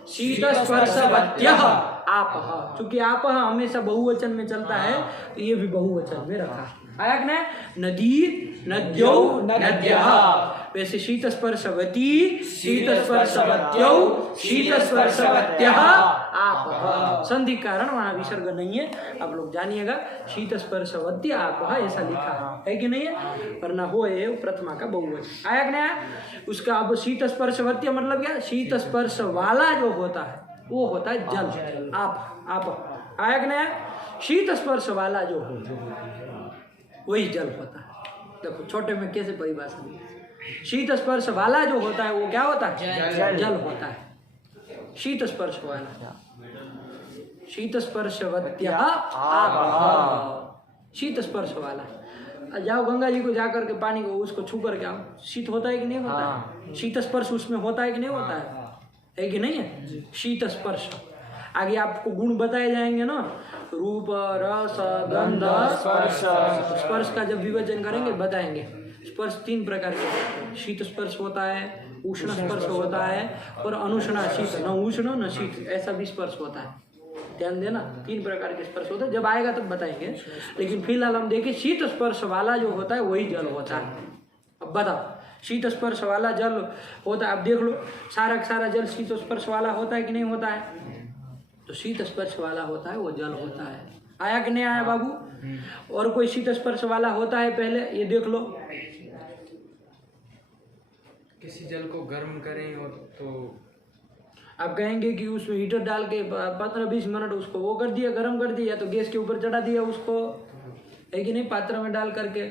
शीत स्पर्शवत्यः आप। चूंकि आप हमेशा बहुवचन में चलता है तो ये भी बहुवचन में रखा आया ना। नदी नद्यो नद्यः, वैसे शीत स्पर्शवती, शीत स्पर्शवत्यो, शीत स्पर्शवत्यः आप। संधि कारण वहां विसर्ग नहीं है, आप लोग जानिएगा। शीत स्पर्शवत्य आप ऐसा लिखा है कि नहीं है? वरना हो है प्रथमा का बहुवचन आया ना। उसका अब शीत स्पर्शवत्य मतलब क्या? शीत स्पर्श वाला जो होता है वो होता है जल। आप आया कि नहीं? शीत स्पर्श वाला जो होता है वही जल होता है। देखो छोटे में कैसे परिभाषा दी। शीत स्पर्श वाला जो होता है वो क्या होता है? जल होता है। शीत स्पर्श वाला, शीत स्पर्शवत्या आप, शीत स्पर्श वाला। जाओ गंगा जी को जाकर के पानी को उसको छू करके आओ, शीत होता है कि नहीं होता है? शीत स्पर्श उसमें होता है कि नहीं होता है कि नहीं है? शीत स्पर्श। आगे आपको गुण बताए जाएंगे ना, रूप रस गंध स्पर्श। स्पर्श का जब विभाजन करेंगे बताएंगे। स्पर्श 3 प्रकार के होते हैं। शीत स्पर्श होता है, उष्ण स्पर्श होता है और अनुष्णा शीत, न उष्ण न शीत, ऐसा भी स्पर्श होता है। ध्यान देना, 3 प्रकार के स्पर्श होते हैं। जब आएगा तब बताएंगे, लेकिन फिलहाल हम देखें शीत स्पर्श वाला जो होता है वही जल होता है। अब बताओ, शीत स्पर्श वाला जल होता है। अब देख लो, सारा सारा जल शीत स्पर्श वाला होता है कि नहीं होता है? तो शीत स्पर्श वाला होता है वो जल होता है। आया कि नहीं आया बाबू? और कोई शीत स्पर्श वाला होता है पहले ये देख लो। किसी जल को गर्म करें और तो आप कहेंगे कि उसमें हीटर डाल के 15-20 मिनट उसको वो कर दिया, गर्म कर दिया, तो गैस के ऊपर चढ़ा दिया उसको, है कि नहीं? पात्र में डाल करके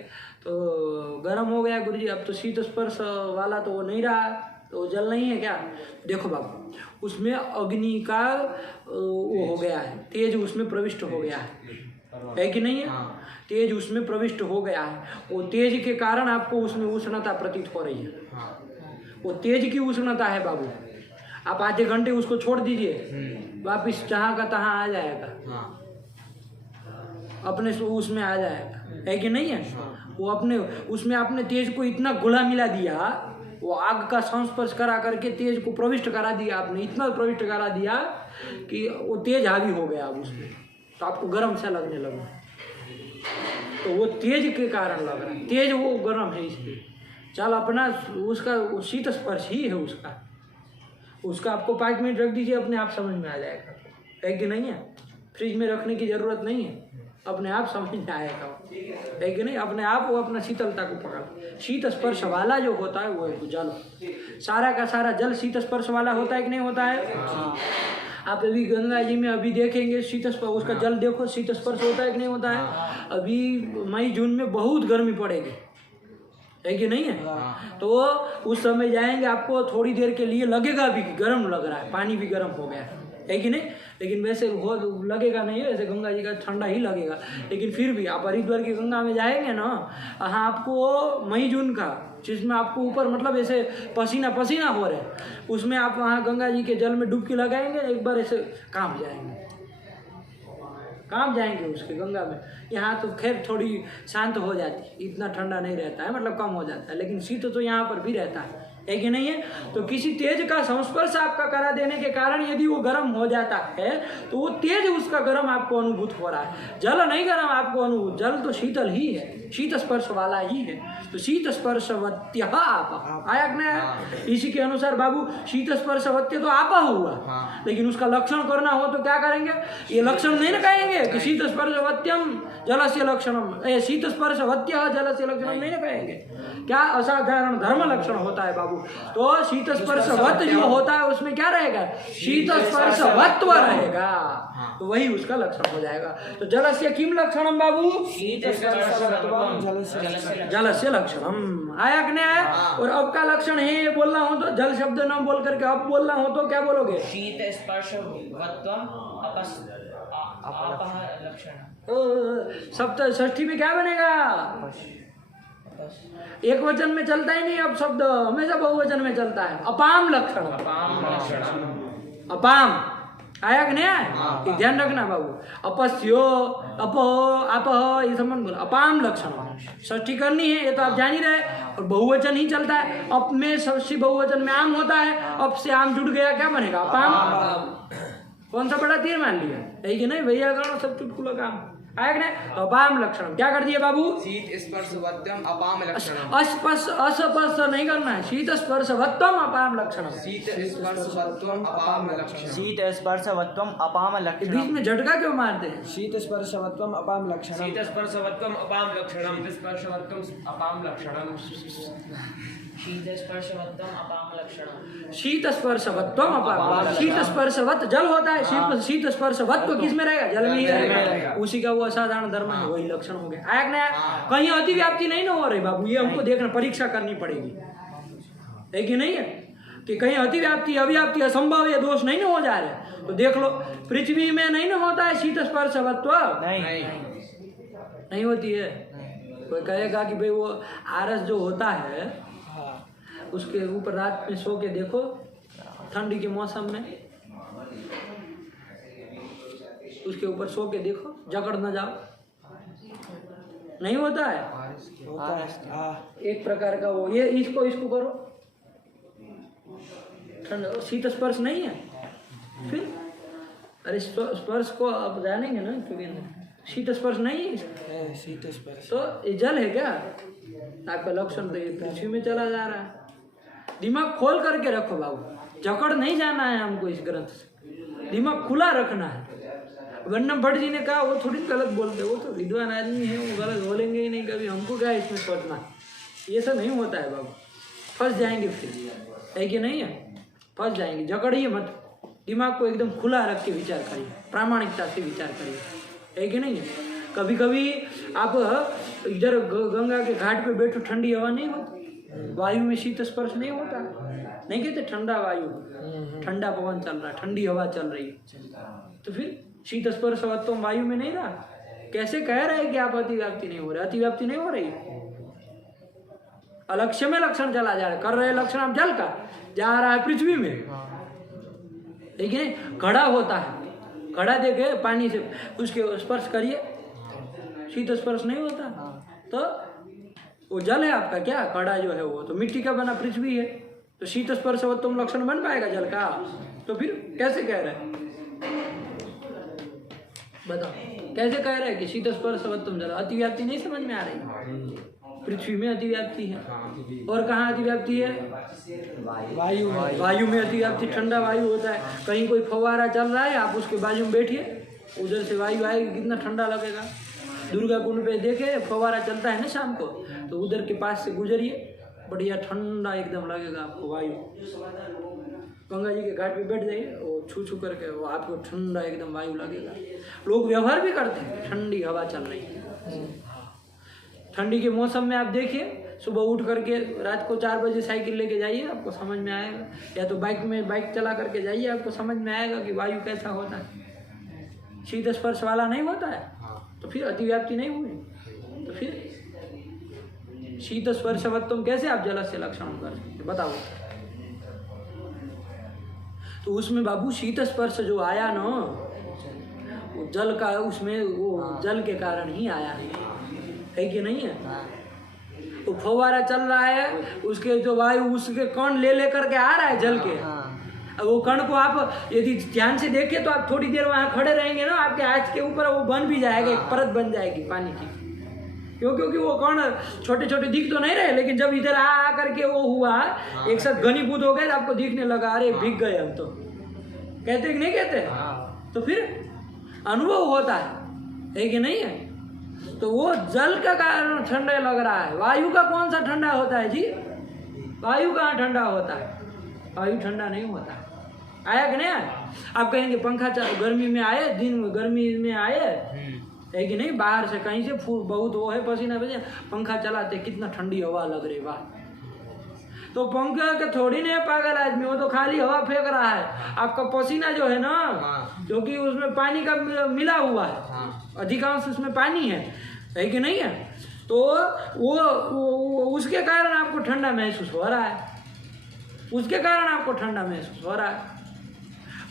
तो गर्म हो गया गुरुजी। अब तो शीत स्पर्श वाला तो वो नहीं रहा, तो जल नहीं है क्या? देखो बाबू, उसमें अग्नि का वो हो गया है, तेज उसमें प्रविष्ट हो गया है। है कि नहीं है? तेज उसमें प्रविष्ट हो गया है, वो तेज के कारण आपको उसमें उष्णता प्रतीत हो रही है। वो तेज की उष्णता है बाबू। आप आधे घंटे उसको छोड़ दीजिए, वापिस जहाँ का तहाँ आ जाएगा, अपने उसमें आ जाएगा, है कि नहीं है? वो अपने उसमें आपने तेज को इतना घुला मिला दिया, वो आग का संस्पर्श करा करके तेज को प्रविष्ट करा दिया आपने, इतना प्रविष्ट करा दिया कि वो तेज हावी हो गया अब उसमें, तो आपको गर्म सा लगने लगा। तो वो तेज के कारण लग रहा है, तेज वो गर्म है इसलिए। चल अपना उसका शीत स्पर्श ही है उसका आपको 5 मिनट रख दीजिए, अपने आप समझ में आ जाएगा, है कि नहीं है? फ्रिज में रखने की जरूरत नहीं है, अपने आप समझ में आएगा, है कि नहीं? अपने आप वो अपना शीतलता को पकड़। शीत स्पर्श वाला जो होता है वो है जल, सारा का सारा जल शीत स्पर्श वाला होता है कि नहीं होता है? आप अभी गंगा जी में अभी देखेंगे शीत स्पर्श, उसका जल देखो, शीत स्पर्श होता है कि नहीं होता है? अभी मई जून में बहुत गर्मी पड़ेगी, है कि नहीं है? तो उस समय जाएंगे, आपको थोड़ी देर के लिए लगेगा भी गर्म लग रहा है, पानी भी गर्म हो गया है कि नहीं? लेकिन वैसे हो लगेगा नहीं है, वैसे गंगा जी का ठंडा ही लगेगा। लेकिन फिर भी आप हरिद्वार की गंगा में जाएंगे ना, वहाँ आपको मई जून का, जिसमें आपको ऊपर मतलब ऐसे पसीना पसीना हो रहा है, उसमें आप वहाँ गंगा जी के जल में डुबकी लगाएंगे, एक बार ऐसे कांप जाएंगे उसके गंगा में। यहाँ तो खैर थोड़ी शांत हो जाती है, इतना ठंडा नहीं रहता है, मतलब कम हो जाता है, लेकिन शीत तो यहाँ पर भी रहता है कि नहीं है? तो किसी तेज का संस्पर्श आपका करा देने के कारण यदि वो गर्म हो जाता है, तो वो तेज उसका गर्म आपको अनुभूत हो रहा है। जल नहीं गर्म आपको अनुभूत, जल तो शीतल ही है, शीत स्पर्श वाला ही है। तो शीत स्पर्शवत्य आप आया कि नहीं? इसी के अनुसार बाबू शीत स्पर्शवत्य तो आपा हुआ, लेकिन उसका लक्षण करना हो तो क्या करेंगे? ये लक्षण नहीं ना कहेंगे कि शीत स्पर्शवत्यम जलस्य लक्षणम, शीत स्पर्शवत्य जलस्य लक्षणम नहीं ना कहेंगे। क्या असाधारण धर्म लक्षण होता है बाबू। तो शीत स्पर्शवत जो होता है उसमें क्या रहेगा? शीत स्पर्शवत्व रहेगा, तो वही उसका लक्षण हो जाएगा। तो जलस्य किम लक्षणम बाबू? जलस्य लक्षणम आया कि नहीं आया? और अब का लक्षण है ये बोलना हो तो जल शब्द न बोल करके अब बोलना हो तो क्या बोलोगे? शीत स्पर्शवत्वम अपः लक्षण। सप्त षष्ठी में क्या बनेगा? एक वचन में चलता ही नहीं अब शब्द, हमेशा बहुवचन में चलता है। अपाम लक्षण, अपाम आया कि नहीं आया? ये ध्यान रखना बाबू। अपस्यो, अपो, अपह, ये संबंध बोला। अपाम लक्षण षष्ठी करनी है, ये तो आप जान ही रहे। और बहुवचन ही चलता है, अप में षष्ठी बहुवचन में आम होता है, अप से आम जुड़ गया, क्या बनेगा? अपाम। कौन सा बड़ा तीर मान लिया, है कि नहीं? भैया करो सब चुटकुला काम आया कि नहीं? तो अपाम लक्षण क्या कर दिए बाबू? शीत स्पर्शवत्यम अपाम लक्षणम। अस्पर्श नहीं करना है, शीत स्पर्शवत्वम अपाम लक्षणम। शीत स्पर्शवत्यम अपाम लक्षणम। शीत स्पर्शवत्वम अपाम लक्षणम। बीच में झटका क्यों मारते हैं? शीत स्पर्शवत्वम अपाम लक्षणम। शीत स्पर्शवत्वम अपाम लक्षणम। स्पर्शवत्वम अपाम लक्षणम। शीत स्पर्शवत्वम अपाम लक्षणम। शीत स्पर्शवत्वम अपाम। शीत स्पर्शवत जल होता है, शीत स्पर्शवत्व किस में रहेगा? जल में ही रहेगा। उसी का वो असाधारण धर्म है, वही लक्षण हो गया। आया नया कहीं अतिव्याप्ति नहीं ना हो रही बाबू, ये हमको देखना, परीक्षा करनी पड़ेगी, है कि नहीं है? कि कहीं अतिव्याप्ति अव्याप्ति असंभव या दोष नहीं ना हो जा रहे, तो देख लो पृथ्वी में नहीं ना होता है शीत स्पर्शवत्व, नहीं होती है। कोई कहेगा कि भाई वो आरस जो होता है उसके ऊपर रात में सो के देखो, ठंडी के मौसम में उसके ऊपर सो के देखो, जकड़ न जाओ, नहीं होता है? होता है। एक प्रकार का वो, ये इसको करो, ठंड शीत स्पर्श नहीं है। फिर अरे स्पर्श को अब जानेंगे ना, क्योंकि शीत स्पर्श नहीं है, शीत स्पर्श तो ये जल है क्या? आपका लक्षण तो ये पृथ्वी में चला जा रहा है। दिमाग खोल करके रखो बाबू, जकड़ नहीं जाना है हमको इस ग्रंथ से, दिमाग खुला रखना है। वन्नम भट्ट जी ने कहा, वो थोड़ी गलत बोलते, वो तो विद्वान आदमी है, वो गलत बोलेंगे ही नहीं कभी, हमको क्या इसमें सोचना। ये सब नहीं होता है बाबू, फंस जाएंगे फिर, है कि नहीं है? फंस जाएंगे। जकड़िए मत, दिमाग को एकदम खुला रख के विचार करिए, प्रामाणिकता से विचार करिए, है कि नहीं है? कभी कभी आप इधर गंगा के घाट पे बैठो, ठंडी हवा नहीं होती, वायु में शीत स्पर्श नहीं होता, नहीं कहते ठंडा वायु, ठंडा पवन चल रहा है, ठंडी हवा चल रही है, तो फिर शीत स्पर्शवत्व वायु में नहीं रहा, कैसे कह रहे हैं कि आप अतिव्याप्ति नहीं हो रहे? अतिव्याप्ति नहीं हो रही, अलक्ष्य में लक्षण चला जा रहा है। कर रहे लक्षण आप जल का, जा रहा है पृथ्वी में, ठीक है नहीं? घड़ा होता है, घड़ा देखे पानी से उसके स्पर्श करिए, शीत स्पर्श नहीं होता, तो वो जल है आपका क्या? घड़ा जो है वो तो मिट्टी का बना पृथ्वी है, तो शीत स्पर्श हो तुम लक्षण बन पाएगा जल का? तो फिर कैसे कह रहे हैं? बताओ कैसे कह रहे हैं कि शीत स्पर्श तुम जल? अतिव्याप्ति नहीं समझ में आ रही? पृथ्वी में अतिव्याप्ति है, और कहाँ अतिव्याप्ति है? वायु में। वायु में अतिव्याप्ति, ठंडा वायु होता है। कहीं कोई फव्वारा चल रहा है, आप उसके बाजू में बैठिए, उधर से वायु आएगी, कितना ठंडा लगेगा। दुर्गा कुंड पे देखे फव्वारा चलता है ना शाम को, तो उधर के पास से गुजरिए, बढ़िया ठंडा एकदम लगेगा आपको वायु। गंगा जी के घाट पे बैठ जाइए, वो छू छू करके वो आपको ठंडा एकदम वायु लगेगा। लोग व्यवहार भी करते हैं, ठंडी हवा चल रही है। ठंडी के मौसम में आप देखिए, सुबह उठ करके रात को 4 बजे साइकिल लेके जाइए, आपको समझ में आएगा, या तो बाइक चला करके जाइए, आपको समझ में आएगा कि वायु कैसा होता है। शीत स्पर्श वाला नहीं होता है, तो फिर अतिव्याप्ति नहीं हुई। तो फिर शीत स्पर्शवत्वम कैसे आप जल से लक्षण कर सकते, बताओ? तो उसमें बाबू शीत स्पर्श जो आया ना, वो जल का, उसमें वो जल के कारण ही आया है कि नहीं है? तो फव्वारा चल रहा है, उसके जो वायु उसके कण ले करके आ रहा है जल के। अब वो कण को आप यदि ध्यान से देखें तो आप थोड़ी देर वहाँ खड़े रहेंगे ना, आपके हाथ के ऊपर वो बन भी जाएगा, एक परत बन जाएगी पानी की। क्योंकि वो कण छोटे छोटे दिख तो नहीं रहे, लेकिन जब इधर आ करके वो हुआ, एक साथ घनीभूत हो गए, आपको दिखने लगा, अरे भीग गए हम तो। कहते कि नहीं कहते? तो फिर अनुभव होता है कि नहीं है? तो वो जल का कारण ठंडा लग रहा है। वायु का कौन सा ठंडा होता है जी? वायु कहाँ ठंडा होता है? वायु ठंडा नहीं होता। आया कि नहीं आया? आप कहेंगे पंखा गर्मी में आए, दिन में गर्मी में आए है कि नहीं, बाहर से कहीं से बहुत वो है पसीना पसीना, पंखा चलाते कितना ठंडी हवा लग रही, वाह। तो पंखा का थोड़ी नहीं पागल आदमी, वो तो खाली हवा फेंक रहा है। आपका पसीना जो है ना, जो कि उसमें पानी का मिला हुआ है, अधिकांश उसमें पानी है कि नहीं है? तो वो उसके कारण आपको ठंडा महसूस हो रहा है, उसके कारण आपको ठंडा महसूस हो रहा है।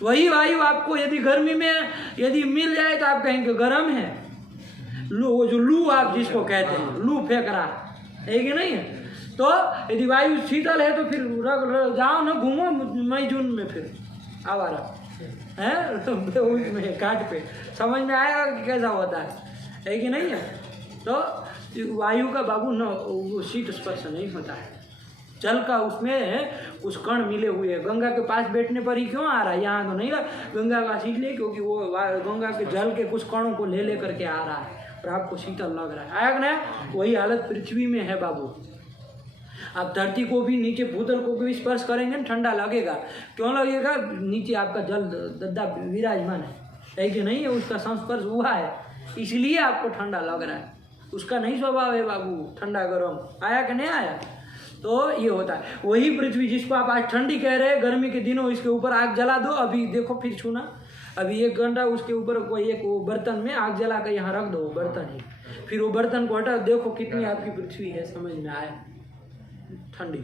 वही वायु आपको यदि गर्मी में यदि मिल जाए तो आप कहेंगे गर्म है। लू, जो लू आप जिसको कहते हैं, लू फेंक रहा है कि नहीं है? तो यदि वायु शीतल है तो फिर जाओ ना, घूमो मई जून में, फिर आवारा है उसमें घाट पे, समझ में आएगा कि कैसा होता है कि नहीं है? तो वायु का बाबू न वो शीत स्पर्श नहीं होता है। जल का उसमें कुछ कण मिले हुए हैं। गंगा के पास बैठने पर ही क्यों आ रहा है? यहाँ तो नहीं रहा गंगा का इसलिए क्योंकि वो गंगा के जल के कुछ कणों को ले करके आ रहा है और आपको शीतल लग रहा है। आया ना? वही हालत पृथ्वी में है बाबू। आप धरती को भी, नीचे भूतल को भी स्पर्श करेंगे ना, ठंडा लगेगा। क्यों लगेगा? नीचे आपका जल दद्दा विराजमान है कि नहीं है? उसका संस्पर्श हुआ है, इसलिए आपको ठंडा लग रहा है। उसका नहीं स्वभाव है बाबू ठंडा गर्म। आया कि नहीं आया? तो ये होता है। वही पृथ्वी जिसको आप आज ठंडी कह रहे हैं, गर्मी के दिनों इसके ऊपर आग जला दो, अभी देखो फिर छूना, अभी 1 घंटा उसके ऊपर कोई एक वो बर्तन में आग जला कर यहाँ रख दो, बर्तन ही, फिर वो बर्तन को हटा, देखो कितनी आपकी पृथ्वी है, समझ में आया? ठंडी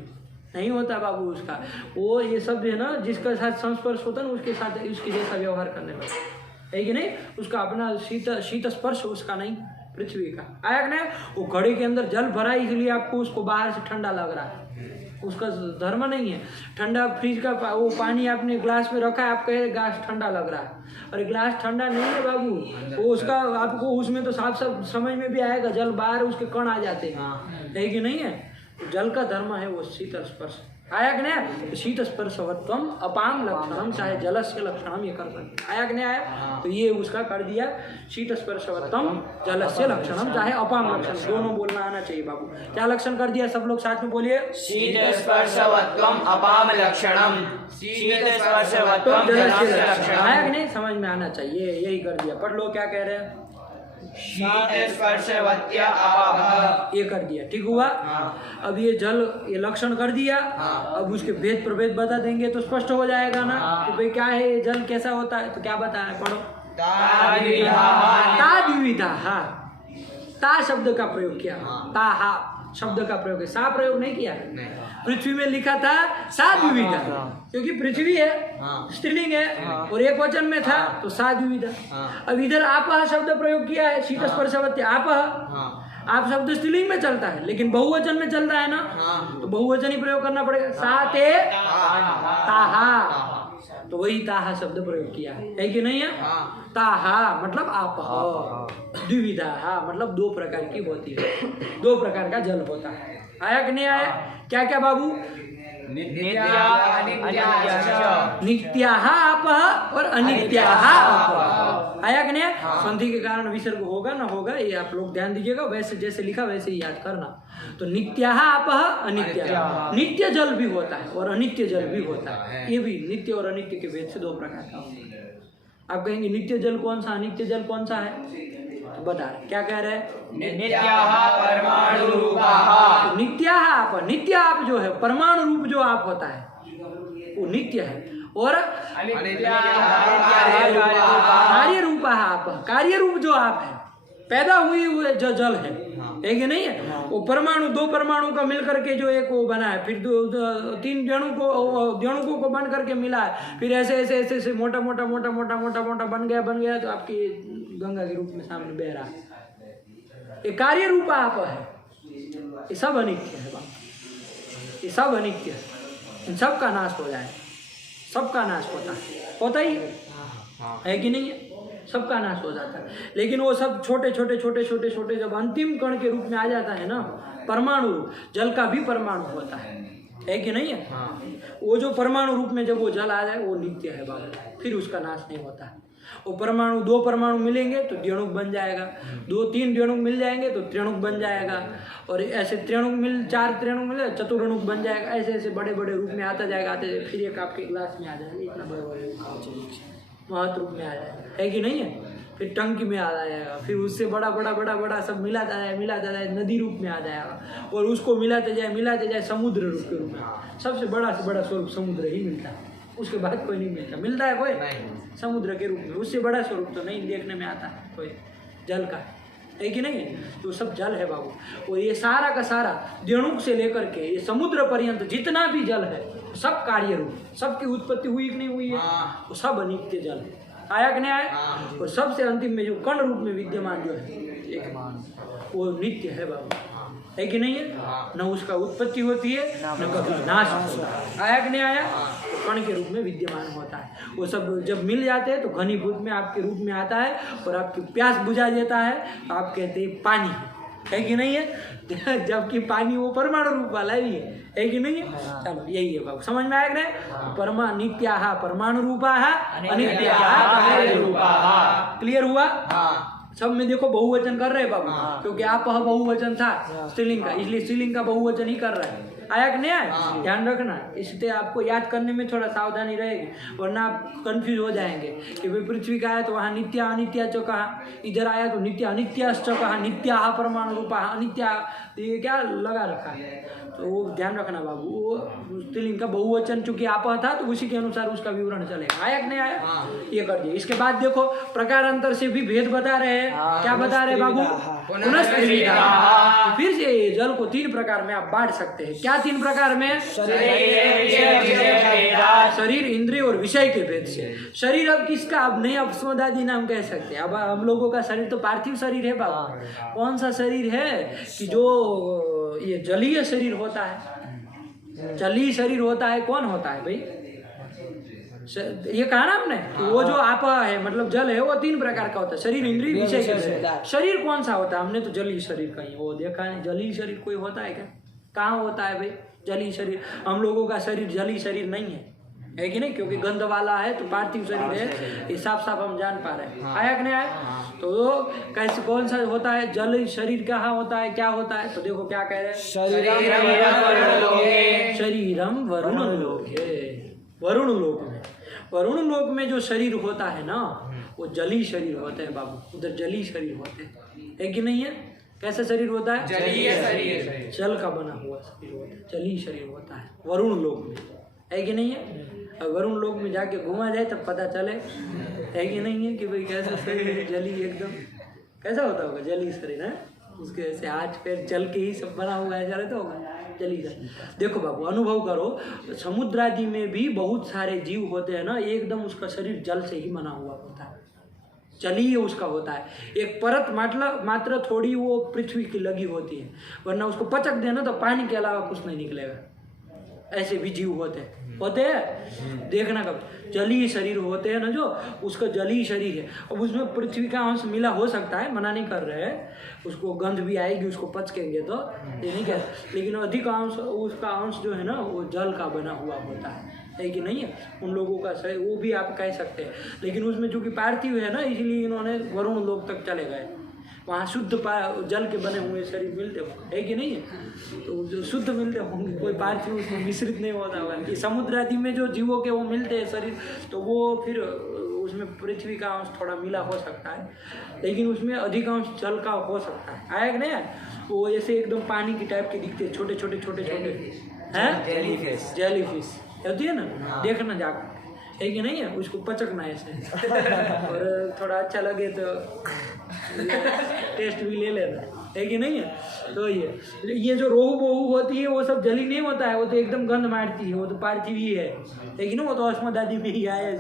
नहीं होता बाबू उसका। वो ये सब है ना, जिसका साथ संस्पर्श होता है ना, उसके साथ उसके जैसा व्यवहार करने लगता है कि नहीं? उसका अपना शीत स्पर्श उसका नहीं, पृथ्वी का। आया कि नहीं? वो घड़े के अंदर जल भरा, इसलिए आपको उसको बाहर से ठंडा लग रहा है, उसका धर्म नहीं है। ठंडा फ्रिज का वो पानी आपने ग्लास में रखा है, आप कहे ग्लास ठंडा लग रहा है, और गिलास ठंडा नहीं है बाबू। वो उसका आपको उसमें तो साफ साफ समझ में भी आएगा, जल बाहर उसके कण आ जाते हैं कि नहीं है? जल का धर्म है वो शीतल स्पर्श। आया कि नहीं? शीत स्पर्शवत्वम अपाम लक्षणम, चाहे जलस्य लक्षणम, ये कर सकते। आया कि नहीं आया? तो ये उसका कर दिया, शीत स्पर्शवत्वम जलस्य लक्षणम, चाहे अपाम लक्षण, दोनों बोलना आना चाहिए बाबू। क्या लक्षण कर दिया? सब लोग साथ में बोलिए। शीतस्पर्शवत्वम अपाम लक्षणम, शीतस्पर्शवत्वम जलस्य लक्षणम। आया कि नहीं? समझ में आना चाहिए, यही कर दिया। पढ़ लो क्या कह रहे हैं। शीतस्पर्शवत्या अपावः, ये कर दिया, ठीक हुआ। अब ये जल, ये लक्षण कर दिया। अब उसके भेद प्रभेद बता देंगे तो स्पष्ट हो जाएगा ना कि भाई क्या है ये जल, कैसा होता है। तो क्या बताया? पढ़ो। द्विविधा, ता शब्द का प्रयोग किया, ताहा शब्द का प्रयोग है, सा प्रयोग नहीं किया। पृथ्वी में लिखा था सा द्विविधा, क्योंकि पृथ्वी है, स्त्रीलिंग है, और एक वचन में था तो सा द्विविधा। अब इधर आप शब्द प्रयोग किया है, शीत स्पर्शवत्य आप शब्द स्त्रीलिंग में चलता है, लेकिन बहुवचन में चलता है ना, तो बहुवचन ही प्रयोग करना पड़ेगा। सा ते ताहा, तो वही ताहा शब्द प्रयोग किया है कि नहीं है। ताहा मतलब आप, द्विविधा मतलब दो प्रकार की होती है, दो प्रकार का जल होता है। आया कि नहीं आया? क्या क्या बाबू? नित्याः आपः और अनित्याः आपः। आया कि नहीं? संधि के कारण विसर्ग होगा ना होगा, ये आप लोग ध्यान दीजिएगा। वैसे जैसे लिखा वैसे ही याद करना। तो नित्याः आपः अनित्याः, नित्य जल भी होता है और अनित्य जल भी होता है। ये भी नित्य और अनित्य के भेद से दो प्रकार का होता है। आप कहेंगे नित्य जल कौन सा, अनित्य जल कौन सा है? तो बता रहे, क्या कह रहे हैं? नित्याः परमाणु रूपाः। नित्याः आप, नित्य आप जो है परमाणु रूप जो आप होता है वो नित्य है, और कार्य रूप आप, कार्य रूप जो आप है, पैदा हुए जो जल है कि नहीं है, वो परमाणु, दो परमाणु का मिलकर के जो एक वो बना है, फिर तीन जणुकों को बन करके मिला है, फिर ऐसे ऐसे ऐसे ऐसे मोटा मोटा मोटा मोटा मोटा मोटा बन गया तो आपकी गंगा के रूप में सामने बह रहा है। ये कार्य रूप आप है, ये सब अनित्य है बाबा, ये सब अनित्य है, इन सब का नाश हो जाए, सबका नाश होता ही है कि नहीं है? सबका नाश हो जाता है। लेकिन वो सब छोटे छोटे छोटे छोटे छोटे जब अंतिम कण के रूप में आ जाता है ना, परमाणु रूप, जल का भी परमाणु होता है कि नहीं है? वो जो परमाणु रूप में जब वो जल आ जाए वो नित्य है बाबा, फिर उसका नाश नहीं होता है। वो परमाणु, दो परमाणु मिलेंगे तो द्विअणुक बन जाएगा, दो तीन द्विअणुक मिल जाएंगे तो त्रिअणुक बन जाएगा, और ऐसे चार त्रिअणुक मिले चतुर्णुक बन जाएगा। ऐसे ऐसे बड़े बड़े रूप में आता जाएगा, फिर एक आपके ग्लास में आ जाएगा, इतना बड़े बड़े महत रूप में आ जाएगा, है कि नहीं है? फिर टंकी में आ जाएगा, फिर उससे बड़ा बड़ा बड़ा बड़ा सब मिलाता जाए नदी रूप में आ जाएगा, और उसको मिलाते जाए समुद्र रूप के रूप में। सबसे बड़ा से बड़ा स्वरूप समुद्र ही मिलता है, उसके बाद कोई नहीं मिलता। मिलता है कोई? समुद्र के रूप में, उससे बड़ा स्वरूप तो नहीं देखने में आता है कोई जल का, है कि नहीं? तो सब जल है बाबू। और ये सारा का सारा द्विअणुक से लेकर के ये समुद्र पर्यंत जितना भी जल है सब कार्य रूप, सबकी उत्पत्ति हुई कि नहीं हुई है, वो सब अनित्य जल है। आया कि नहीं आया? और सबसे अंतिम में जो कण रूप में विद्यमान जो है एक वो नित्य है बाबू, है कि नहीं है? न उसका उत्पत्ति होती है न कभी नाश होता है। आया कि नहीं आया? कण के रूप में विद्यमान होता है। वो सब जब मिल जाते हैं तो घनीभूत में आपके रूप में आता है और आपकी प्यास बुझा देता है, तो आप कहते हैं पानी, है कि नहीं है? जबकि पानी वो परमाणु रूप वाला ही है कि नहीं है? चलो यही है बाबू, समझ में आया कि नहीं? नित्याः परमाणु रूपाः अनित्याः कार्य रूपाः। क्लियर हुआ? सब में देखो बहुवचन कर रहे हैं बाबू, क्योंकि आप बहुवचन था स्त्रीलिंग का, इसलिए स्त्रीलिंग का बहुवचन ही कर रहा है। आया कि नहीं आया? ध्यान रखना, इससे आपको याद करने में थोड़ा सावधानी रहेगी, वरना आप कंफ्यूज हो जाएंगे कि भाई पृथ्वी का है तो वहाँ नित्य अनित्य च कहा, इधर आया तो नित्य अनित्याश्च कहा, नित्याः परमाणु रूपाः अनित्या, ये क्या लगा रखा है? तो वो ध्यान रखना बाबू, वो स्त्रीलिंग का बहुवचन चूंकि आप था तो उसी के अनुसार उसका विवरण चलेगा। आया कि नहीं आया? ये कर दिए। इसके बाद देखो प्रकार अंतर से भी भेद बता रहे हैं। क्या बता रहे बाबू? पुनः फिर से जल को तीन प्रकार में आप बांट सकते हैं। क्या तीन प्रकार में? शरीर, इंद्रिय और विषय के भेद से। शरीर अब किसका? अब नहीं, अब स्वदादि नाम कह सकते हैं। अब हम लोगों का शरीर तो पार्थिव शरीर है बाबू। कौन सा शरीर है कि जो ये जलीय शरीर होता है, जलीय शरीर होता है, कौन होता है भाई? ये कहा ना आपने कि वो जो आप है मतलब जल है वो तीन प्रकार का होता है, शरीर, इंद्रिय, विषय के। शरीर कौन सा होता है? हमने तो जलीय शरीर कहीं वो देखा है। जलीय शरीर कोई होता है क्या? कहाँ होता है भाई जलीय शरीर? हम लोगों का शरीर जलीय शरीर नहीं है कि नहीं? क्योंकि गंध वाला है तो पार्थिव शरीर है, ये साफ साफ हम जान पा रहे हैं। आया कि नहीं आया? तो कैसे कौन सा होता है जल शरीर? कहाँ होता है, क्या होता है? तो देखो क्या कह रहे हैं, शरीरम वरुण लोके। वरुण लोक में, वरुण लोक में जो शरीर होता है ना वो जलीय शरीर होते हैं बाबू, उधर जलीय शरीर होते हैं, है कि नहीं है? कैसा शरीर होता है? जलीय शरीर, जल का बना हुआ शरीर होता है, जलीय शरीर होता है वरुण लोक में, है कि नहीं है? वरुण लोक में जाके घूमा जाए तब पता चले, है कि नहीं है कि भाई कैसा शरीर है, जली एकदम, कैसा होता होगा जली शरीर है, उसके ऐसे हाथ पैर जल के ही सब बना हुआ है, ऐसा रहता होगा जली शरीर। देखो बाबू अनुभव करो, समुद्र आदि में भी बहुत सारे जीव होते हैं ना, एकदम उसका शरीर जल से ही बना हुआ होता है, जलीय उसका होता है, एक परत मात्र थोड़ी वो पृथ्वी की लगी होती है, वरना उसको पचक देना तो पानी के अलावा कुछ नहीं निकलेगा। ऐसे भी जीव होते हैं देखना कब जलीय शरीर होते हैं ना, जो उसका जलीय शरीर है। अब उसमें पृथ्वी का अंश मिला हो सकता है, मना नहीं कर रहे हैं, उसको गंध भी आएगी, उसको पचकेंगे तो ये नहीं कह, लेकिन अधिकांश उसका अंश जो है ना वो जल का बना हुआ होता है कि नहीं है उन लोगों का शरीर, वो भी आप कह सकते हैं। लेकिन उसमें चूंकि पार्थिव है ना, इसलिए इन्होंने वरुण लोक तक चले गए, वहाँ शुद्ध जल के बने हुए शरीर मिलते होंगे, है कि नहीं है, तो जो शुद्ध मिलते होंगे, कोई पार्थिव उसमें मिश्रित नहीं होता होगा। कि समुद्र आदि में जो जीवों के वो मिलते हैं शरीर, तो वो फिर उसमें पृथ्वी का अंश थोड़ा मिला हो सकता है, लेकिन उसमें अधिकांश जल का हो सकता है। आया कि नहीं, वो ऐसे एकदम पानी की टाइप के दिखते हैं, छोटे छोटे छोटे छोटे हैं, जेलीफिश होती है ना, देखना जाकर, है कि नहीं है, उसको पचकना है ऐसे और थोड़ा अच्छा लगे तो टेस्ट भी ले लेना, है कि नहीं है। तो ये जो रोहू बोहू होती है वो सब जली नहीं होता है, वो तो एकदम गंध मारती है, वो तो पार्थिव ही है, लेकिन वो तो अस्मद आदि में ही आया है,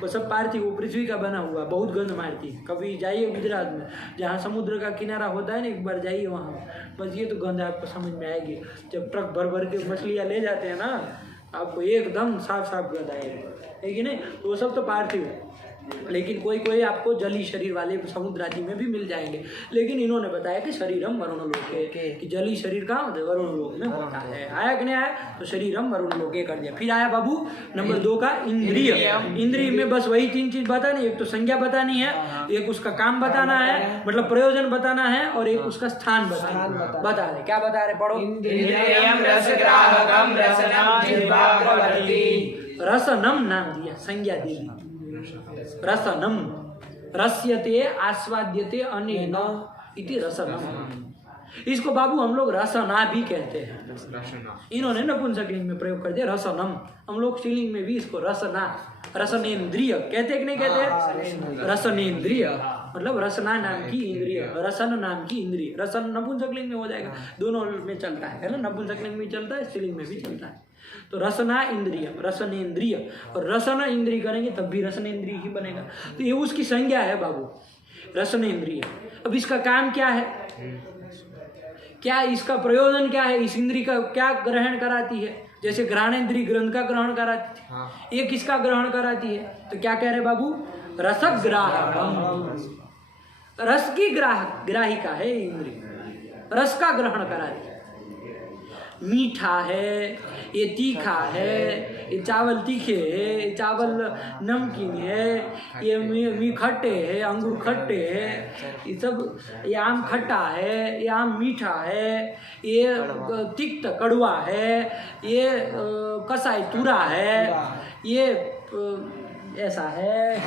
वो सब पार्थिव, वो पृथ्वी का बना हुआ, बहुत गंध मारती है। कभी जाइए गुजरात में जहाँ समुद्र का किनारा होता है ना, एक बार जाइए वहाँ, बस ये तो गंध आपको समझ में आएगी। जब ट्रक भर भर के मछलियाँ ले जाते हैं ना, आपको एकदम साफ साफ गंध आएगी, है कि नहीं। तो वो सब तो पार्थिव है, लेकिन कोई कोई आपको जली शरीर वाले समुद्र आदि में भी मिल जाएंगे। लेकिन इन्होंने बताया कि शरीरम वरुण लोके, कि जली शरीर कहाँ होता है, वरुण लोक में होता है। आया कि नहीं आया, तो शरीरम वरुण लोके कर दिया। फिर आया बाबू नंबर 2 का इंद्रिय। इंद्रिय में बस वही 3 चीज बतानी, एक तो संज्ञा बतानी है, एक उसका काम बताना है, मतलब प्रयोजन बताना है, और एक उसका स्थान बताना। बता रहे क्या बता रहे, पढ़ो। इंद्रियम रसग्राहकम रसनम जिह्वाग्रवर्ती। रसनम नाम दिया, संज्ञा दे दी, रसनम, रस्यते आस्वाद्यते अनेन इति रसनम। इसको बाबू हम लोग रसना भी कहते हैं, इन्होंने नपुंसकलिंग में प्रयोग कर दिया रसनम। हम लोग स्त्रीलिंग में भी इसको रसना, रसनेन्द्रिय कहते कि नहीं कहते, रसनेन्द्रिय मतलब रसना नाम की इंद्रिय, रसन नाम की इंद्रिय। रसन नपुंसकलिंग में हो जाएगा, दोनों में चलता है ना, नपुंसकलिंग में चलता है, स्त्रीलिंग में भी चलता है। तो रसना इंद्रिय, रसनेन्द्रिय, और रसन इंद्रिय करेंगे तब भी रसनेन्द्रिय ही बनेगा। तो ये उसकी संज्ञा है बाबू, रसनेन्द्रिय। अब इसका काम क्या है, क्या इसका प्रयोजन क्या है, इस इंद्रिय का क्या ग्रहण कराती है। जैसे ग्रहणेन्द्रिय ग्रंथ का ग्रहण कराती थी, ये किसका ग्रहण कराती है, तो क्या कह रहे बाबू, रसग्राहकम, रस की ग्राहिका है इंद्रिय, रस का ग्रहण कराती है। मीठा है, ये तीखा है, ये चावल तीखे है, ये चावल नमकीन है, ये मी खट्टे है, अंगूर खट्टे है, ये सब, ये आम खट्टा है, ये आम मीठा है, ये तिक्त कड़वा है, ये कसाई तुरा है, ये ऐसा है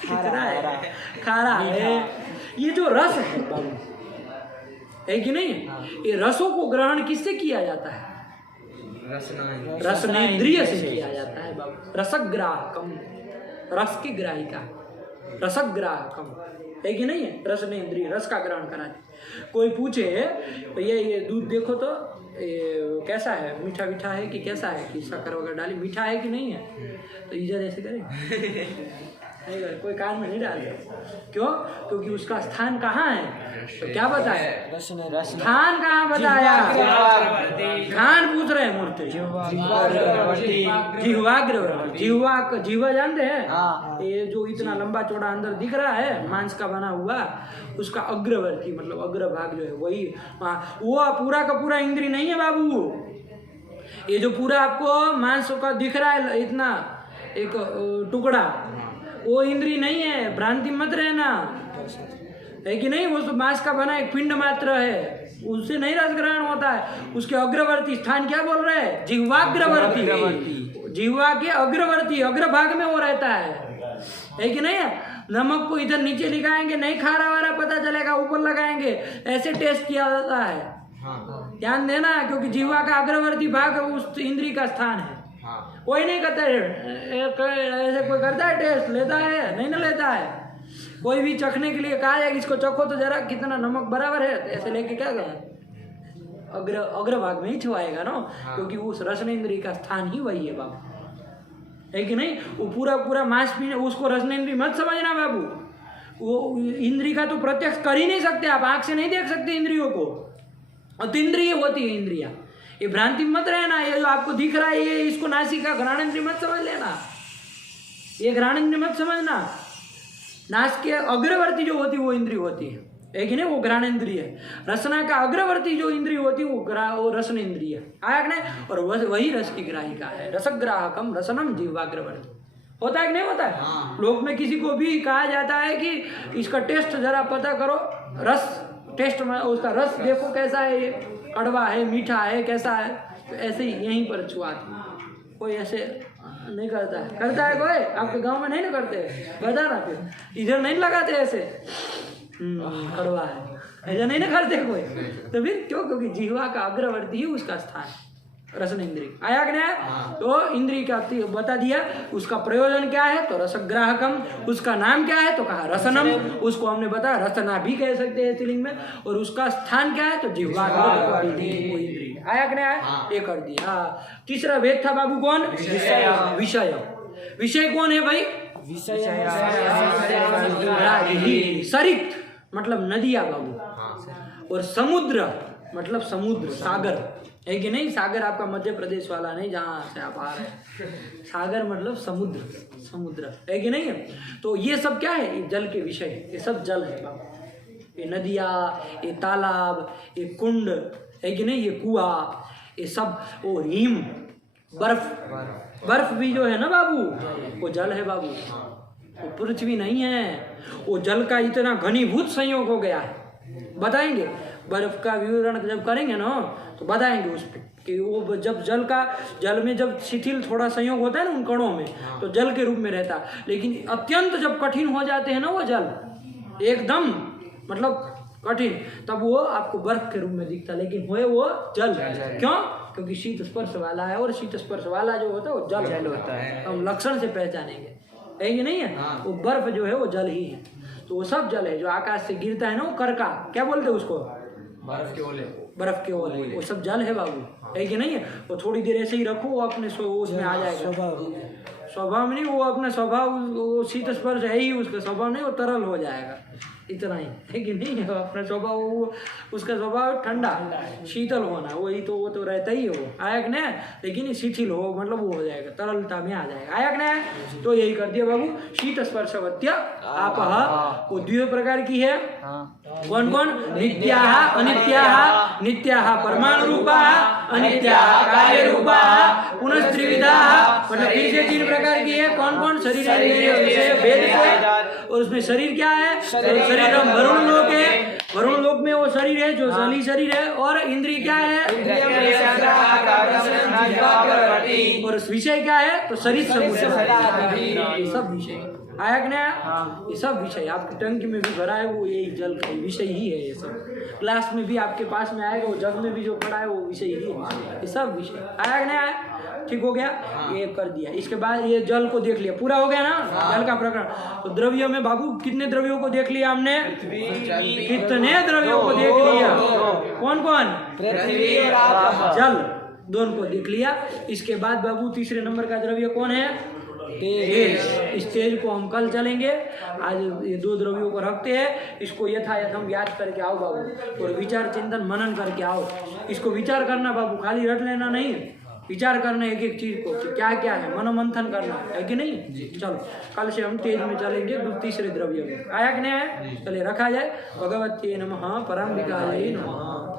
कितना है, खारा है। ये जो रस है बाबू, है कि नहीं, ये रसों को ग्रहण किससे किया जाता है, रसनेन्द्रिय से किया जाता है बाबू। रसग्राहकम, रस की ग्राहिका, रसग्राहकम, है कि नहीं है, रसनेन्द्रिय, रस का ग्रहण कराती। कोई पूछे ये दूध देखो तो ये कैसा है, मीठा मीठा है कि कैसा है, कि शक्कर वगैरह डाली, मीठा है कि नहीं है, तो इज्जत ऐसे करें कोई कान में नहीं डालते, क्यों, क्योंकि उसका स्थान कहाँ है, तो क्या बताया, स्थान कहाँ बताया, स्थान पूछ रहे हैं मूर्ति, जिह्वाग्रवर्ती, जिह्वा जानते हैं, ये जो इतना लंबा चौड़ा अंदर दिख रहा है मांस का बना हुआ, उसका अग्रवर्ती मतलब अग्रभाग जो है वही, वो पूरा का पूरा इंद्रिय नहीं है बाबू। ये जो पूरा आपको मांस का दिख रहा है इतना एक टुकड़ा, वो इंद्रिय नहीं है, भ्रांति मत रहना, है कि नहीं। वो तो मांस का बना एक पिंड मात्र है, उससे नहीं रस ग्रहण होता है। उसके अग्रवर्ती स्थान क्या बोल रहे हैं, जिह्वाग्रवर्ती, जिह्वा के अग्रवर्ती, अग्रभाग में वो रहता है कि नहीं। नमक को इधर नीचे लिखाएंगे नहीं खारा वारा पता चलेगा, ऊपर लगाएंगे, ऐसे टेस्ट किया जाता है, ध्यान देना, क्योंकि जिह्वा का अग्रवर्ती भाग उस इंद्रिय का स्थान है। कोई नहीं करता है ऐसे, कोई करता है टेस्ट, लेता है नहीं ना लेता है, कोई भी चखने के लिए कहा जाएगा इसको चखो तो जरा कितना नमक बराबर है, तो ऐसे लेके क्या करें, अग्रभाग में ही छुआएगा ना, क्योंकि उस रसन इंद्रिय का स्थान ही वही है बाबू, है कि नहीं। वो पूरा पूरा मांस पीने उसको रसन इंद्रिय मत समझना बाबू, वो इंद्रिय का तो प्रत्यक्ष कर ही नहीं सकते आप, आंख से नहीं देख सकते इंद्रियों को, और तो इंद्रिय होती है इंद्रिया। ये भ्रांति मत रहना, ये जो आपको दिख रहा है ये इसको नासिका घ्राणेन्द्रिय मत समझ लेना, ये घ्राणेन्द्रिय मत समझना। नास के अग्रवर्ती जो होती वो इंद्रिय होती है कि नहीं, वो घ्राणेन्द्रिय है। रसना का अग्रवर्ती जो इंद्रिय होती है वो रसन इंद्रिय आया कि नहीं, और वही रस की ग्राहिका है। रसग्राहकम रसनम जीवाग्रवर्ती होता है कि नहीं होता है। लोक में किसी को भी कहा जाता है कि इसका टेस्ट जरा पता करो, रस टेस्ट में उसका रस देखो कैसा है, ये कड़वा है मीठा है कैसा है, तो ऐसे ही यहीं पर छुआते। कोई ऐसे नहीं करता है, करता है कोई आपके गांव में नहीं ना करते, बता ना फिर इधर नहीं लगाते ऐसे कड़वा है ऐसा नहीं ना करते कोई, तो फिर क्यों, क्योंकि जीवा का अग्रवर्ती ही उसका स्थान है रसन इंद्रिय आया कि नहीं। तो इंद्रिय का बता दिया, उसका प्रयोजन क्या है तो रसग्राहकम, उसका नाम क्या है तो कहा रसनम, उसको हमने बताया रसना भी कह सकते हैं स्त्रीलिंग में, और उसका स्थान क्या है तो जिह्वा इंद्रिय आया कि नहीं, ये कर दिया। तीसरा वेद था बाबू कौन, विषय। विषय कौन है भाई, सरित मतलब नदिया बाबू, और समुद्र मतलब समुद्र सागर है कि नहीं। सागर आपका मध्य प्रदेश वाला नहीं जहाँ से आप आ रहे हैं, सागर मतलब समुद्र, समुद्र है कि नहीं। तो ये सब क्या है, ये जल के विषय, ये सब जल है बाबू, ये नदियाँ, ये तालाब, ये कुंड है कि नहीं, ये कुआ, ये सब, वो हिम बर्फ, बर्फ भी जो है ना बाबू वो जल है बाबू, वो पृथ्वी नहीं है, वो जल का इतना घनीभूत संयोग हो गया है। बताएंगे बर्फ का विवरण जब करेंगे ना तो बताएंगे उस पर कि वो जब जल में जब शिथिल थोड़ा संयोग होता है ना उन कणों में, तो जल के रूप में रहता है, लेकिन अत्यंत जब कठिन हो जाते हैं ना वो जल एकदम मतलब कठिन, तब वो आपको बर्फ के रूप में दिखता है, लेकिन हुए वो जल। क्यों, क्योंकि शीत स्पर्श वाला है, और शीत स्पर्श वाला जो होता है वो जल होता है, हम लक्षण से पहचानेंगे है कि नहीं है। वो बर्फ जो है वो जल ही है, तो वो सब जल है जो आकाश से गिरता है ना, वो करका क्या बोलते हैं उसको, बर्फ के ओले, बर्फ के ओले, वो सब जल है बाबू है कि नहीं है। वो थोड़ी देर ऐसे ही रखो, वो अपने उसमें आ जाएगा, स्वभाव में नहीं, वो अपना स्वभाव, वो शीत स्पर्श है ही उसका स्वभाव नहीं, वो तरल हो जाएगा, इतना ही है कि नहीं। अपना स्वभाव वो उसका स्वभाव ठंडा शीतल होना, वही तो वो तो रहता ही है वो आया कि नहीं, लेकिन शिथिल हो मतलब वो हो जाएगा, तरलता में आ जाएगा आया कि नहीं। तो यही कर दिया बाबू, शीत स्पर्शवत्या आपः, वो द्वि प्रकार की है। कौन कौन, नित्याः अनित्याः, नित्याः परमाणु रूपाः, अनित्याः कार्य रूपाः, पुनः त्रिविधाः, मतलब फिर से 3 प्रकार की है। कौन कौन, शरीर भेद से, और उसमें शरीर क्या है, शरीर वरुण लोक है, वरुण लोक में वो शरीर है जो जली शरीर है, और इंद्रिय क्या है, और विषय क्या है तो शरीर समुद्र, ये सब विषय आया कि नहीं। ये सब विषय आपकी टंकी में भी भरा है, वो यही जल का विषय ही है। ये सब क्लास में भी आपके पास में आएगा, वो जग में भी जो पड़ा है वो विषय ही है, ये सब विषय आया कि नहीं आया। ठीक हो गया, ये कर दिया। इसके बाद ये जल को देख लिया, पूरा हो गया ना जल का प्रकरण। तो द्रव्यों में बाबू कितने द्रव्यों को देख लिया हमने, कितने द्रव्यों को देख लिया, कौन कौन, जल दोनों को देख लिया। इसके बाद बाबू तीसरे नंबर का द्रव्य कौन है, तेज। इस तेज को हम कल चलेंगे, आज ये 2 द्रव्यों को रखते हैं, इसको यथायथ हम याद करके आओ बाबू, और विचार चिंतन मनन करके आओ। इसको विचार करना बाबू, खाली रट लेना नहीं, विचार करना एक एक चीज को कि क्या क्या है, मनोमंथन करना है कि नहीं। चलो कल से हम तेज में चलेंगे, तीसरे द्रव्य में आया कि नहीं है। चलिए रखा जाए। भगवते नमः, परम विकारे नमः।